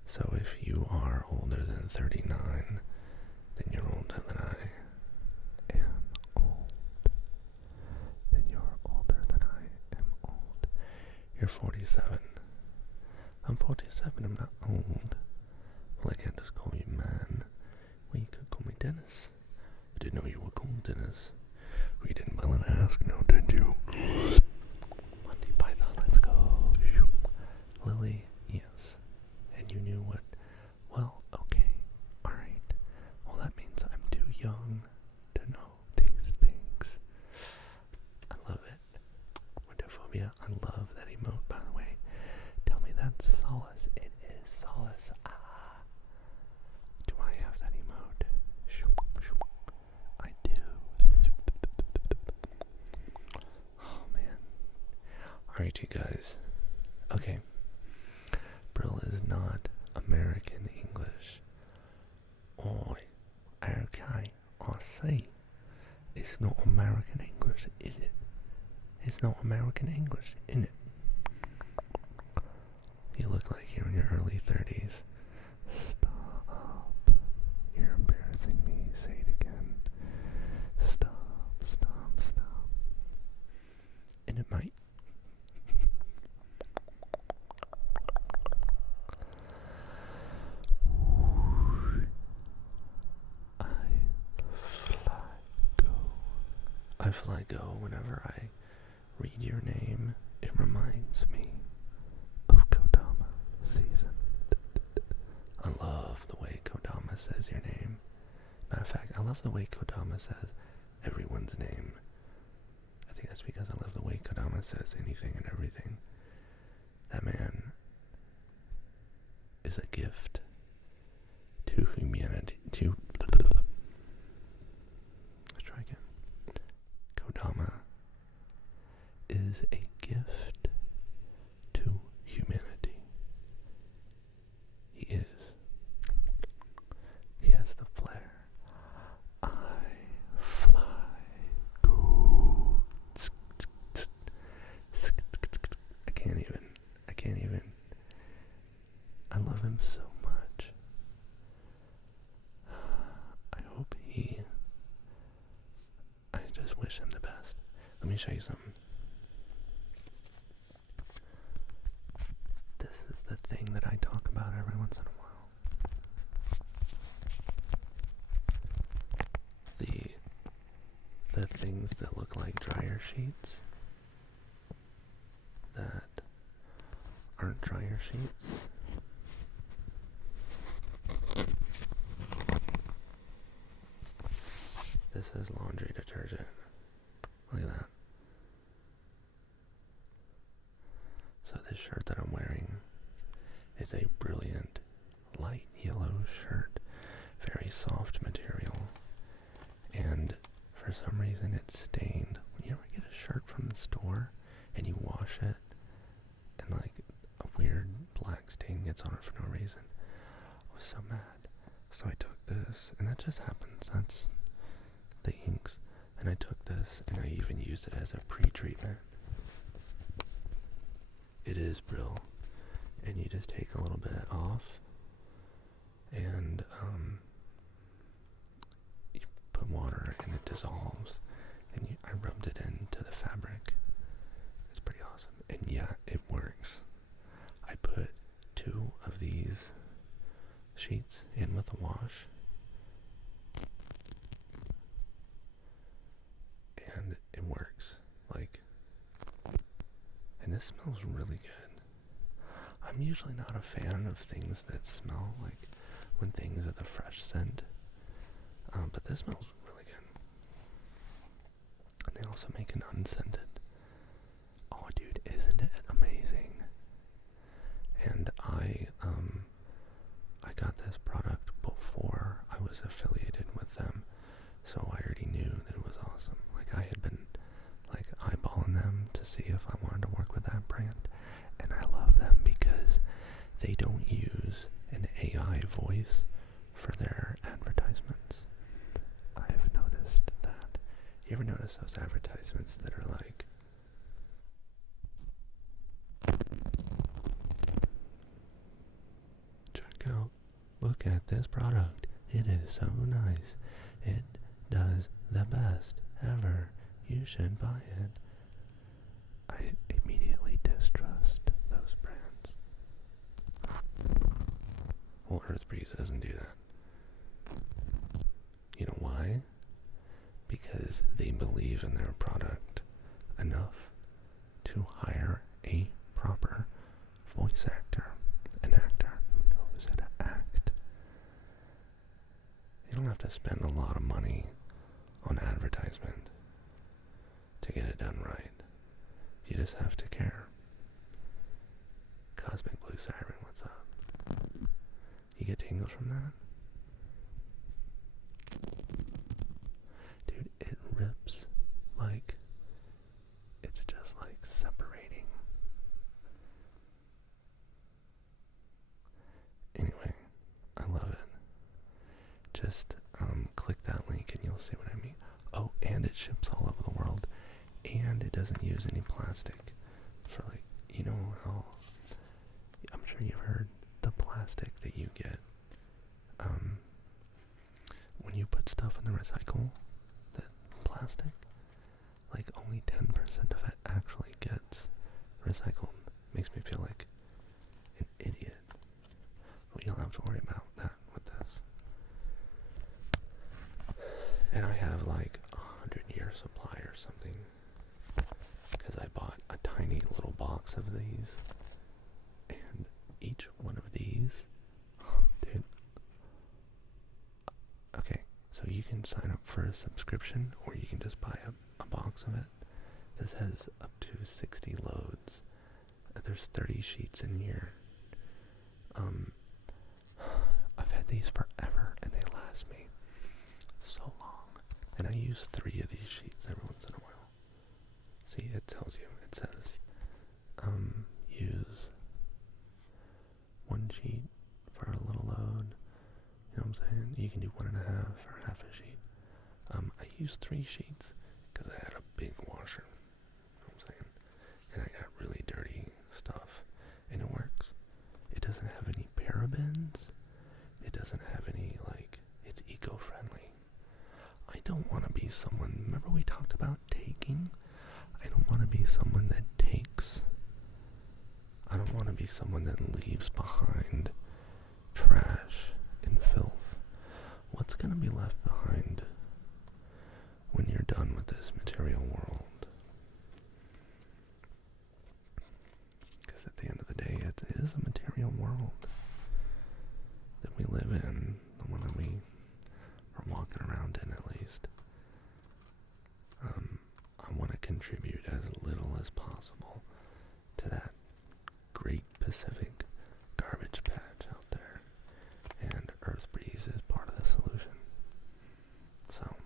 So if you are older than 39, then you're older than I am old. Then you're older than I am old. You're 47. I'm 47, I'm not old. Well, I can't just call you man. Well, you could call me Dennis. I didn't know you were called Dennis. Well, you didn't well and ask, now did you? Monty Python, let's go. Lily, yes. And you knew what? Well, okay. Alright. Well, that means I'm too young to know these things. I love it. Windophobia, I love that emote, by the way. Tell me that's solace. It is solace. Do I have that emote? I do. Oh man. Alright, you guys. Okay. Brill is not American English. Oh, okay. I see. It's not American English, is it? It's not American English, isn't it? You look like you're in your early 30s. Stop. You're embarrassing me. Say it again. Stop, stop, stop. And it might. I fly go whenever I read your name. It reminds me of Kodama season. I love the way Kodama says your name. Matter of fact, I love the way Kodama says everyone's name. I think that's because I love the way Kodama says anything and everything. That man is a gift to humanity. Let's try again. Kodama is a gift to humanity. He is. He has the flair. I fly. Go. I can't even. I love him so much. I just wish him the best. Let me show you something. This is the thing that I talk about every once in a while. The things that look like dryer sheets that aren't dryer sheets. This is laundry detergent. Look at that. So this shirt that I'm wearing is a brilliant light yellow shirt. Very soft material. And for some reason it's stained. When you ever get a shirt from the store and you wash it and like a weird black stain gets on it for no reason, I was so mad. So I took this, and that just happens. That's the inks. And I took this and I even used it as a pre-treatment. It is Brill. and you just take a little bit off, and you put water and it dissolves, and I rubbed it into the fabric. It's pretty awesome, and yeah, it works. I put 2 of these sheets in with the wash, and it works. And this smells really good. I'm usually not a fan of things that smell like when things are the fresh scent, but this smells really good. And they also make an unscented. Oh, dude, isn't it amazing? And I got this product before I was affiliated with them, so I already knew that it was awesome. I had been eyeballing them to see if I wanted to work with that brand, and I love them because they don't use an AI voice for their advertisements. I've noticed that. You ever notice those advertisements that are like, check out, look at this product, it is so nice, it does the best ever, you should buy it. I immediately distrust those brands. Well, Earth Breeze doesn't do that. You know why? Because they believe in their product enough to hire a proper voice actor, an actor who knows how to act. You don't have to spend a lot of money on advertisement to get it done right. You just have to care. Cosmic Blue Siren, what's up? You get tingles from that? Dude, it rips like it's just like separating. Anyway, I love it. Just click that link and you'll see what I mean. Oh, and it ships all over the world, and it doesn't use any plastic for, like, you know how, I'm sure you've heard the plastic that you get when you put stuff in the recycle, that plastic, like only 10% of it actually gets recycled. Makes me feel like an idiot. Well, you don't have to worry about that with this. And I have like 100-year supply or something, because I bought a tiny little box of these, and each one of these, dude, okay, so you can sign up for a subscription, or you can just buy a box of it. This has up to 60 loads. There's 30 sheets in here. I've had these forever, and they last me so long. And I use 3 of these sheets every once in a while. See, it tells you, it says, use 1 sheet for a little load. You know what I'm saying? You can do 1.5 or half a sheet. I use 3 sheets because I had a big washer. You know what I'm saying? And I got really dirty stuff, and it works. It doesn't have any parabens. It doesn't have any, it's eco-friendly. I don't want to be someone, remember we talked about taking? I don't want to be someone that takes. I don't want to be someone that leaves behind trash and filth. What's going to be left behind when you're done with this material world? Because at the end of the day, it is a material world that we live in, the one that we are walking around in, at least. I want to contribute as little as possible to that great Pacific garbage patch out there, and Earth Breeze is part of the solution. So,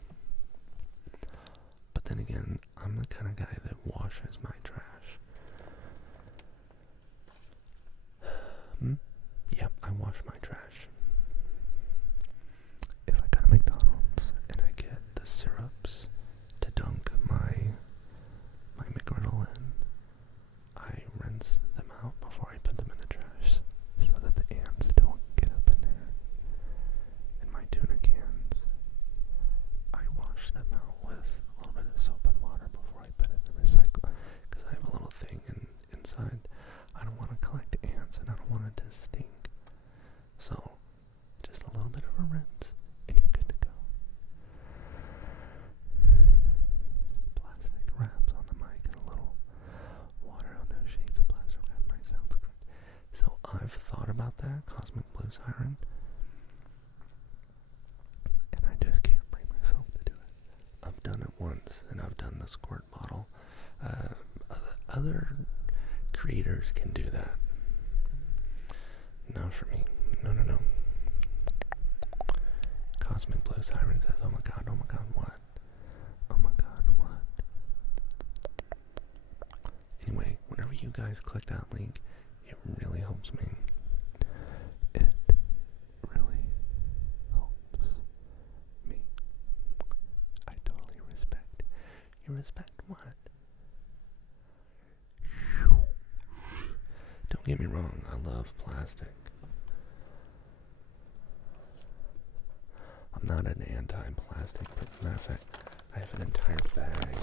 but then again, I'm the kind of guy that washes my trash. Yep, I wash my trash. If I go to McDonald's and I get the syrups to dunk my McGriddle in, I rinse them out before I put them in the trash. the squirt bottle. Other creators can do that. Not for me. No. Cosmic Blue Siren says, oh my god, what? Oh my god, what? Anyway, whenever you guys click that link, it really helps me. It really helps me. I totally respect. You respect what? Don't get me wrong, I love plastic. I'm not an anti-plastic, but as a matter of fact, I have an entire bag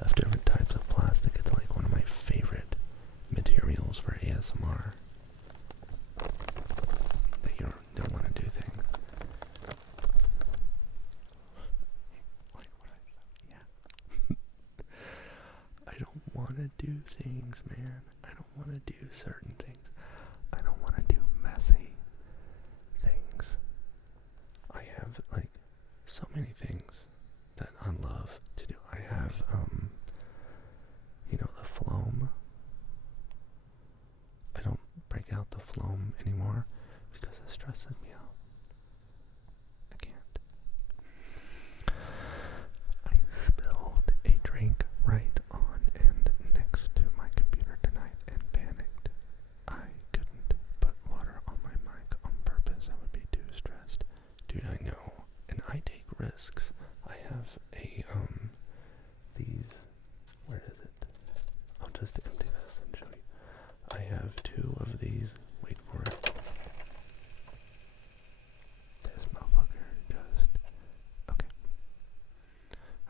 of different types of plastic. It's like one of my favorite materials for ASMR. That you don't want to do things. Like what I yeah. I don't want to do things, man. I don't want to do certain things. I don't want to do messy things. I have, like, so many things that I love to do. I have, the phloem. I don't break out the phloem anymore because it stresses me out. I can't. I spilled a drink right on and next to my computer tonight and panicked. I couldn't put water on my mic on purpose. I would be too stressed. Dude, I know. And I take risks. I have these, where is it? I'll just empty this and show you. I have two of these. Wait for it. This motherfucker just, okay.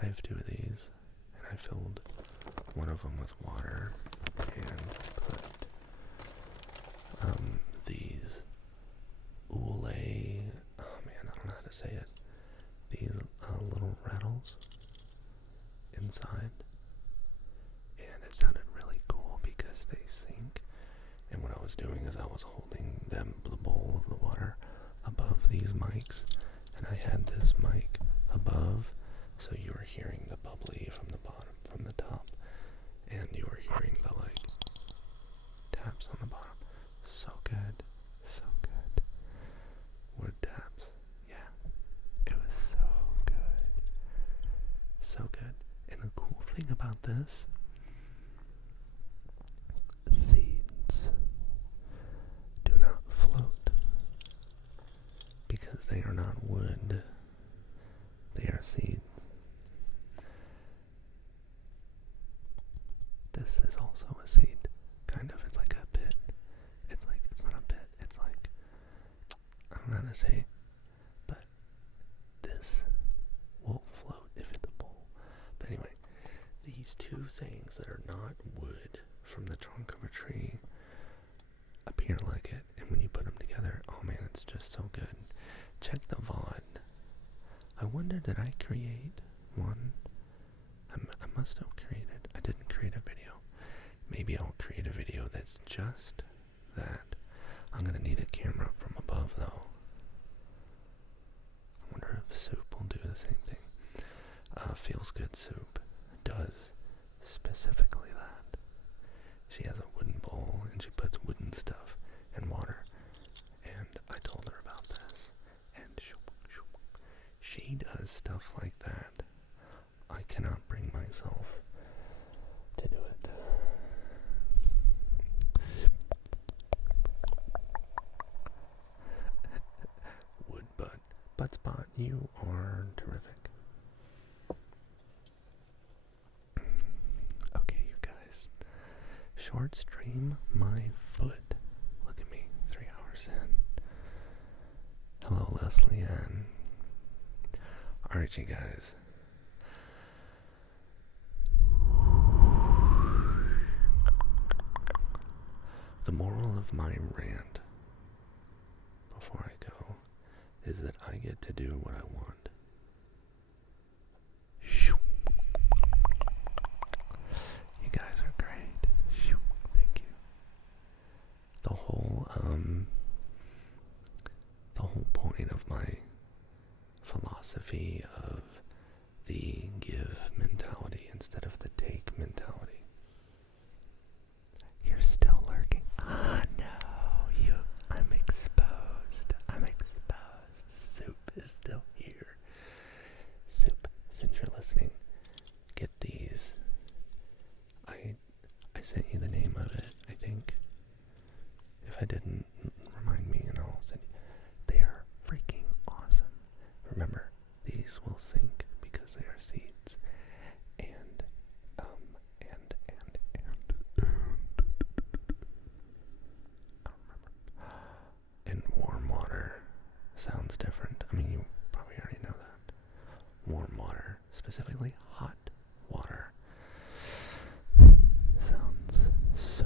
I have two of these, and I filled one of them with water and put these oole, oh man, I don't know how to say it, these little rattles inside, and it sounded really cool because they sink. And what I was doing is I was holding the bowl of the water above these mics, and I had this mic above, so you were hearing the bubbly from the bottom, from the top, and you were hearing the taps on the bottom. So good, so good. Wood taps, yeah, it was so good, so good. And the cool thing about this, seeds do not float because they are not wood, they are seeds. This is also a seed, kind of. It's like a pit. It's not a pit, it's like, I don't know how to say, but this will float if it's a bowl. But anyway, these two things that are not wood from the trunk of a tree appear like it, and when you put them together, oh man, it's just so good. Check the VOD. I wonder, did I create one? I must have created. I didn't create a video. Maybe I'll create a video that's just that. I'm gonna need a camera from above though. I wonder if soup will do the same thing. Feels Good Soup does specifically that. She has a wooden bowl and she puts wooden stuff and water. And I told her about this, and she does stuff like that. I cannot bring myself to do it. Wood butt spot, you are terrific. Okay, you guys. Short stream, my foot. Look at me, 3 hours in. Hello, Leslie Ann. Alright, you guys. The moral of my rant, before I go, is that I get to do what I want. You guys are great. Thank you. The whole point of my philosophy of the give mentality instead of the take mentality. You're still lurking. Ah, no, I'm exposed. Soup is still here. Soup, since you're listening, get these. I sent you the name of it, I think. If I didn't, remind me and I'll send you. They are freaking awesome. Remember, these will sink because they are seeds. And and warm water sounds different. I mean, you probably already know that. Warm water, specifically hot water, sounds so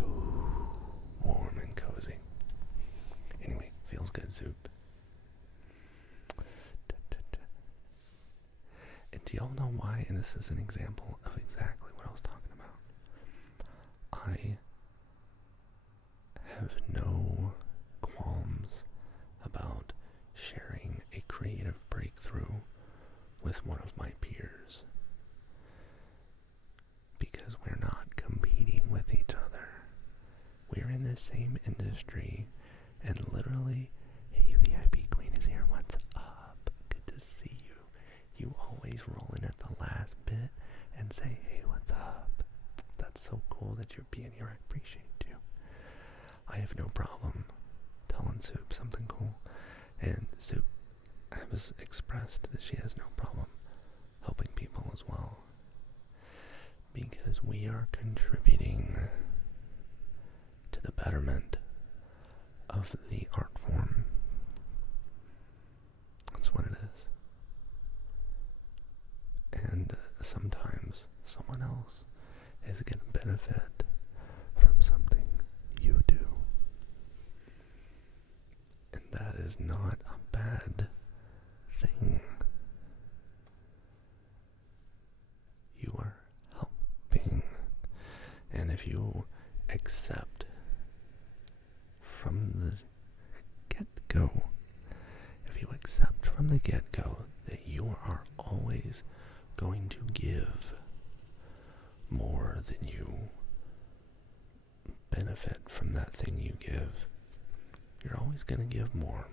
warm and cozy. Anyway, feels good soup. And do y'all know why? And this is an example of exactly what I was talking about. I have no qualms about sharing a creative breakthrough with one of my peers, because we're not competing with each other. We're in the same industry, and literally, hey, VIP Queen is here. What's up? Good to see you. You always roll in at the last bit and say, hey, what's up? That's so cool that you're being here. I appreciate you. I have no problem telling Soup something cool, and Soup has expressed that she has no problem helping people as well, because we are contributing to the betterment of the art form. That's what it is. And sometimes someone else is going to benefit from something you do. And that is not a bad thing. You are helping. And if you accept from the get-go, that you are always going to give more than you benefit from that thing you give, you're always going to give more.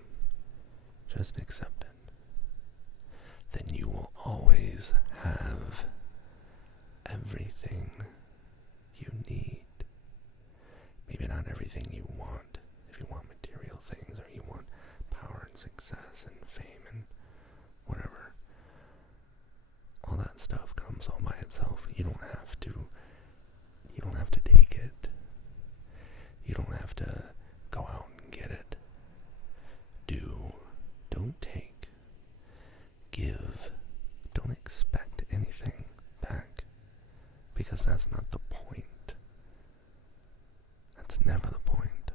Just accept it. Then you will always have everything you need. Maybe not everything you want. If you want material things, or you want power and success and fame and whatever, all that stuff comes all by itself. You don't have to take it. You don't have to go out and get it. Don't take. Give. Don't expect anything back, because that's not the point. That's never the point.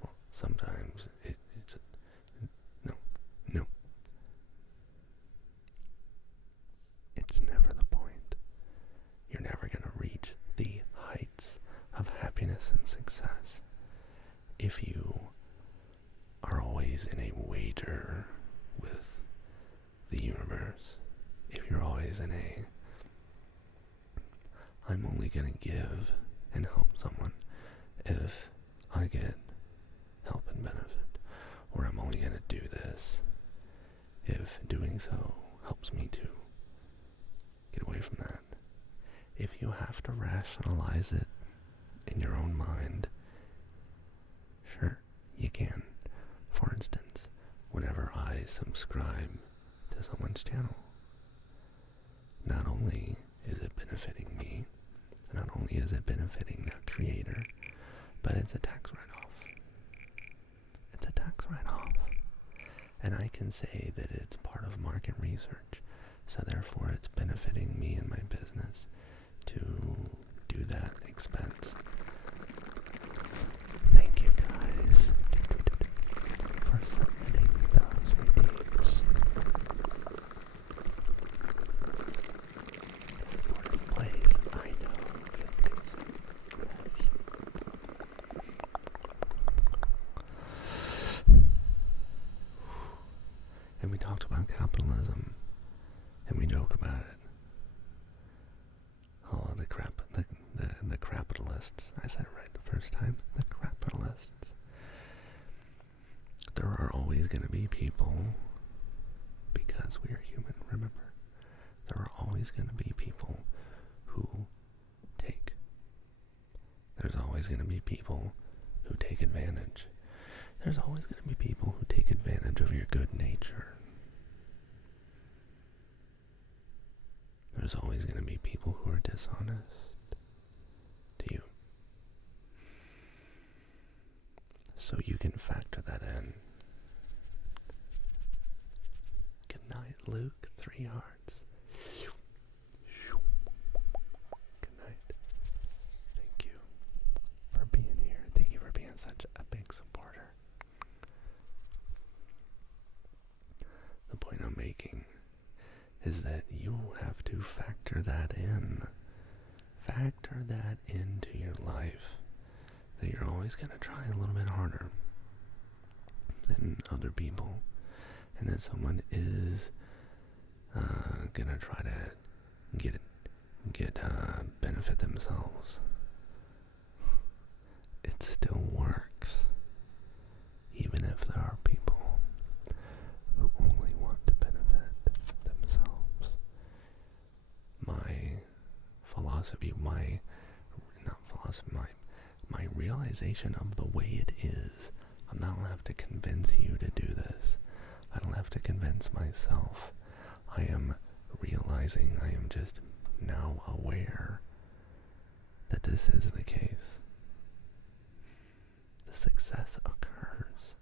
Well, sometimes it's no. It's never the point. You're never going to reach the heights of happiness and success if you are always in a wager with the universe. If you're always in a, I'm only going to give and help someone if I get help and benefit, or I'm only going to do this if doing so helps me to get away from that. If you have to rationalize it in your own mind, sure, you can. For instance, whenever I subscribe to someone's channel, not only is it benefiting me, not only is it benefiting that creator, but it's a tax write-off. It's a tax write-off. And I can say that it's part of market research, so therefore it's benefiting me and my business to do that expense. Thank you guys for submitting those redeems. Supportive place, I know, feels good. Yes. And we talked about capitalism, and we joke about it. the capitalists. I said it right the first time. The capitalists. There are always going to be people, because we are human, remember, there are always going to be people who take. There's always going to be people who take advantage. There's always going to be people who take advantage of your good nature. There's always going to be people who are dishonest to you. So you can factor that in. Good night, Luke. 3 hearts. Good night. Thank you for being here. Thank you for being such a big supporter. The point I'm making is that you have to factor that in. Factor that into your life. That you're always going to try a little bit harder than other people. And that someone is going to try to benefit themselves. It still works. Even if there are people who only want to benefit themselves. My realization of the way it is, I'm not going to have to convince you to do this. I don't have to convince myself. I am realizing, I am just now aware that this is the case. The success occurs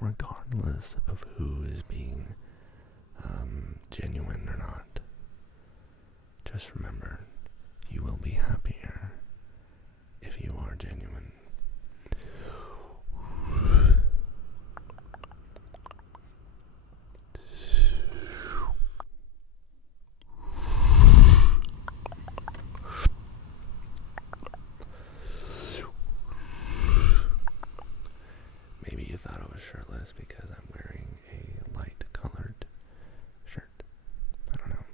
regardless of who is being genuine or not. Just remember, you will be happier if you are genuine. Maybe you thought I was shirtless because I'm wearing a light colored shirt. I don't know.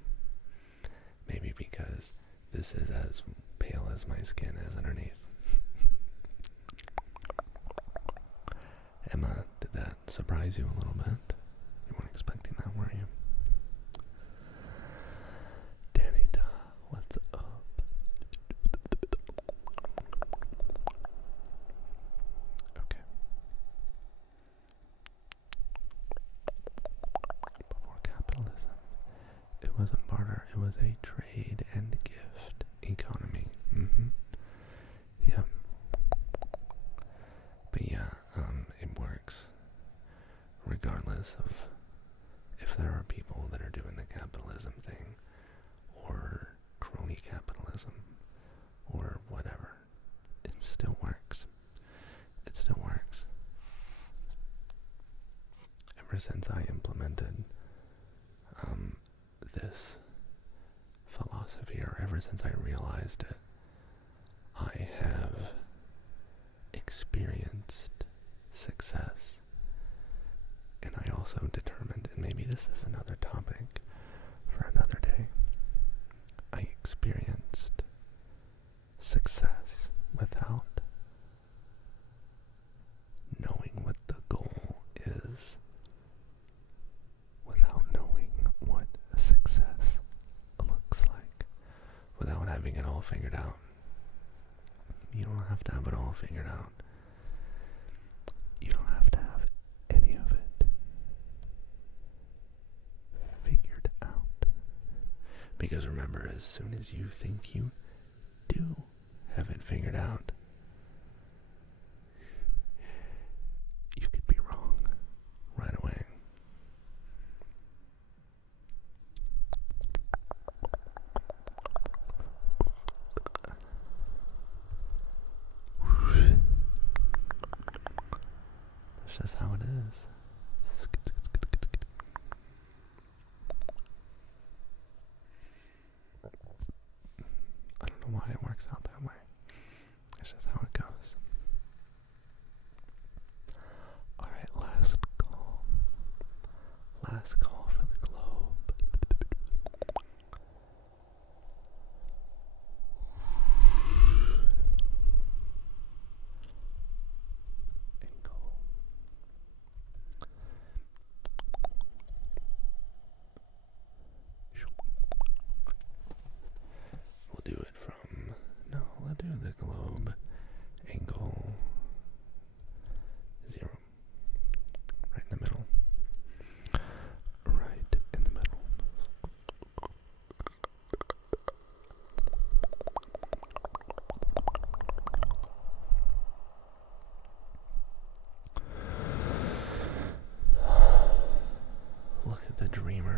Maybe because this is as pale as my skin is underneath. Emma, did that surprise you a little bit? You weren't expecting that, were you? Danita, what's up? Okay. Before capitalism, it wasn't barter, it was a trade and gift economy. Yeah. But yeah, it works regardless of if there are people that are doing the capitalism thing or crony capitalism or whatever. It still works. It still works. Ever since I implemented this philosophy, or ever since I realized it, I have experienced success. And I also determined, and maybe this is another topic for another day, I experienced success without knowing what the goal is, without knowing what success looks like, without having it all figured out. You don't have to have it all figured out. You don't have to have any of it figured out. Because remember, as soon as you think you do have it figured out, you could be wrong right away. That's just how it is. I don't know why it works out that way. It's just how it goes. Alright, last call. Last call for the globe.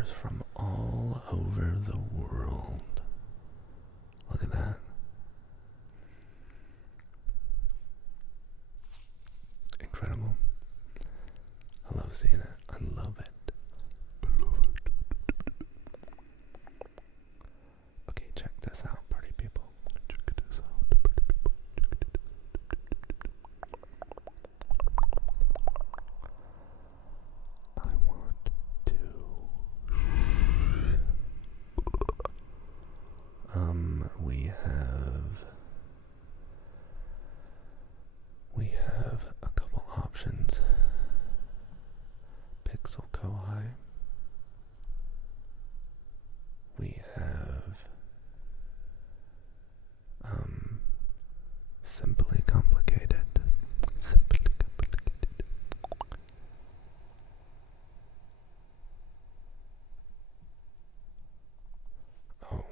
followers from all over the world. Look at that. Incredible. I love seeing it. I love it. Okay, check this out, party people. Check this out, party people. I want to we have a couple options. Pixel Kohai. We have Simply Complicated. Simply Complicated. Oh.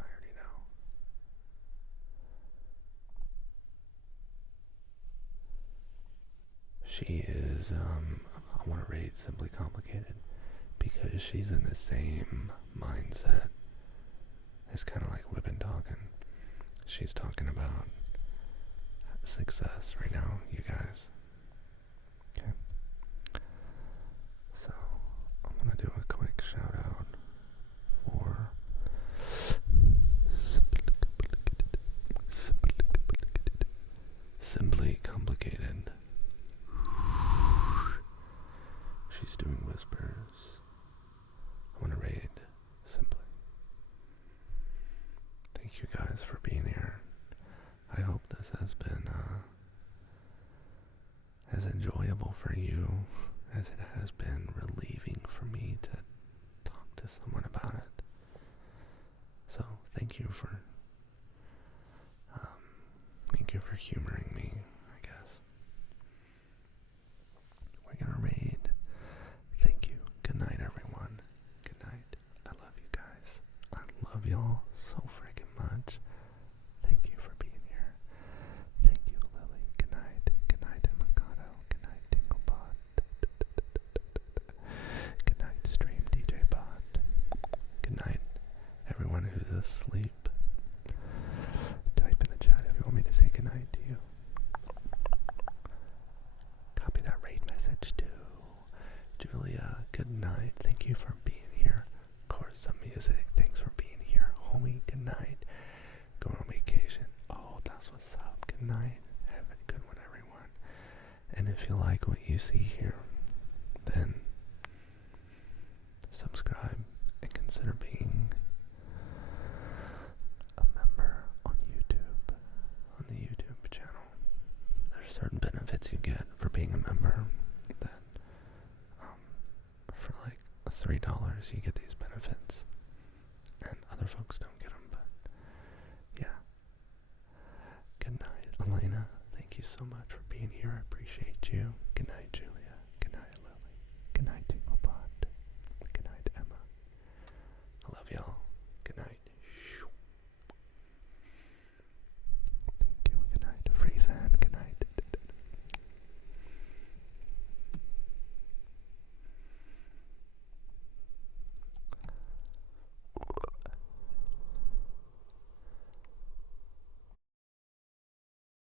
I already know. She is, I want to rate Simply Complicated because she's in the same mindset. It's kind of like We've been talking. She's talking about success right now, you guys. Okay. So, I'm going to do a quick shout out for Simply Complicated. She's doing whispers. I want to raid Simply. Thank you guys for being here. I hope this has been as enjoyable for you as it has been relieving for me to talk to someone about it. So thank you for humoring me, I guess. We're gonna raid. Thank you. Good night, everyone. Good night. I love you guys. I love y'all so freaking much. Thank you for being here. Thank you, Lily. Good night. Good night, Mikado. Good night, Dinglebot. Good night, Stream DJ Bot. Good night, everyone who's asleep. Type in the chat if you want me to say good night to you. Copy that raid message too. Julia, good night. Thank you for being here. Of course, some music. Thanks for being here. Homie, good night. Going on vacation. Oh, that's what's up. Good night. Have a good one, everyone. And if you like what you see here, then subscribe and consider being a member on YouTube, on the YouTube channel. There's certain benefits you get for being a member that for like $3 you get these benefits and other folks don't get them, but yeah. Good night, Elena. Thank you so much for being here. I appreciate you. Good night, Julia. Good night, Lily. Good night, Tinglebot. Good night, Emma. I love y'all.